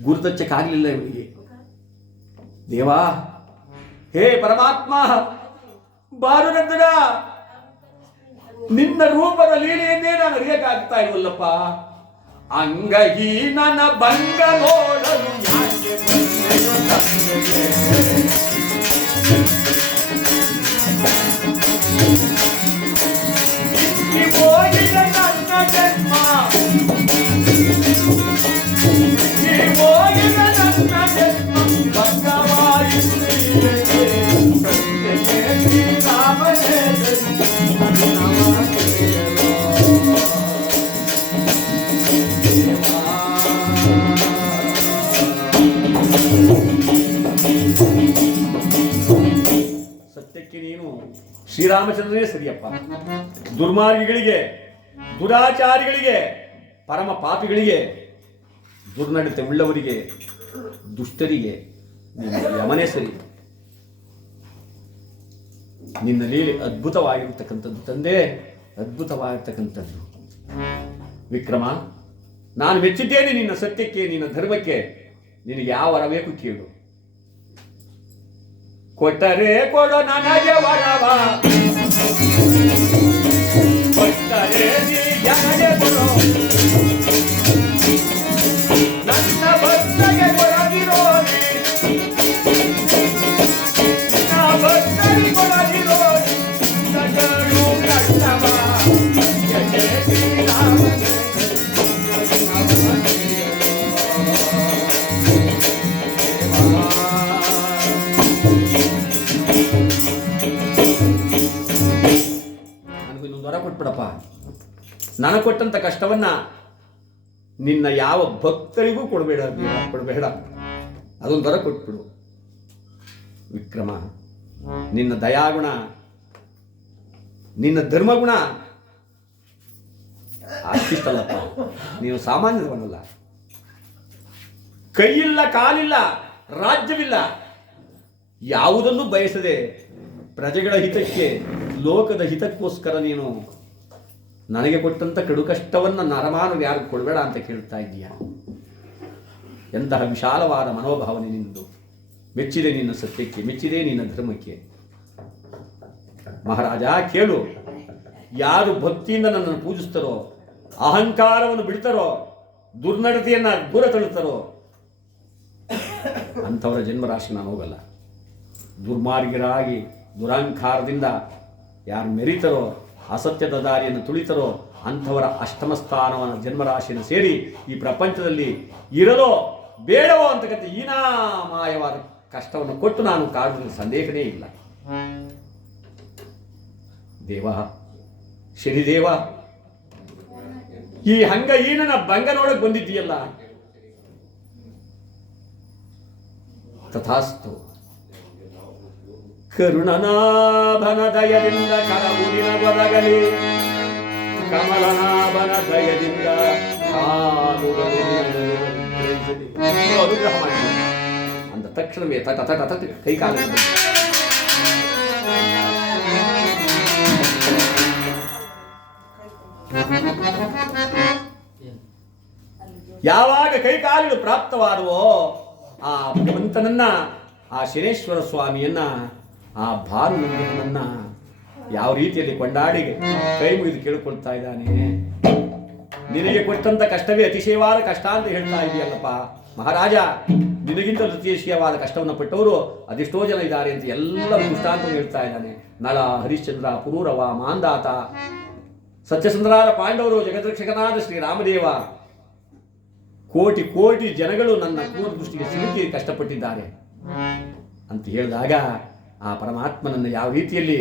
ಗುರುತಚ್ಚಕ್ಕಾಗಲಿಲ್ಲ ಇವನಿಗೆ. ದೇವಾ, ಹೇ ಪರಮಾತ್ಮ, ಬಾರುನಂದನ, ನಿನ್ನ ರೂಪದ ಲೀಲೆಯನ್ನೇ ನಾನು ಅರಿಯಕ್ಕಾಗ್ತಾ ಇಲ್ವಲ್ಲಪ್ಪ. ಅಂಗಹೀನನ ಭಂಗ ನೋಡಲು ಯಾಕೆ ಹೋಗಿದ ನನ್ನ ಜನ್ಮ, ಹೋಗಿದ ನನ್ನ ಜನ್ಮ ಸತ್ಯಕ್ಕೆ ನೀನು ಶ್ರೀರಾಮಚಂದ್ರನೇ ಸರಿಯಪ್ಪ. ದುರ್ಮಾರ್ಗಿಗಳಿಗೆ, ದುರಾಚಾರಿಗಳಿಗೆ, ಪರಮ ಪಾಪಿಗಳಿಗೆ, ದುರ್ನಡತೆ ಉಳ್ಳವರಿಗೆ, ದುಷ್ಟರಿಗೆ ನಿನ್ನ ಯಮನೇ ಸರಿ. ನಿನ್ನ ಲೀಲೆ ಅದ್ಭುತವಾಗಿರ್ತಕ್ಕಂಥದ್ದು ತಂದೆ, ಅದ್ಭುತವಾಗಿರ್ತಕ್ಕಂಥದ್ದು. ವಿಕ್ರಮ, ನಾನು ಮೆಚ್ಚಿದ್ದೇನೆ ನಿನ್ನ ಸತ್ಯಕ್ಕೆ, ನಿನ್ನ ಧರ್ಮಕ್ಕೆ. ನಿನಗೆ ಯಾವ ವರ ಬೇಕು ಕೇಳು. ಕೊಟ್ಟರೆ ಕೊಡು ನನಗೆ ವರವ, ಕೊಟ್ಟರೆ ನೀ ನನಗೆ ಕೊಡು, ನನ್ನ ಭಕ್ತಗೆ ಕೊಡದಿರೋ, ನಿನ್ನ ಭಕ್ತರಿಗೆ ಕೊಡದಿರೋ, ನಗರು ಕಟ್ಟವ ಜಯ ಶ್ರೀರಾಮನೇ. ವರ ಕೊಟ್ಬಿಡಪ್ಪ. ನನಗೆ ಕೊಟ್ಟಂತ ಕಷ್ಟವನ್ನ ನಿನ್ನ ಯಾವ ಭಕ್ತರಿಗೂ ಕೊಡಬೇಡ, ಅದೊಂದು ವರ ಕೊಟ್ಬಿಡು. ವಿಕ್ರಮ, ನಿನ್ನ ದಯಾಗುಣ, ನಿನ್ನ ಧರ್ಮಗುಣ ಅಷ್ಟಿಷ್ಟಲ್ಲಪ್ಪ. ನೀನು ಸಾಮಾನ್ಯದವನಲ್ಲ. ಕೈಯಿಲ್ಲ, ಕಾಲಿಲ್ಲ, ರಾಜ್ಯವಿಲ್ಲ, ಯಾವುದನ್ನು ಬಯಸದೆ ಪ್ರಜೆಗಳ ಹಿತಕ್ಕೆ, ಲೋಕದ ಹಿತಕ್ಕೋಸ್ಕರ ನೀನು ನನಗೆ ಕೊಟ್ಟಂತ ಕಡು ಕಷ್ಟವನ್ನು ನರಮಾನವ ಯಾರು ಕೊಡಬೇಡ ಅಂತ ಕೇಳ್ತಾ ಇದ್ದೀಯ. ಎಂತಹ ವಿಶಾಲವಾದ ಮನೋಭಾವನೆ ನಿಂದು. ಮೆಚ್ಚಿದೆ ನಿನ್ನ ಸತ್ಯಕ್ಕೆ, ಮೆಚ್ಚಿದೆ ನಿನ್ನ ಧರ್ಮಕ್ಕೆ. ಮಹಾರಾಜ ಕೇಳು, ಯಾರು ಭಕ್ತಿಯಿಂದ ನನ್ನನ್ನು ಪೂಜಿಸ್ತಾರೋ, ಅಹಂಕಾರವನ್ನು ಬಿಡ್ತಾರೋ, ದುರ್ನಡತೆಯನ್ನ ದೂರ ತಳ್ಳುತ್ತಾರೋ ಅಂಥವರ ಜನ್ಮರಾಶಿ ನಾನು ಹೋಗಲ್ಲ. ದುರ್ಮಾರ್ಗರಾಗಿ ದುರಹಂಕಾರದಿಂದ ಯಾರು ಮೆರೀತಾರೋ, ಅಸತ್ಯದ ದಾರಿಯನ್ನು ತುಳಿತಾರೋ ಅಂಥವರ ಅಷ್ಟಮ ಸ್ಥಾನವನ್ನು ಜನ್ಮರಾಶಿಯನ್ನು ಸೇರಿ ಈ ಪ್ರಪಂಚದಲ್ಲಿ ಇರಲೋ ಬೇಡವೋ ಅಂತಕ್ಕಂಥ ಹೀನಾಮಾಯವಾದ ಕಷ್ಟವನ್ನು ಕೊಟ್ಟು ನಾನು ಕಾಡುವ ಸಂದೇಹನೇ ಇಲ್ಲ. ದೇವ, ಶನಿದೇವ, ಈ ಹಂಗಹೀನನ ಭಂಗ ನೋಡಕ್ ಬಂದಿದ್ದೀಯಲ್ಲ, ತಥಾಸ್ತು. ಕರುಣನಾಭನ ದಯದಿಂದ ಕರಬುರಿನ ಒದಗಲಿ, ಕಮಲನಾಭನ ದಯದಿಂದ ಅನುಗ್ರಹ ಮಾಡಿ ಅಂದ ತಕ್ಷಣವೇ ತಟ ತಟ ತಟ ಕೈಕಾಲ ಯಾವಾಗ ಕೈಕಾಲುಗಳು ಪ್ರಾಪ್ತವಾದವೋ ಆ ಭಗವಂತನನ್ನ, ಆ ಶನೇಶ್ವರ ಸ್ವಾಮಿಯನ್ನ, ಆ ಭಾನುನಂದನನ್ನ ಯಾವ ರೀತಿಯಲ್ಲಿ ಕೊಂಡಾಡಿ ಕೈ ಮುಗಿದು ಕೇಳಿಕೊಳ್ತಾ ಇದ್ದಾನೆ. ನಿನಗೆ ಕೊಟ್ಟಂತ ಕಷ್ಟವೇ ಅತಿಶಯವಾದ ಕಷ್ಟ ಅಂತ ಹೇಳ್ತಾ ಇದೆಯಲ್ಲಪ್ಪ ಮಹಾರಾಜ. ನಿನಗಿಂತ ಅತಿಶಯವಾದ ಕಷ್ಟವನ್ನು ಪಟ್ಟವರು ಅದೆಷ್ಟೋ ಜನ ಇದ್ದಾರೆ ಅಂತ ಎಲ್ಲರೂ ದೃಷ್ಟಾಂತ ಹೇಳ್ತಾ ಇದ್ದಾನೆ. ನಳ, ಹರಿಶ್ಚಂದ್ರ, ಪುರೂರವ, ಮಾಂದಾತ, ಸತ್ಯಸುಂದರಾದ ಪಾಂಡವರು, ಜಗದ್ರಕ್ಷಕನಾದ ಶ್ರೀರಾಮದೇವ, ಕೋಟಿ ಕೋಟಿ ಜನಗಳು ನನ್ನ ಕ್ರೂರ ದೃಷ್ಟಿಗೆ ಸಿಲುಕಿ ಕಷ್ಟಪಟ್ಟಿದ್ದಾರೆ ಅಂತ ಹೇಳಿದಾಗ ಆ ಪರಮಾತ್ಮನನ್ನು ಯಾವ ರೀತಿಯಲ್ಲಿ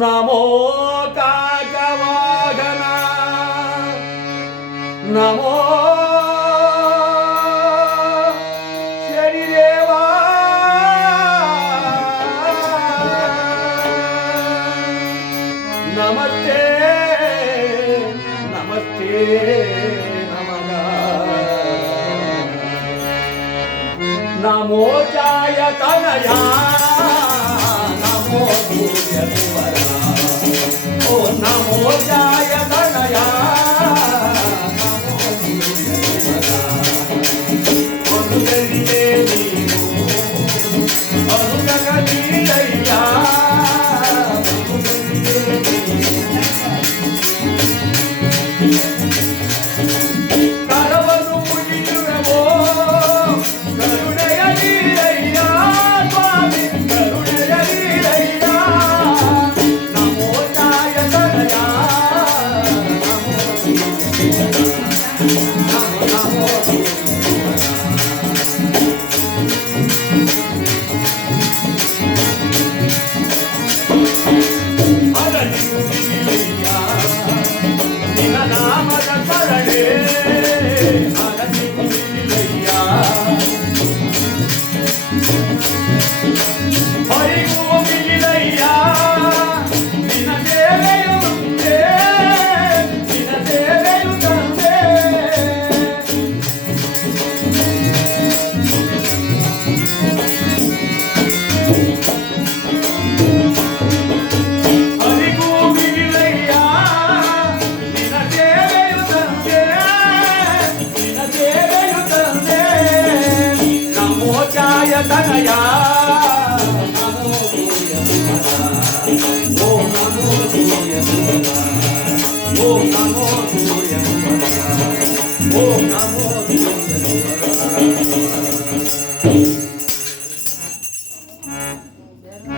ನಮೋ ಕಾಕವಾಹನ, ನಮೋ ಜಾಯ ತನಯ ನಮೋ ಸೂರ್ಯ ಕುವರ ಓ ನಮೋ ಜಾಯ ತನಯ ನಮೋ ಸೂರ್ಯ ಕುವರ ಅನುಗರಿಯೇ ನೀನು ಅನುಗಗಲೀಲಯ್ಯ ಕರವನ್ನು ಮುಗಿಯುವೆವೋ ಕರುಣೆಯ ನೀರಯ್ಯ ಸ್ವಾಮಿ ಕರುಣೆಯ ನೀರಯ್ಯ ನಮೋ ಜಾಯ ತನಯ ನಮೋ ನಮೋ ನಿನ್ನ ನಾಮದ ಶರಣೆ ಅರಸಿಲಯ್ಯ ಹರಿಗೂ ಮಿಗಿಲಯ್ಯ ನಿನ್ನ ಸೇವೆಯು ಮುಂದೆ ನಿನ್ನ ಸೇವೆಯು ತಂದೆ ಹರಿಗೂ ಮಿಗಿಲಯ್ಯ ನಿನ್ನ ಸೇವೆಯು ತಂದೆ ನಿನ್ನ ಸೇವೆಯು ತಂದೆ ನಮೋ ಜಾಯ ತನಯ ನಮೋ ಸೂರ್ಯ ಕುವರ ಓಂ ನಮೋ ಸೂರ್ಯ ಕುವರ ಓಂ ನಮೋ ಸೂರ್ಯ ಕುವರ ಓಂ ನಮೋ ಸೂರ್ಯ ಕುವರ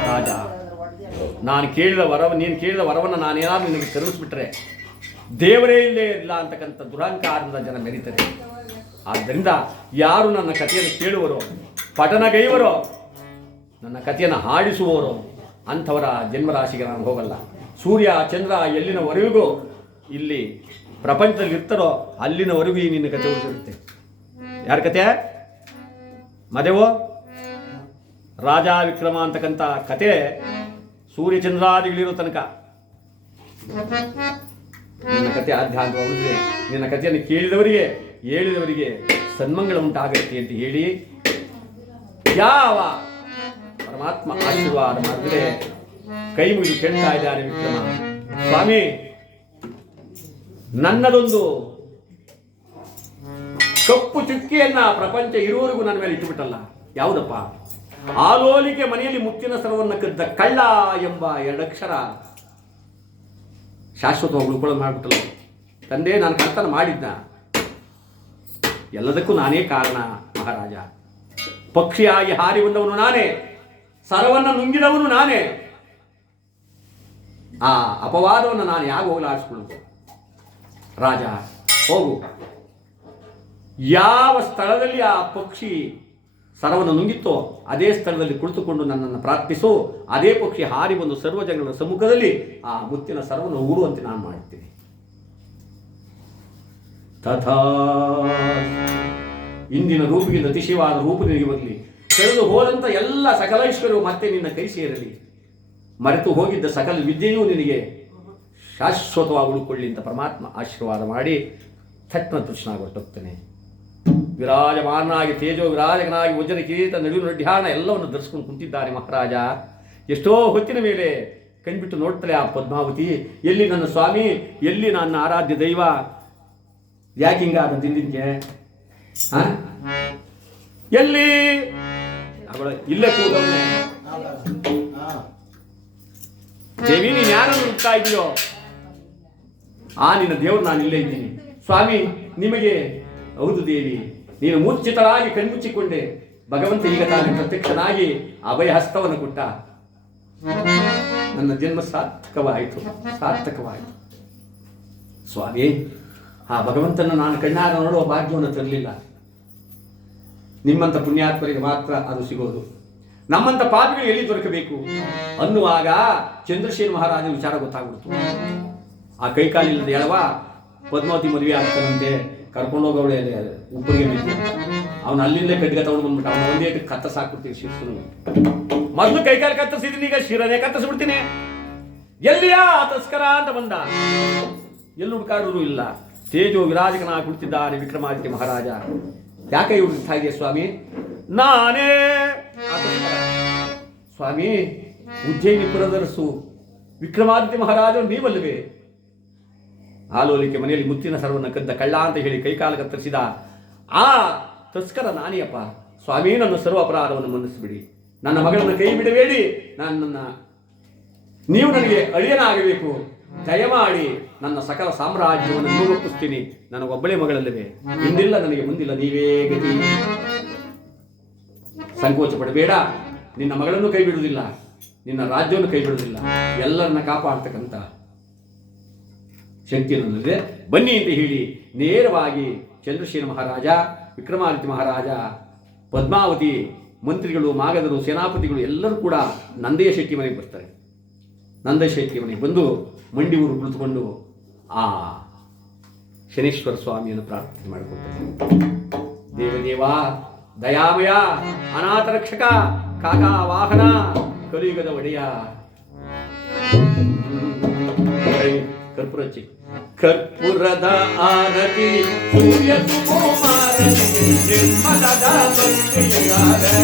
ರಾಜ ನಾನು ಕೇಳಿದ ನೀನು ಕೇಳಿದ ವರವನ್ನು ನಾನೇನಾದ್ರೂ ನಿನಗೆ ಕರುಣಿಸ್ಬಿಟ್ರೆ ದೇವರೇ ಇಲ್ಲೇ ಇಲ್ಲ ಅಂತಕ್ಕಂಥ ದುರಹಂಕಾರದಿಂದ ಜನ ಮೆರೀತಾರೆ. ಆದ್ದರಿಂದ ಯಾರು ನನ್ನ ಕಥೆಯನ್ನು ಕೇಳುವರೋ ಪಠನಗೈವರೋ ನನ್ನ ಕಥೆಯನ್ನು ಹಾಡಿಸುವವರು ಅಂಥವರ ಜನ್ಮರಾಶಿಗೆ ನಾನು ಹೋಗಲ್ಲ. ಸೂರ್ಯ ಚಂದ್ರ ಎಲ್ಲಿನವರೆಗೂ ಇಲ್ಲಿ ಪ್ರಪಂಚದಲ್ಲಿ ಇರ್ತಾರೋ ಅಲ್ಲಿನವರೆಗೂ ಈ ನಿನ್ನ ಕಥೆ ಉಳಿದಿರುತ್ತೆ. ಯಾರ ಕಥೆ? ಮದೆವೋ ರಾಜ ವಿಕ್ರಮ ಅಂತಕ್ಕಂಥ ಕತೆ ಸೂರ್ಯಚಂದ್ರಾದಿಗಳಿರೋ ತನಕ ನಿನ್ನ ಕಥೆ ಆಧ್ಯಾತ್ಮ ಉಳಿದ್ರೆ ನಿನ್ನ ಕಥೆಯನ್ನು ಕೇಳಿದವರಿಗೆ ಹೇಳಿದವರಿಗೆ ಸನ್ಮಂಗಳ ಉಂಟಾಗತ್ತೆ ಅಂತ ಹೇಳಿ ಯಾವ ಪರಮಾತ್ಮ ಆಶೀರ್ವಾದ ಮಾಡಿದ್ರೆ ಕೈ ಮುಗಿದು ಕೇಳ್ತಾ ಇದ್ದಾರೆ ವಿಕ್ರಮ. ಸ್ವಾಮಿ, ನನ್ನದೊಂದು ಕಪ್ಪು ಚುಕ್ಕಿಯನ್ನ ಪ್ರಪಂಚ ಇರುವವರೆಗೂ ನನ್ನ ಮೇಲೆ ಇಟ್ಟುಬಿಟ್ಟಲ್ಲ. ಯಾವುದಪ್ಪ? ಆಲೋಲಿಕೆ ಮನೆಯಲ್ಲಿ ಮುತ್ತಿನ ಸರವನ್ನು ಕದ್ದ ಕಳ್ಳ ಎಂಬ ಎರಡಕ್ಷರ ಶಾಶ್ವತವಾಗಿ ಉಳ್ಕೊಳ್ಳೋದು ಮಾಡಿಬಿಟ್ಟಲ್ಲ. ತಂದೆ, ನಾನು ಕರ್ತನ ಮಾಡಿದ್ದ, ಎಲ್ಲದಕ್ಕೂ ನಾನೇ ಕಾರಣ ಮಹಾರಾಜ. ಪಕ್ಷಿಯಾಗಿ ಹಾರಿ ಬಂದವನು ನಾನೇ, ಸರವನ್ನು ನುಂಗಿದವನು ನಾನೇ. ಆ ಅಪವಾದವನ್ನು ನಾನು ಯಾಕೆ ಹೋಗಲಾಡಿಸ್ಕೊಳ್ಳೋದು? ರಾಜ, ಹೋಗು. ಯಾವ ಸ್ಥಳದಲ್ಲಿ ಆ ಪಕ್ಷಿ ಸರವನ್ನು ನುಂಗಿತ್ತೋ ಅದೇ ಸ್ಥಳದಲ್ಲಿ ಕುಳಿತುಕೊಂಡು ನನ್ನನ್ನು ಪ್ರಾರ್ಥಿಸು. ಅದೇ ಪಕ್ಷಿ ಹಾರಿ ಬಂದು ಸರ್ವಜನಗಳ ಸಮ್ಮುಖದಲ್ಲಿ ಆ ಮುತ್ತಿನ ಸರವನ್ನು ಊರುವಂತೆ ನಾನು ಮಾಡುತ್ತೇನೆ. ತಥಾ ಇಂದಿನ ರೂಪಿಗಿಂತ ಅತಿಶಯವಾದ ರೂಪ ನಿನಗೆ ಬರಲಿ. ಕಳೆದು ಹೋದಂಥ ಎಲ್ಲ ಸಕಲ ಐಶ್ವರ್ಯವು ಮತ್ತೆ ನಿನ್ನ ಕೈ ಸೇರಲಿ. ಮರೆತು ಹೋಗಿದ್ದ ಸಕಲ ವಿದ್ಯೆಯೂ ನಿನಗೆ ಶಾಶ್ವತವಾಗಿ ಉಳ್ಕೊಳ್ಳಿ ಅಂತ ಪರಮಾತ್ಮ ಆಶೀರ್ವಾದ ಮಾಡಿ ಥಟ್ನ ತುಚ್ಛನಾಗಿ ಹೊರಟೋಗ್ತಾನೆ. ವಿರಾಜಮಾನಾಗಿ ತೇಜೋ ವಿರಾಜಕನಾಗಿ ವಜ್ರ ಕಿರೀಟ ನಡುವಿನ ನಡ್ಯಾಣ ಎಲ್ಲವನ್ನು ಧರಿಸ್ಕೊಂಡು ಕುಂತಿದ್ದಾನೆ ಮಹಾರಾಜ. ಎಷ್ಟೋ ಹೊತ್ತಿನ ಮೇಲೆ ಕಣ್ಬಿಟ್ಟು ನೋಡ್ತಾಳೆ ಆ ಪದ್ಮಾವತಿ. ಎಲ್ಲಿ ನನ್ನ ಸ್ವಾಮಿ, ಎಲ್ಲಿ ನನ್ನ ಆರಾಧ್ಯ ದೈವ? ಯಾಕೆ ಹಿಂಗಾದ ದಿನಕ್ಕೆ? ಎಲ್ಲಿ? ಇಲ್ಲೇ ಕೂದವನು. ದೇವಿ, ನೀನು ಯಾರನ್ನು ಹುಡುಕ್ತಾ ಇದೆಯೋ ಆ ನಿನ್ನ ದೇವರು ನಾನು ಇಲ್ಲೇ ಇದ್ದೀನಿ. ಸ್ವಾಮಿ, ನಿಮಗೆ ಹೌದು ದೇವಿ, ನೀನು ಮೂರ್ಛಿತರಾಗಿ ಕಣ್ಮುಚ್ಚಿಕೊಂಡೆ. ಭಗವಂತ ಈಗ ತಾನು ಪ್ರತ್ಯಕ್ಷನಾಗಿ ಅಭಯ ಹಸ್ತವನ್ನು ಕೊಟ್ಟ. ನನ್ನ ಜನ್ಮ ಸಾರ್ಥಕವಾಯಿತು. ಸ್ವಾಮಿ, ಆ ಭಗವಂತನ ನಾನು ಕಣ್ಣಾರ ನೋಡುವ ಭಾಗ್ಯವನ್ನು ತರಲಿಲ್ಲ. ನಿಮ್ಮಂಥ ಪುಣ್ಯಾತ್ಮರಿಗೆ ಮಾತ್ರ ಅದು ಸಿಗೋದು. ನಮ್ಮಂಥ ಪಾಪಿಗಳು ಎಲ್ಲಿ ದೊರಕಬೇಕು ಅನ್ನುವಾಗ ಚಂದ್ರಶೇಖರ ಮಹಾರಾಜ ವಿಚಾರ ಗೊತ್ತಾಗ್ಬಿಡ್ತು. ಆ ಕೈಕಾಲಿಲ್ಲದ ಎಳವ ಪದ್ಮಾವತಿ ಮದುವೆ ಆಗ್ತಾನಂತೆ, ಕರ್ಕೊಂಡೋಗವಳೆ ಉಪ್ಪರಿಗೆ ಬಿದ್ದು ಅವನು ಅಲ್ಲಿಂದಲೇ ಕಡ್ಗ ತಗೊಂಡು ಬಂದ್ಬಿಟ್ಟು ಅವನ ಒಂದೇ ಕತ್ತರಿಸಿ ಹಾಕ್ಬಿಡ್ತೀವಿ. ಶಿರಸ್ಸು ಮೊದಲು ಕೈಕಾಲು ಕತ್ತರಿಸಿದ್ದೀನಿ, ಈಗ ಶಿರನೇ ಕತ್ತರಿಸ್ಬಿಡ್ತೀನಿ. ಎಲ್ಲಿಯಾ ತಸ್ಕರ ಅಂತ ಬಂದ. ಎಲ್ಲಿ ಹುಡುಕಾಡೋರು ಇಲ್ಲ. ತೇಜೋ ವಿರಾಜಕನಾಗಿ ಕುಳಿತಿದ್ದಾನೆ ವಿಕ್ರಮಾದಿತ್ಯ ಮಹಾರಾಜ. ಯಾಕೆ ಹುಡುಕ್ತಾ ಇದೆಯಾ ಸ್ವಾಮಿ? ನಾನೇ ಸ್ವಾಮಿ, ಉಜ್ಜಯಿನಿ ಪುರದರಸು ವಿಕ್ರಮಾದಿತ್ಯ ಮಹಾರಾಜರು ನೀವಲ್ಲವೇ? ಆಲೋಲಿಕೆ ಮನೆಯಲ್ಲಿ ಮುತ್ತಿನ ಸರವನ್ನು ಕದ್ದ ಕಳ್ಳ ಅಂತ ಹೇಳಿ ಕೈಕಾಲು ಕತ್ತರಿಸಿದ ಆ ತಸ್ಕರ ನಾನಿಯಪ್ಪ. ಸ್ವಾಮಿ, ನನ್ನ ಸರ್ವ ಅಪರಾಧವನ್ನು ಮನ್ನಿಸಿಬಿಡಿ. ನನ್ನ ಮಗಳನ್ನು ಕೈ ಬಿಡಬೇಡಿ. ನೀವು ನನಗೆ ಅಳಿಯನಾಗಬೇಕು. ದಯಮಾಡಿ ನನ್ನ ಸಕಲ ಸಾಮ್ರಾಜ್ಯವನ್ನು ಒಪ್ಪಿಸ್ತೀನಿ. ನನಗೊಬ್ಬಳೇ ಮಗಳಲ್ಲವೇ? ಹಿಂದಿಲ್ಲ ನನಗೆ, ಮುಂದಿಲ್ಲ, ನೀವೇ ಗತಿ. ಸಂಕೋಚ ಪಡಬೇಡ. ನಿನ್ನ ಮಗಳನ್ನು ಕೈ ಬಿಡುವುದಿಲ್ಲ, ನಿನ್ನ ರಾಜ್ಯವನ್ನು ಕೈ ಬಿಡುವುದಿಲ್ಲ. ಎಲ್ಲರನ್ನ ಕಾಪಾಡ್ತಕ್ಕಂಥ ಶಕ್ತಿ ನನ್ನಲ್ಲಿದೆ. ಬನ್ನಿ ಅಂತ ಹೇಳಿ ನೇರವಾಗಿ ಚಂದ್ರಸೇನ ಮಹಾರಾಜ, ವಿಕ್ರಮಾದಿತ್ಯ ಮಹಾರಾಜ, ಪದ್ಮಾವತಿ, ಮಂತ್ರಿಗಳು, ಮಾಗಧರು, ಸೇನಾಪತಿಗಳು ಎಲ್ಲರೂ ಕೂಡ ನಂದಯ್ಯ ಶೆಟ್ಟಿ ಮನೆಗೆ ಬರ್ತಾರೆ. ನಂದಯ್ಯ ಶೆಟ್ಟಿ ಮನೆಗೆ ಬಂದು ಮಂಡಿ ಊರು ಕುಳಿತುಕೊಂಡು ಆ ಶನೇಶ್ವರ ಸ್ವಾಮಿಯನ್ನು ಪ್ರಾರ್ಥನೆ ಮಾಡಿಕೊಡ್ತಾರೆ. ದೇವದೇವ, ದಯಾಮಯ, ಅನಾಥ ರಕ್ಷಕ, ಕಾಕಾ ವಾಹನ, ಕಲಿಯುಗದ ಒಡೆಯ, ಕರ್ಪೂರ ಹಚ್ಚಿ. ಕರ್ಪೂರದ ಆರತಿ ಸೂರ್ಯ ಸುಕುಮಾರತಿ ನಿರ್ಮಲದ ಭಕ್ತಿಗಾರರುಳೆ.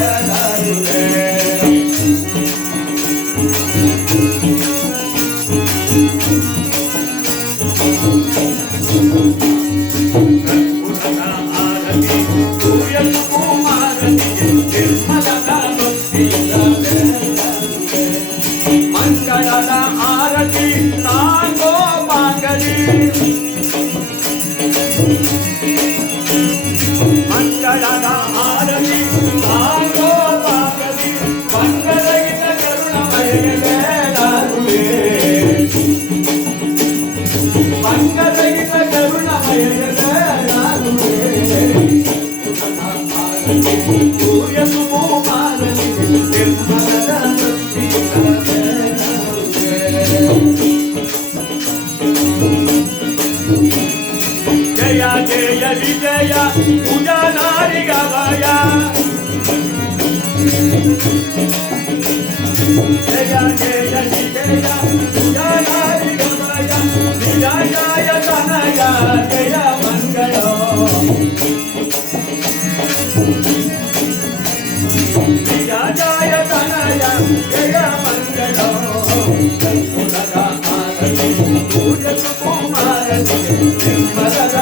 ಕರ್ಪೂರದ ಆರತಿ ಸೂರ್ಯ ಸುಕುಮಾರತಿ ನಿರ್ಮಲದ ಭಕ್ತಿಗಾರರುಳೆ. ಮಂಗಳದ ಆರತಿ ನಾಗೋ ಮಾಗಲಿ. ಮಂಗಳದ ಆರತಿ ನಾಗೋ ಮಾಗಲಿ. ಮಂಗಳಗಿನ ಕರುಣಮಯಗೆ ಬೇಡಾರುವೆ. ಮಂಗಳಗಿನ ಕರುಣಮಯಗೆ ಬೇಡಾರುವೆ. ಸೂರ್ಯ ಸುಕುಮಾರತಿ ನಿರ್ಮಲದ ಜಯ ಜಯ ವಿಜಯ ಪೂಜಾನಾರಿ ಗವಯ. ಜಯ ಜಯ ವಿಜಯ ಪೂಜಾನಾರಿ ಗವಯ. ವಿಜಯ ತನಯ ಜಯ ಮಂಗಳ. ವಿಜಯ ತನಯ ಜಯ ಮಂಗಳ. ಸೂರ್ಯ ಸುಕುಮಾರತಿ ನಿರ್ಮಲದ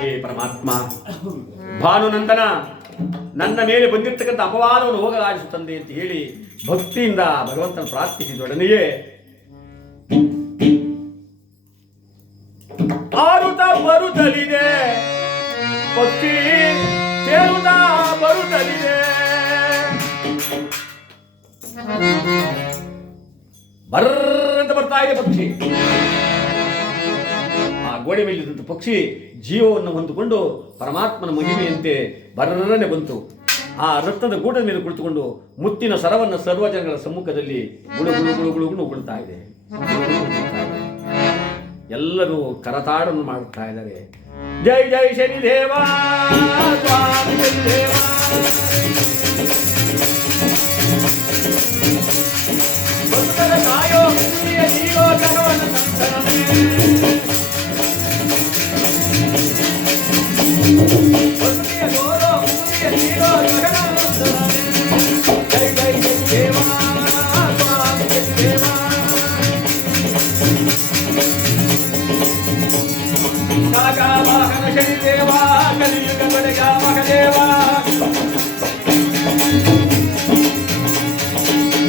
ಹೇ ಪರಮಾತ್ಮ, ಭಾನುನಂದನ, ನನ್ನ ಮೇಲೆ ಬಂದಿರತಕ್ಕಂಥ ಅಪವಾದವನ್ನು ಹೋಗಲಾಡಿಸು ತಂದೆ ಅಂತ ಹೇಳಿ ಭಕ್ತಿಯಿಂದ ಭಗವಂತನ ಪ್ರಾರ್ಥಿಸಿದೊಡನೆಯೇ ಆರುತ ಬರುತ್ತಲಿದೆ ಪಕ್ಷಿ, ತೇರುತ್ತಾ ಬರುತ್ತಲಿದೆ. ಬರ್ರಂತ ಬರ್ತಾ ಇದೆ ಪಕ್ಷಿ. ಆ ಗೋಡೆ ಮೇಲಿದ್ದಂಥ ಪಕ್ಷಿ ಜೀವವನ್ನು ಹೊಂದಿಕೊಂಡು ಪರಮಾತ್ಮನ ಮಹಿಮೆಯಂತೆ ಬರ್ರನೆ ಬಂತು. ಆ ರತ್ನದ ಗೂಡದ ಮೇಲೆ ಕುಳಿತುಕೊಂಡು ಮುತ್ತಿನ ಸರವನ್ನು ಸರ್ವ ಜನಗಳ ಸಮ್ಮುಖದಲ್ಲಿ ಗುಳು ಗುಳು ಗುಳು ಗುಳು ಗುಳು ಉಗುಳ್ತಾ ಇದೆ. ಎಲ್ಲರೂ ಕರತಾಡನ್ನು ಮಾಡುತ್ತಾ ಇದ್ದಾರೆ. ಜೈ ಜೈ ಶನಿದೇವ ಸ್ವಾಮಿ ಶನಿದೇವ. ಭಕ್ತರ ಕಾಯೋ ಮುಕ್ತಿಯ ಜೀವೋ ಕರವನ ಸಂತನಮೇ. ಭಕ್ತಿಯ ಗೋರೋ ಮುಕ್ತಿಯ ಜೀವೋ ಕರವನ ಸಂತನಮೇ. ಜೈ ಜೈ ಶನಿದೇವ ಸ್ವಾಮಿ ಶನಿದೇವ. ಕಾಕಾ ವಾಹನ ಶನಿದೇವ, ಕಲಿಯುಗ ಬಡೆಗ ಮಹದೇವ.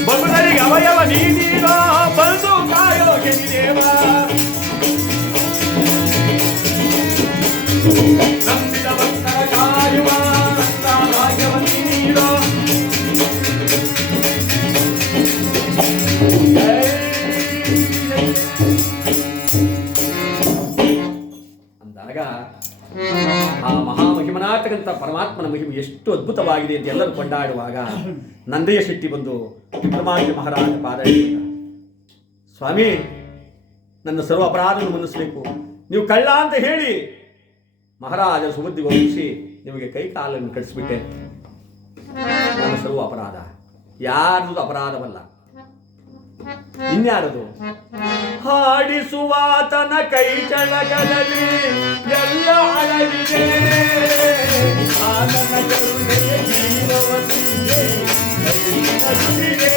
ಬಗುದರಿಗೆ ಅವಯವ ನೀನೀರೋ ಬಂದು ಕಾಯೋ ಶನಿದೇವ. ನಂಬಿದ ಭಕ್ತರ ಕಾಯುವ ಅಂತ ಭಾಗ್ಯವ ನೀನೀರೋ. ಅಂದಾಗ ಆ ಮಹಾಮಹಿಮನಾಟಕಂತ ಪರಮಾತ್ಮನ ಮಹಿಮೆ ಎಷ್ಟು ಅದ್ಭುತವಾಗಿದೆ ಅಂತ ಎಲ್ಲರೂ ಕೊಂಡಾಡುವಾಗ ನಂದಯ್ಯ ಶೆಟ್ಟಿ ಬಂದು ವಿಕ್ರಮಾದಿತ್ಯ ಮಹಾರಾಜ ಪಾದ ಹಿಡಿದ. ಸ್ವಾಮಿ, ನನ್ನ ಸರ್ವ ಅಪರಾಧವನ್ನು ಮನ್ನಿಸಬೇಕು. ನೀವು ಕಳ್ಳ ಅಂತ ಹೇಳಿ ಮಹಾರಾಜ ಸುಬುದ್ಧಿಗೆ ಒಪ್ಪಿಸಿ ನಿಮಗೆ ಕೈ ಕಾಲನ್ನು ಕಡಿಸ್ಬಿಟ್ಟೆ. ನನ್ನ ಸರ್ವ ಅಪರಾಧ, ಯಾರ್ದು ಅಪರಾಧವಲ್ಲ. ಇನ್ಯಾರದು? ಹಾಡಿಸುವಾತನ ಕೈ ಚಳಗಳಲ್ಲಿ ಎಲ್ಲ ಅಳವಿದೆ, ಆತನ ಕರುಣೆಯ ಜೀವವನ್ನಿದೆ, ಮರುವಿದೆ.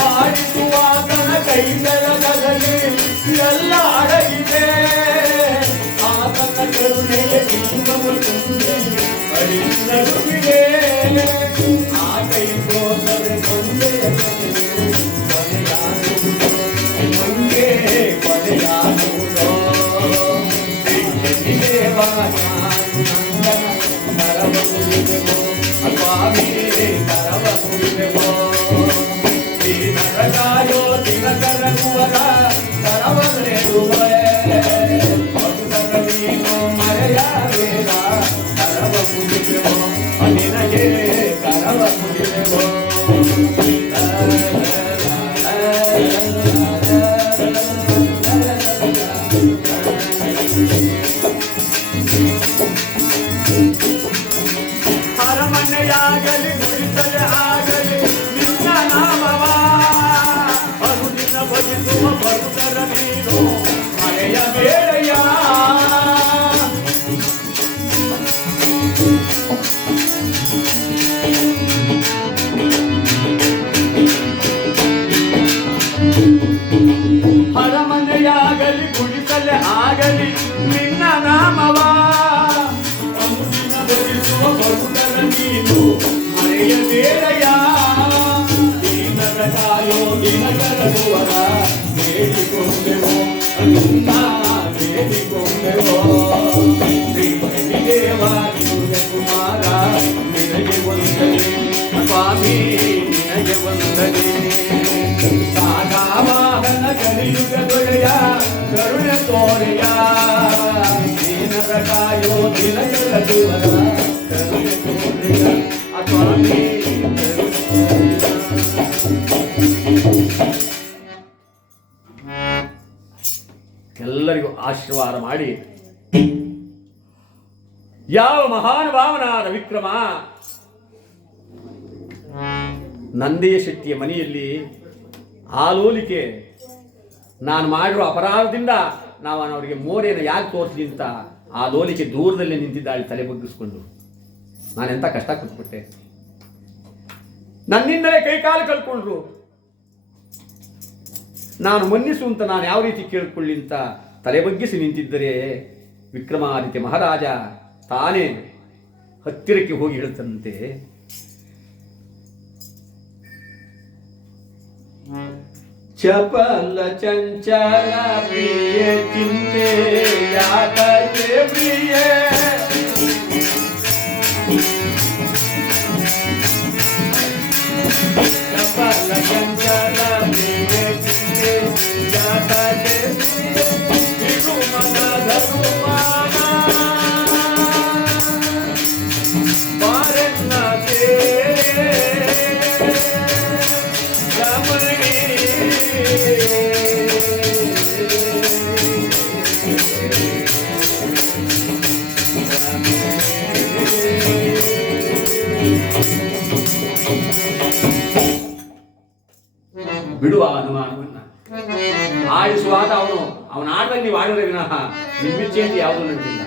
ಹಾಡಿಸುವಾತನ ಕೈ ಚಳಗಳಲ್ಲಿ ಎಲ್ಲ ಅಡಗಿದೆ, ಆತನ ಕರುಣೆಯ ಜೀವವು ತುಂಬಿದೆ, ಅಡಿನಗುವಿದೆ. ಆ ಕೈ ಸೋದರೆ ಕೊಂದೆಯ ಕೊನೆಯಾಗುವುದೋ, ಮುಂದೆ ಕೊನೆಯಾಗುವುದೋ. ದೇವ ನಾನು ನಂದನ ಕರವ ಮುಗಿದೆವೋ, ಸ್ವಾಮಿ ಕರವ ಮುಗಿದೆವೋ. ನರಕಾಯೋ ದಿನಕರಗುವರ ಕರವನ್ನೆಡುವೆ, ಮಧುಕರ ನೀನು ಮರೆಯಬೇಡ, ಕರವ ಮುಗಿದೆವೋ ನಿನಗೆ ಕರವ ಮುಗಿದೆವೋ. ಅರಮನೆಯಾಗಲಿ ಗುಡಿಸಲೇ ಆಗಲಿ ನಿನ್ನ ನಾಮವ ಅನುದಿನ ಭಜಿಸುವ ಭಕ್ತರ ನೀನು ಮರೆಯಬೇಡಯ್ಯ. ಅರಮನೆಯಾಗಲಿ ಗುಡಿಸಲೇ ಆಗಲಿ ನಿನ್ನ ನಾಮವ ಅನುದಿನ ಭಜಿಸುವ ಭಕ್ತರ ನೀನು ಮರೆಯಬೇಡಯ್ಯ. ದೀನರ ಕಾಯೋ ದಿನಕರಗುವರ ಬೇಡಿಕೊಂಡೆವೋ, ಅನ್ನ ಬೇಡಿಕೊಂಡೆವೋ. ದೇವ ಕುಮಾರ ನಿನಗೆ ವಂದನೆ, ಸ್ವಾಮಿ ನಿನಗೆ ವಂದನೆ. ಸಾಗಾವಾಹನ ಕಲಿಯುಗ ದೊರೆಯ ಕರುಣೆ ತೋರೆಯ, ದೀನರ ಕಾಯೋ ದಿನಕರಗುವರ ಕರುಣೆ ತೋರೆಯ, ಸ್ವಾಮಿ ಎಲ್ಲರಿಗೂ ಆಶೀರ್ವಾದ ಮಾಡಿ, ಯಾವ ಮಹಾನುಭಾವನಾದ ವಿಕ್ರಮ ನಂದಿಯ ಶೆಟ್ಟಿಯ ಮನೆಯಲ್ಲಿ ಆಲೋಲಿಕೆ ನಾನು ಮಾಡಿರೋ ಅಪರಾಧದಿಂದ ನಾವು ಅವರಿಗೆ ಮೋರೆಯನ್ನು ಯಾಕೆ ತೋರಿಸ್ಲಿ ಅಂತ ಆ ಲೋಲಿಕೆ ದೂರದಲ್ಲಿ ನಿಂತಿದ್ದಾಳೆ ತಲೆ ಬಗ್ಗಿಸ್ಕೊಂಡು. ನಾನೆಂಥ ಕಷ್ಟ ಕೊಟ್ಬಿಟ್ಟೆ, ನನ್ನಿಂದಲೇ ಕೈಕಾಲು ಕಳ್ಕೊಂಡ್ರು, ನಾನು ಮನ್ನಿಸು ಅಂತ ನಾನು ಯಾವ ರೀತಿ ಕೇಳ್ಕೊಳ್ಳಿ ಅಂತ ತಲೆ ಬಗ್ಗಿಸಿ ನಿಂತಿದ್ದರೆ ವಿಕ್ರಮಾದಿತ್ಯ ಮಹಾರಾಜ ತಾನೇ ಹತ್ತಿರಕ್ಕೆ ಹೋಗಿ ಹೇಳ್ತಂತೆ, ಚಪಲ ಚಂಚಲ ಪ್ರಿಯ ಚಿಂತೆ ಯಾಕೆ ಪ್ರಿಯ, ಚಪಲ ಚಂಚಲ ಪ್ರಿಯ ಚಿಂತೆ ಯಾಕೆ ಪ್ರಿಯ, ವಿಗುಮನ ಧನುಮಾನ ಬಾರನ್ನತೆ ರಮಣಿ. ಬಿಡುವ ಅನುಮಾನವನ್ನ ಆಡಿಸುವಾಗ ಅವನ ಆಟದಲ್ಲಿ ನೀವು ಆಡಿದ್ರೆ ವಿನಃ ನಿರ್ಮಿಚ್ಚೇಂತಿ ಯಾವುದೂ ನಡೆದಿಲ್ಲ.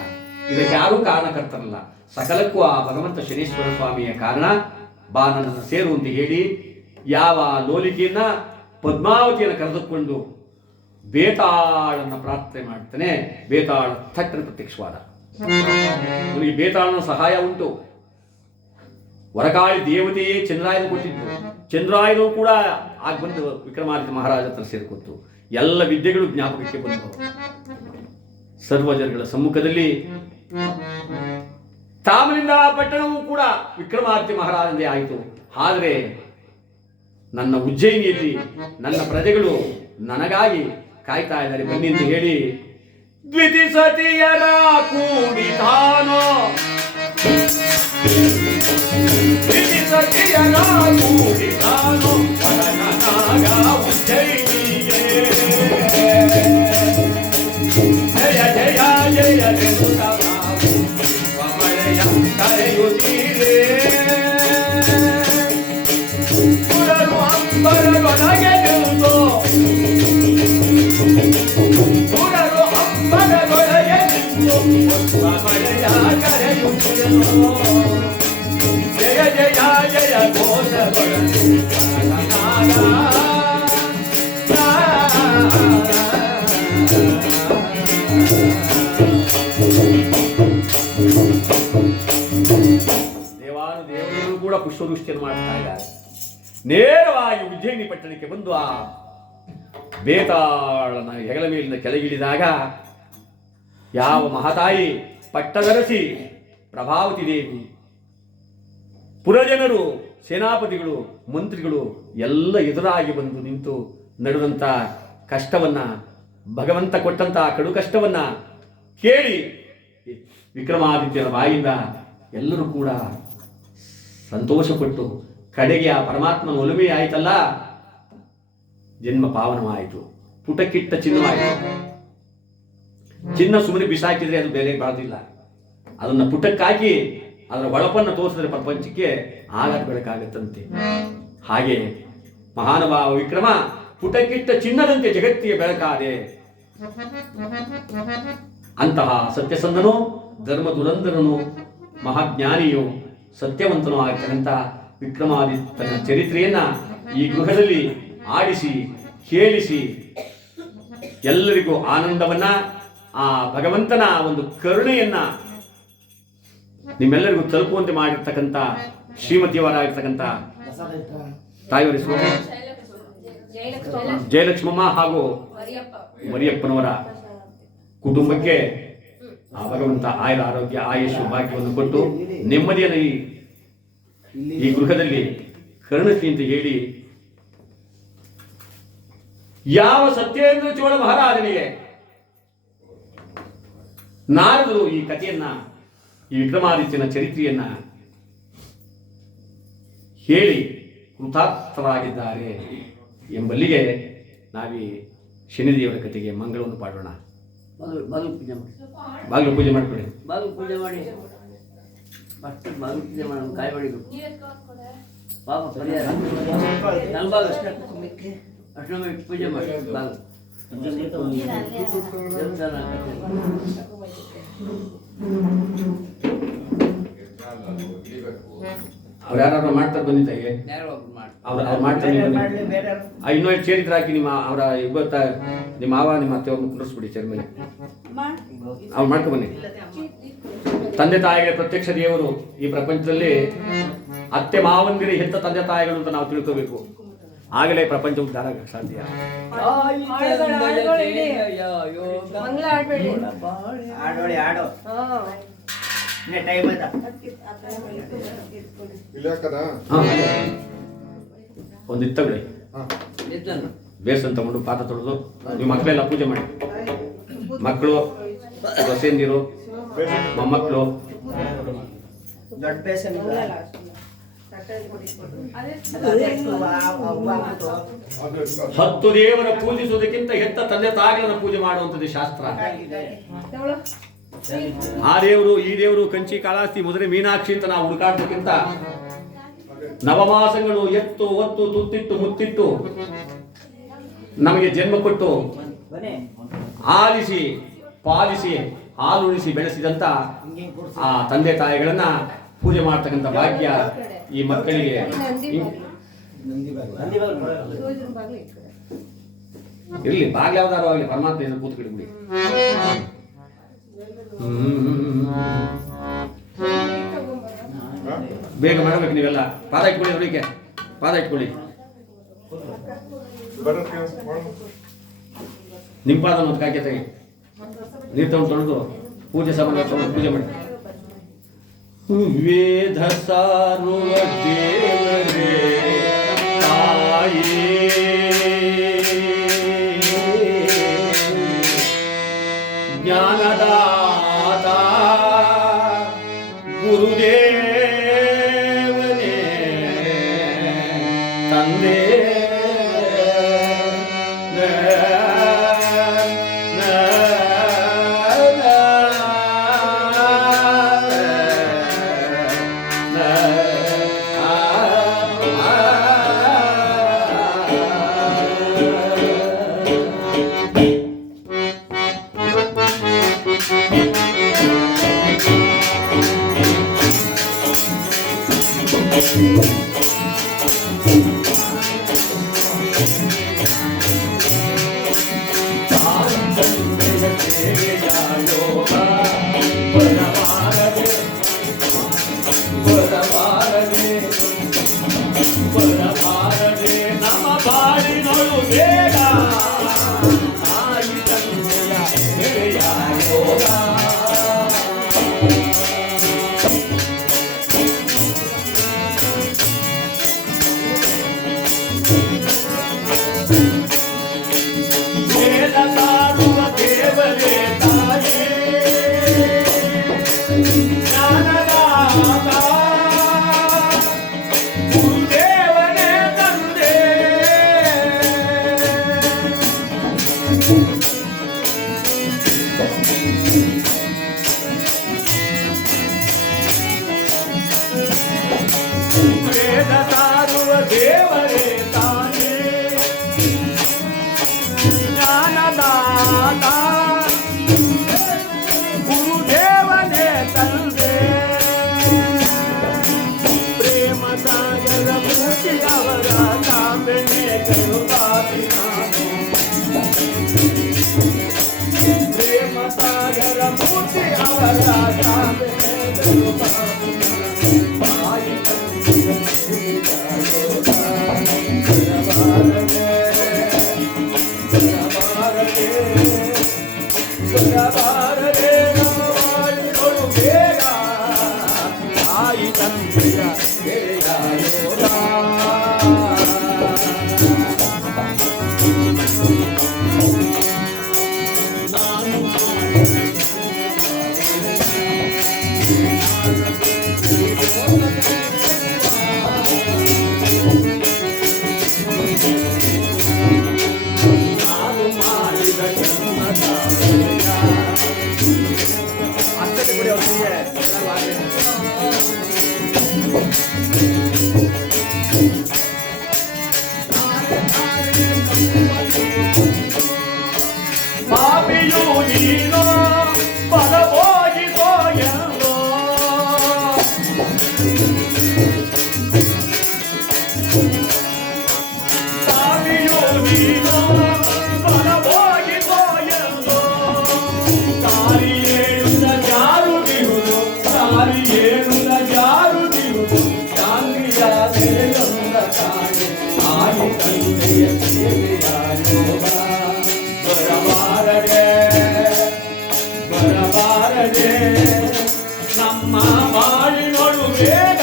ಇದಕ್ಕೆ ಯಾರೂ ಕಾರಣಕರ್ತರಲ್ಲ, ಸಕಲಕ್ಕೂ ಆ ಭಗವಂತ ಶನೀಶ್ವರ ಸ್ವಾಮಿಯ ಕಾರಣ. ಬಾ ನನ್ನನ್ನು ಸೇರು ಅಂತ ಹೇಳಿ ಯಾವ ಲೋಲಿಕೆಯನ್ನ ಪದ್ಮಾವತಿಯನ್ನು ಕರೆದುಕೊಂಡು ಬೇತಾಳನ್ನು ಪ್ರಾರ್ಥನೆ ಮಾಡ್ತಾನೆ. ಬೇತಾಳ ಥಟ್ಟನ ಪ್ರತ್ಯಕ್ಷವಾದ. ಅವನಿಗೆ ಬೇತಾಳನ ಸಹಾಯ ಉಂಟು. ವರಕಾಳಿ ದೇವತೆಯೇ ಚಂದ್ರಾಯುಧ ಕೊಟ್ಟಿದ್ದು, ಚಂದ್ರಾಯುಧವು ಕೂಡ ಆಗ ಬಂದು ವಿಕ್ರಮಾದಿತ್ಯ ಮಹಾರಾಜ ಹತ್ರ ಸೇರಿಕೊತ್ತು. ಎಲ್ಲ ವಿದ್ಯೆಗಳು ಜ್ಞಾಪಕಕ್ಕೆ ಬಂದವು. ಸರ್ವಜನಗಳ ಸಮ್ಮುಖದಲ್ಲಿ ತಾಮಲಿಂದ ಪಟ್ಟಣವೂ ಕೂಡ ವಿಕ್ರಮಾದಿತ್ಯ ಮಹಾರಾಜಂದೇ ಆಯಿತು. ಆದರೆ ನನ್ನ ಉಜ್ಜಯಿನಿಯಲ್ಲಿ ನನ್ನ ಪ್ರಜೆಗಳು ನನಗಾಗಿ ಕಾಯ್ತಾ ಇದ್ದಾರೆ, ಬನ್ನಿ ಅಂತ ಹೇಳಿ ದ್ವಿತಿಸತಿಯರ ಕೂಡಿತಾನೋ, ದ್ವಿತಿಸತಿಯರ ಕೂಡಿತಾನೋ, ಉಜ್ಜಯಿನಿಯೇ ಹಂಬಲದೊಳಗೆ ನಿಂತು ಸುರರು ಹಂಬಲದೊಳಗೆ ನಿಂತು ಮಳೆಯ ಕರೆಯುತ್ತಿರುವುದು ಜಯ ಜಯ ಜಯ ಘೋಷದೊಳಗೆ ದೇವರು ಕೂಡ ಪುಷ್ಪವೃಷ್ಟಿಯನ್ನು ಮಾಡ್ತಾ ಇದ್ದಾರೆ. ನೇರವಾಗಿ ಉಜ್ಜಯಿನಿ ಪಟ್ಟಣಕ್ಕೆ ಬಂದು ಆ ಬೇತಾಳನ ಹೆಗಲ ಮೇಲಿನ ಕೆಳಗಿಳಿದಾಗ ಯಾವ ಮಹಾತಾಯಿ ಪಟ್ಟದರಸಿ ಪ್ರಭಾವತಿ ದೇವಿ ಪುರಜನರು ಸೇನಾಪತಿಗಳು ಮಂತ್ರಿಗಳು ಎಲ್ಲ ಎದುರಾಗಿ ಬಂದು ನಿಂತು ನಡೆದಂಥ ಕಷ್ಟವನ್ನ ಭಗವಂತ ಕೊಟ್ಟಂತ ಕಡು ಕಷ್ಟವನ್ನ ಕೇಳಿ ವಿಕ್ರಮಾದಿತ್ಯನ ಬಾಯಿಂದ ಎಲ್ಲರೂ ಕೂಡ ಸಂತೋಷಪಟ್ಟು ಕಡೆಗೆ ಆ ಪರಮಾತ್ಮನ ಒಲುಮೆ ಆಯ್ತಲ್ಲ, ಜನ್ಮ ಪಾವನವಾಯಿತು, ಪುಟಕ್ಕಿಟ್ಟ ಚಿನ್ನವಾಯಿತು. ಚಿನ್ನ ಸುಮ್ಮನೆ ಬಿಸಾಕಿದ್ರೆ ಅದು ಬೆಲೆ ಬಾಳದಿಲ್ಲ, ಅದನ್ನ ಪುಟಕ್ಕಾಕಿ ಅದರ ಒಳಪನ್ನು ತೋರಿಸಿದ್ರೆ ಪ್ರಪಂಚಕ್ಕೆ ಆಗ ಬೆಳಕಾಗತ್ತಂತೆ. ಹಾಗೆ ಮಹಾನುಭಾವ ವಿಕ್ರಮ ಪುಟಕ್ಕಿಟ್ಟ ಚಿನ್ನದಂತೆ ಜಗತ್ತಿಗೆ ಬೆಳಕಾದೆ. ಅಂತಹ ಸತ್ಯಸಂಧನು ಧರ್ಮ ದುರಂಧರನು ಮಹಾಜ್ಞಾನಿಯು ಸತ್ಯವಂತನೂ ಆಗಿರ್ತಕ್ಕಂಥ ವಿಕ್ರಮಾದಿತ್ಯನ ಚರಿತ್ರೆಯನ್ನ ಈ ಗೃಹದಲ್ಲಿ ಆಡಿಸಿ ಕೇಳಿಸಿ ಎಲ್ಲರಿಗೂ ಆನಂದವನ್ನ, ಆ ಭಗವಂತನ ಒಂದು ಕರುಣೆಯನ್ನ ನಿಮ್ಮೆಲ್ಲರಿಗೂ ತಲುಪುವಂತೆ ಮಾಡಿರ್ತಕ್ಕಂಥ ಶ್ರೀಮತಿಯವರಾಗಿರ್ತಕ್ಕಂಥ ತಾಯಿಯವರ ಜಯಲಕ್ಷ್ಮಮ್ಮ ಹಾಗೂ ಮರಿಯಪ್ಪನವರ ಕುಟುಂಬಕ್ಕೆ ಆ ಭಗವಂತ ಆಯುರ ಆರೋಗ್ಯ ಆಯುಷ್ ಭಾಗ್ಯವನ್ನು ಕೊಟ್ಟು ನೆಮ್ಮದಿಯನ್ನು ಈ ಗೃಹದಲ್ಲಿ ಕರುಣಿಸಿ ಅಂತ ಹೇಳಿ, ಯಾವ ಸತ್ಯೇಂದ್ರ ಚೋಳ ಮಹಾರಾಜನಿಗೆ ನಾರದರು ಈ ಕಥೆಯನ್ನ, ಈ ವಿಕ್ರಮಾದಿತ್ಯನ ಚರಿತ್ರೆಯನ್ನ ಹೇಳಿ ಕೃತಾರ್ಥರಾಗಿದ್ದಾರೆ ಎಂಬಲ್ಲಿಗೆ ನಾವೀ ಶನಿದೇವರ ಕಥೆಗೆ ಮಂಗಳವನ್ನು ಪಾಡೋಣ. ಬಾಗಿಲು ಪೂಜೆ ಮಾಡಿಕೊಡಿ. ಬಾಗಿಲು ಪೂಜೆ ಮಾಡಿ ಫಸ್ಟ್ ಬಾಗಿಲು ಪೂಜೆ ಮಾಡೋಣ. ಕಾಯಿ ಮಾಡಿದ್ರು ಪಾಪ ಪರಿಹಾರ ನಲ್ಬಾಗ ಅಷ್ಟೊಮ್ಮೆ ಪೂಜೆ ಮಾಡಿ ಬಾಗಿಲು ಅವ್ರು ಯಾರು ಮಾಡ್ತಾರೆ ಬನ್ನಿ ತಾಯಿಗೆ, ಅವ್ರು ಮಾಡ್ತಾರೆ. ಇನ್ನೊಂದು ಚೇರಿದ್ರೆ ಹಾಕಿ ನಿಮ್ಮ ಅವರ ಇವತ್ತ ನಿಮ್ಮ ಮಾವ ನಿಮ್ಮ ಅತ್ತೆ ಅವ್ರನ್ನ ಕುಂಡಿಸ್ಬಿಡಿ ಚೇರ್ ಮೇಲೆ. ಅವ್ರು ಮಾಡ್ಕೊಂಡು ಬನ್ನಿ. ತಂದೆ ತಾಯಿಗೆ ಪ್ರತ್ಯಕ್ಷ ದೇವರು ಈ ಪ್ರಪಂಚದಲ್ಲಿ ಅತ್ತೆ ಮಾವಂದಿರಿ ಹೆತ್ತ ತಂದೆ ತಾಯಿಗಳು ಅಂತ ನಾವು ತಿಳ್ಕೋಬೇಕು. ಆಗಲೇ ಪ್ರಪಂಚ ಉದ್ಧಾರ ಸಾಧ್ಯ. ಒಂದು ಇತ್ತಗಡೆ ಬೇಸನ್ ತಗೊಂಡು ಪಾತ ತೊಳೆದು ನೀವು ಮಕ್ಕಳೆಲ್ಲ ಪೂಜೆ ಮಾಡಿ. ಮಕ್ಕಳು, ಹೊಸೇಂದಿರು, ಮೊಮ್ಮಕ್ಕಳು ಹತ್ತು ದೇವರ ಪೂಜಿಸುವುದಕ್ಕಿಂತ ಹೆತ್ತ ತಂದೆ ತಾಯಿಗಳನ್ನು ಪೂಜೆ ಮಾಡುವಂಥದ್ದು ಶಾಸ್ತ್ರ. ಆ ದೇವರು ಈ ದೇವರು ಕಂಚಿ ಕಾಳಾಸ್ತಿ ಮಧುರೆ ಮೀನಾಕ್ಷಿ ಅಂತ ನಾವು ಹುಡುಕಾಡೋದಕ್ಕಿಂತ ನವಮಾಸಗಳು ಎತ್ತು ಒತ್ತು ತುತ್ತಿಟ್ಟು ಮುತ್ತಿಟ್ಟು ನಮಗೆ ಜನ್ಮ ಕೊಟ್ಟು ಆಲಿಸಿ ಪಾಲಿಸಿ ಹಾಲುಣಿಸಿ ಬೆಳೆಸಿದಂತ ಆ ತಂದೆ ತಾಯಿಗಳನ್ನ ಪೂಜೆ ಮಾಡ್ತಕ್ಕಂಥ ಭಾಗ್ಯ ಈ ಮಕ್ಕಳಿಗೆ ಇರ್ಲಿ. ಬಾಗ್ಲ ಯಾವ್ದಾರು ಆಗಲಿ, ಪರಮಾತ್ಮ ಕೂತ್ಕಿಡ್ಬಿಡಿ. ಬೇಗ ಮಾಡಬೇಕು ನೀವೆಲ್ಲ. ಪಾದ ಇಟ್ಕೊಳ್ಳಿ, ಅವರಿಗೆ ಪಾದ ಇಟ್ಕೊಳ್ಳಿ. ನಿಮ್ಮ ಪಾದ ಮತ್ತು ಕಾಕೆ ತೆಗಿ, ನೀರು ತಗೊಂಡು ತೊಳೆದು ಪೂಜೆ ಸಾಮಾನು ತಗೊಂಡು ಪೂಜೆ ಮಾಡಿ. ವೇದ ಸಾರುವ ದೇವರೇ ತಾಯಿ ಜ್ಞಾನದಾತ ಗುರುದೇವನೇ ತಂದೆ ನಮ್ಮ ಬಾಳಿನೊಳು ಬೇಗ ತಾಯಿ ತಂದೆಯ ಗೆಳೆಯ ಯೋಗ. ವೇದ ಸಾರುವ ದೇವರೇ ತಾಯೇ ಜ್ಞಾನದಾತ ಗುರುದೇವನೇ ತಂದೆ. ವೇದ ಸಾರುವ ದೇವರೇ ತಾನೇ ಜ್ಞಾನದಾತ ಗುರುದೇವನೇ ತಂದೆ. ಪ್ರೇಮ ಸಾಗರ ಮೂರ್ತಿ ಅವರ ತಾಂಬೆನೆ ಕರುಪಾತಿ ನಾನು. ಪ್ರೇಮ ಸಾಗರ ಮೂರ್ತಿ ಅವರ ತಾಂಬೆನೆ ಕರುಪಾತಿ ನಾನು. ತಾಯಿ ತಂದೆಯ ಯೋಗ ಬರಬಾರದೆ ನಮ್ಮ ಬಾಳಿನೊಳು ಬೇಗ ತಾಯಿ ತಂದೆಯ ಗೆಳೆಯ ಯೋಗ. ನಾನು ಮಾಡಿದ ಜನ್ಮದ ಅಷ್ಟೇ ಕೊಡಿ ಅವ್ರಿಗೆ ಪಾಪಿಯು ನೀನು ಪರಭೋಗಿಸೋ ಎಲ್ಲೋ. ಪಾಪಿಯು ನೀನು ಪರಭೋಗಿಸೋ ಎಲ್ಲೋ. ದಾರಿ ಏಳುದ ಜಾರುದಿರುವುದು ದಾರಿ ಏಳುದ ಜಾರುದಿರುವುದು ಗಾಂಧಿಯ ಸೆರೆಯೊಂದ ಕಾಣೆ ತಾಯಿ ತಂದೆಯ ಸೇವೆಯ ಯೋಗ. ಬರಬಾರದೆ ಬರಬಾರದೆ ನಮ್ಮ ಬಾಳಿನೊಳು ಬೇಗ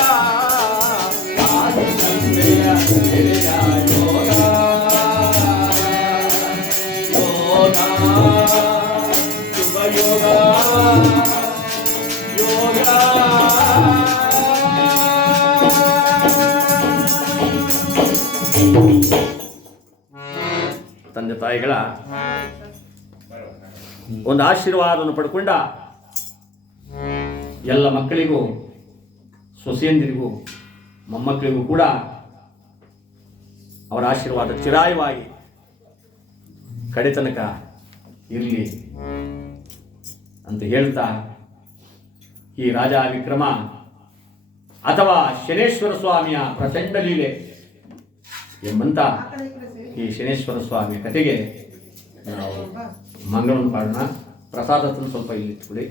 ತಾಯಿ ತಂದೆಯ ಗೆಳೆಯ ಯೋಗ. ಯೋಗ ಶುಭ ಯೋಗ ಯೋಗ. ತಂದೆ ತಾಯಿಗಳ ಒಂದು ಆಶೀರ್ವಾದವನ್ನು ಪಡ್ಕೊಂಡ ಎಲ್ಲ ಮಕ್ಕಳಿಗೂ ಸೊಸೆಯಂದಿರಿಗೂ ಮೊಮ್ಮಕ್ಕಳಿಗೂ ಕೂಡ ಅವರ ಆಶೀರ್ವಾದ ಚಿರಾಯವಾಗಿ ಕಡೆತನಕ ಇರಲಿ ಅಂತ ಹೇಳ್ತಾ ಈ ರಾಜ ವಿಕ್ರಮ ಅಥವಾ ಶನೇಶ್ವರ ಸ್ವಾಮಿಯ ಪ್ರಚಂಡ ಲೀಲೆ ಎಂಬಂತ ಈ ಶನೇಶ್ವರ ಸ್ವಾಮಿಯ ಕಥೆಗೆ ನಾವು ಮಂಗಳವನ್ನು ಪಾಡೋಣ. ಪ್ರಸಾದ ತಂದು ಸ್ವಲ್ಪ ಇಲ್ಲಿ ಇಟ್ಬಿಡಿ.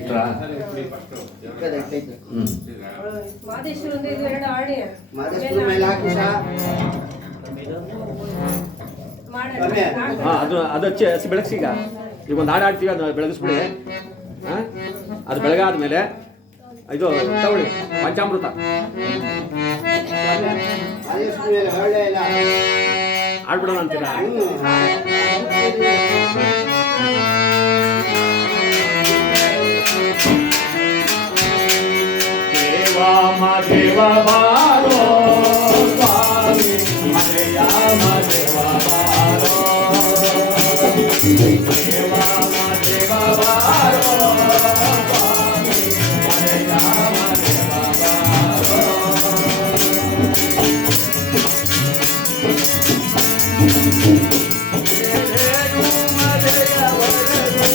ಇಟ್ರಾ? ಅದು ಹಚ್ಚಿ ಬೆಳಗ್ಸಿ. ಈಗ ಒಂದು ಹಾಡು ಆಡ್ತೀವಿ, ಅದು ಬೆಳಗಿಸ್ಬಿಡಿ. ಅದು ಬೆಳಗಾದ್ಮೇಲೆ ಇದು ತಗೊಳ್ಳಿ ಪಂಚಾಮೃತ ಆಡ್ಬಿಡೋಣ ಅಂತೀರಾ? ದೇವ ಬಾರೋ ಸ್ವಾಮಿ ಮರೆಯಾಮ ದೇವ ಬಾರೋ ದೇವ ಬಾರೋ ಸ್ವಾಮಿ ಮರೆಯಾಮ ದೇವ ಬಾರೋ. ರೇಣು ಮರೆಯವರನು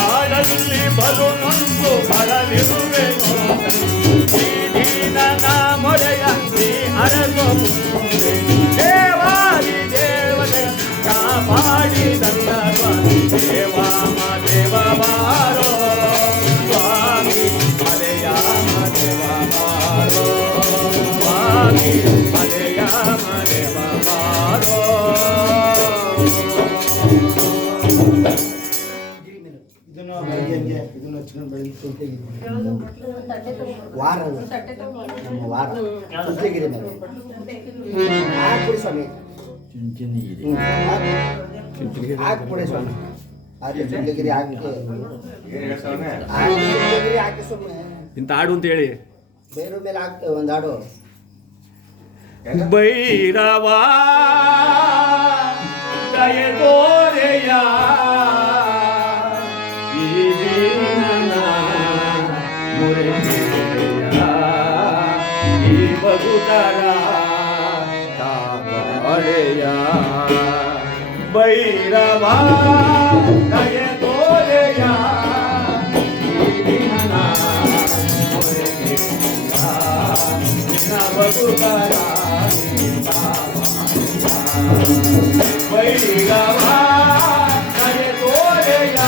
ಆಡಲ್ಲಿ ಬಲು ನೊಂದು ಬಳಲಿರುವೆನೋ ನೀನ ಮೊರೆಯ ನೀ ಅರಸು ಮುಂದೆ ದೇವಾದಿ ದೇವತೆ ಕಾಪಾಡಿದಲ್ಲ ಸ್ವಾಮಿ ದೇವಾಮ ದೇವ ಬಾರೋ ಸ್ವಾಮಿ ಮಲೆಯಾಮ ದೇವ ಬಾರೋ ಸ್ವಾಮಿ ಮಲೆಯಾಮ ದೇವ ಬಾರೋ ವಾರ ನಮ್ಮ ವಾರ ಚುಂಚನಗಿರಿ ಮೇಲೆ ಹಾಕ್ಬಿಡಿ ಸ್ವಾಮಿ ಹಾಕ್ಬಿಡಿ ಸ್ವಾಮಿ ಅದು ಚುಂಚನಗಿರಿ ಹಾಕಿ ಚುಂಚನಗಿರಿ ಹಾಕಿ ಸ್ವಾಮಿ ಇಂಥ ಹಾಡು ಅಂತ ಹೇಳಿ ಬೇರೆ ಮೇಲೆ ಹಾಕ್ತೇವೆ ಒಂದು ಹಾಡು ಭೈರವ ದಯ ತೋರೆಯ ಈ ದೀನನ ಮುರೆಯ ಈ ಬಗುತರ ತಾಪಳೆಯ ಭೈರವ ದಯ ತೋರೆಯ ಈ ದೀನನ ಮುರೆಯ ಬಗುತರ ಭೈರವ ದಯ ತೋರೆಯ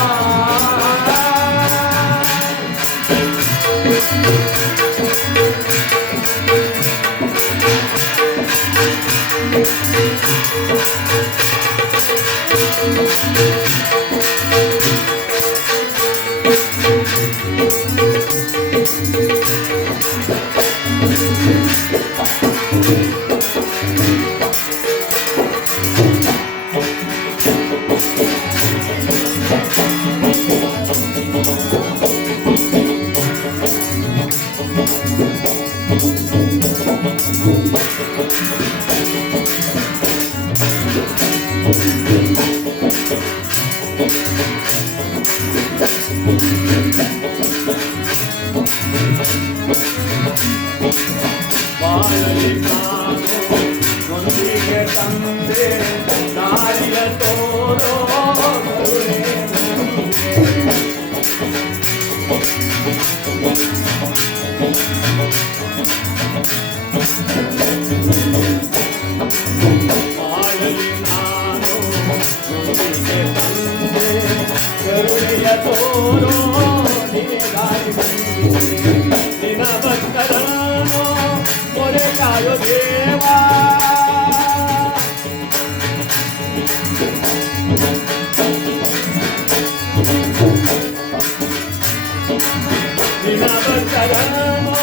ಬಾಳಲಿ ನಾನು ನೊಂದಿಗೆ ತಂದೆ ದಾರಿಯ ತೋರೋ ಕರುಣೆ ಬಾಳಲಿ ನಾನು ನೊಂದಿಗೆ ತಂದೆ ಕರುಣೆಯ ತೋರೋ ದಾರಿ ನಿನ ಭಕ್ತರನ್ನು ಮೊರೆಯಾಯೋ ದೇವಾ ನಿನ ಭಕ್ತರನ್ನು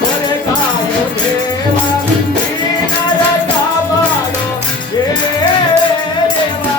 ಮೊರೆಯಾಯೋ ದೇವಾ ನೀನಯ ಕಾಪಾಡೋ ದೇವಾ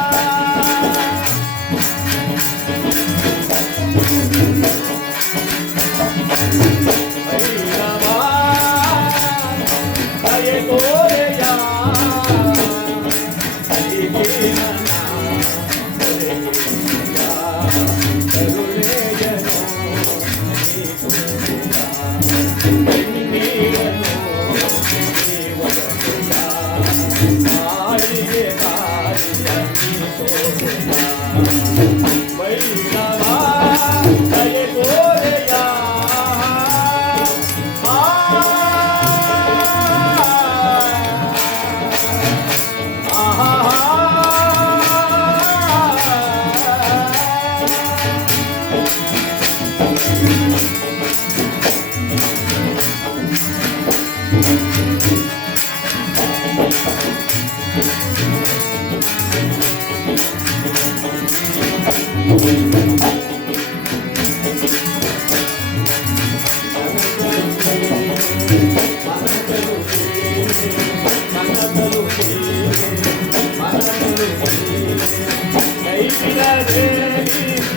ಕೈ ಬಿಡದೆ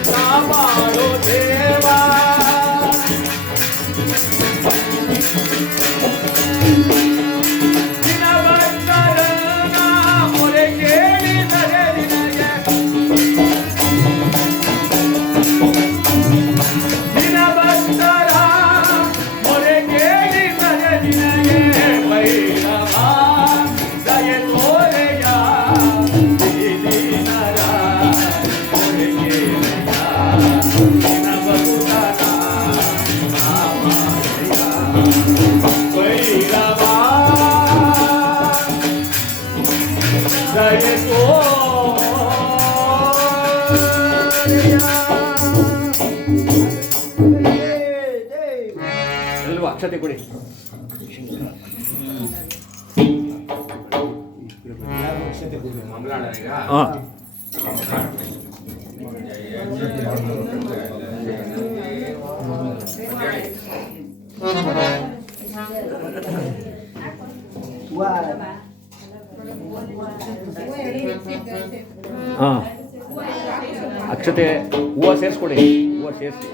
ಕಾಪಾಡೋ ದೇವಾ ದಿನವತ್ತರನ ಮೊರೆ ಕೇಳಿದರೆ ನಿನಗೆ ದಿನವತ್ತರ ಮೊರೆ ಕೇಳಿದರೆ ನಿನಗೆ ಭೈರವ ದಯೆ ತೋರೆಯ ಈ ದೀನರ ಮೊರೆ ಕೇಳೆಯ ದಿನವತ್ತರ ಕಾಪಾಡೆಯ ಭೈರವ ದಯೆ ಎಲ್ಲರೂ ಅಕ್ಷತೆ ಕೊಡಿ. ಹಾಂ ಹಾಂ ಅಕ್ಷತೆ ಹೂವು ಸೇರಿಸ್ಕೊಡಿ, ಹೂವು ಸೇರಿಸಿ.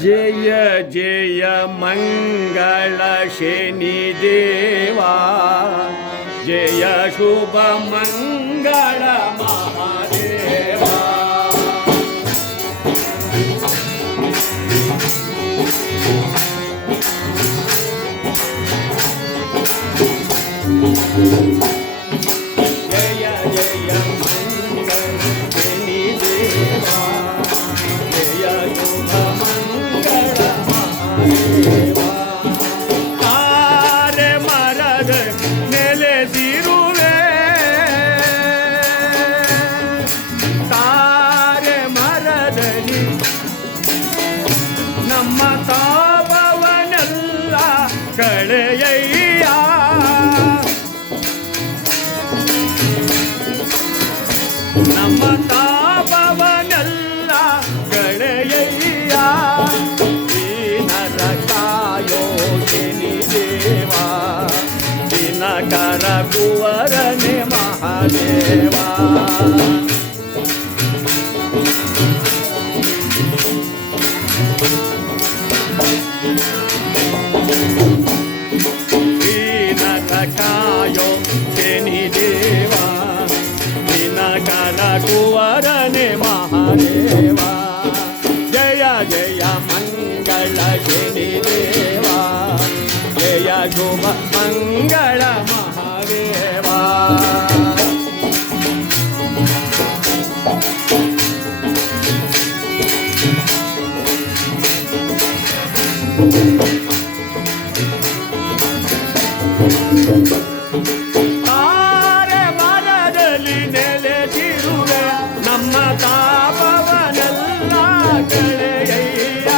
ಜಯ ಜಯ ಮಂಗಳ ಶನಿ ದೇವಾ ಜಯ ಶುಭ ಮಂಗಳ ಮಹಾದೇವಾ ಜಯ ಜಯ ಮಂಗಳ ಶನಿ ದೇವಾ ಜಯ ಶುಭ ಮಂಗಳ ಮಹಾದೇವಾ ತಾರೆ ಮರದ ನೆಲೆಸಿರುವೆ ತಾರೆ ಮರದಲ್ಲಿ ನಮ್ಮ ತಾಪವನೆಲ್ಲ ಕಳೆಯಯ್ಯ ನಮ್ಮ ತಾಪವನೆಲ್ಲ ಕಳೆಯಯ್ಯ ದೀನರ ಕಾಯೋ ಶನಿ ದೇವಾ ದಿನಕರ ಕುವರನೆ ಮಹಾದೇವಾ ದೀನರ ಕಾಯೋ ಶನಿ ದೇವಾ ದಿನಕರ ಕುವರನೆ ಮಹಾದೇವಾ ಜಯ ಜಯ ಮಂಗಳ ಶನಿ ದೇವಾ ಜಯ ಶುಭ ಮಂಗಳ ಮಹಾದೇವಾ ತಾರೆ ಮರದಲ್ಲಿ ನೆಲೆಸಿರುವೆ ನಮ್ಮ ತಾಪವನೆಲ್ಲ ಕಳೆಯಯ್ಯ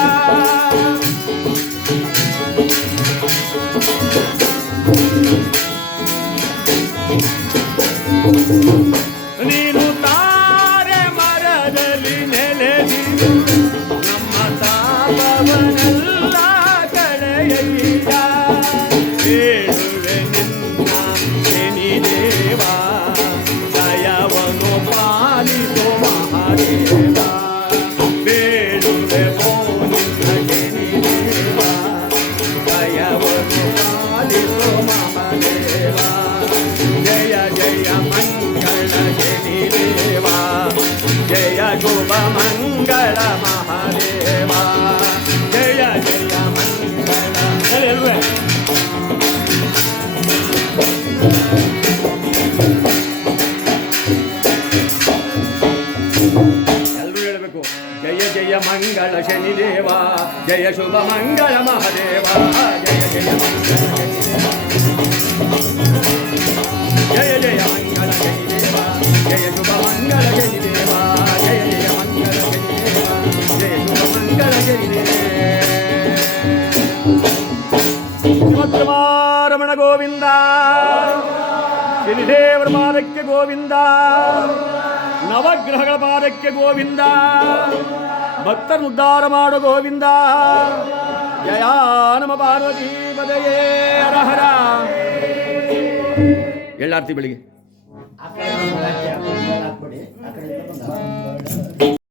ನೀನು ತಾರೆ ಮರದಲ್ಲಿ ನೆಲೆಸಿರುವೆ ನಮ್ಮ ತಾಪವನೆಲ್ಲ ಕಳೆಯಯ್ಯ ಹೇಳುವೆ ನಿನ್ನ ಶನಿ ದೇವಾ ದಯವನು ಪಾಲಿಸೋ ಮಹಾದೇವಾ ಬೇಡುವೆ ನಿನ್ನ ಶನಿ ದೇವಾ ದಯವನು ಪಾಲಿಸೋ ಮಹಾದೇವಾ ಜಯ ಜಯ ಮಂಗಳ ಶನಿ ದೇವಾ ಜಯ ಶುಭ ಮಂಗಳ ಮಹಾದೇವಾ ಜಯ ಜಯ ಮಂಗಳ ಹೇಳುವೆ ಎಲ್ಲರೂ ಹೇಳಬೇಕು ಜಯ ಜಯ ಮಂಗಳ ಶನಿ ದೇವಾ ಜಯ ಶುಭ ಮಂಗಳ ಮಹಾದೇವಾ ಜಯ ಜಯ ಮಂಗಳ ಶನಿ ದೇವಾ ಜಯ ಜಯ ಮಂಗಳ ಶನಿ ದೇವಾ ಜಯ ಶುಭ ಮಂಗಳ ಶನಿ ದೇವಾ ಜಯ ಜಯ ಮಂಗಳ ಶನಿ ದೇವಾ ಜಯ ಶುಭ ಮಂಗಳ ಶನಿ ದೇವಾ ರಮಣ ಗೋವಿಂದ ಶನಿದೇವರ ಮಾರಕ್ಕೆ ಗೋವಿಂದ ನವಗ್ರಹಗಳ ಪಾದಕ್ಕೆ ಗೋವಿಂದ, ಭಕ್ತರನ್ನು ಉದ್ಧಾರ ಮಾಡು ಗೋವಿಂದ. ಜಯ ನಮ ಪಾರ್ವತಿ ಪದಯೇ ಹರ ಹರ. ಎಳ್ಳಾರ್ತಿ ಬೆಳಿಗ್ಗೆ ಆ ಕಡೆ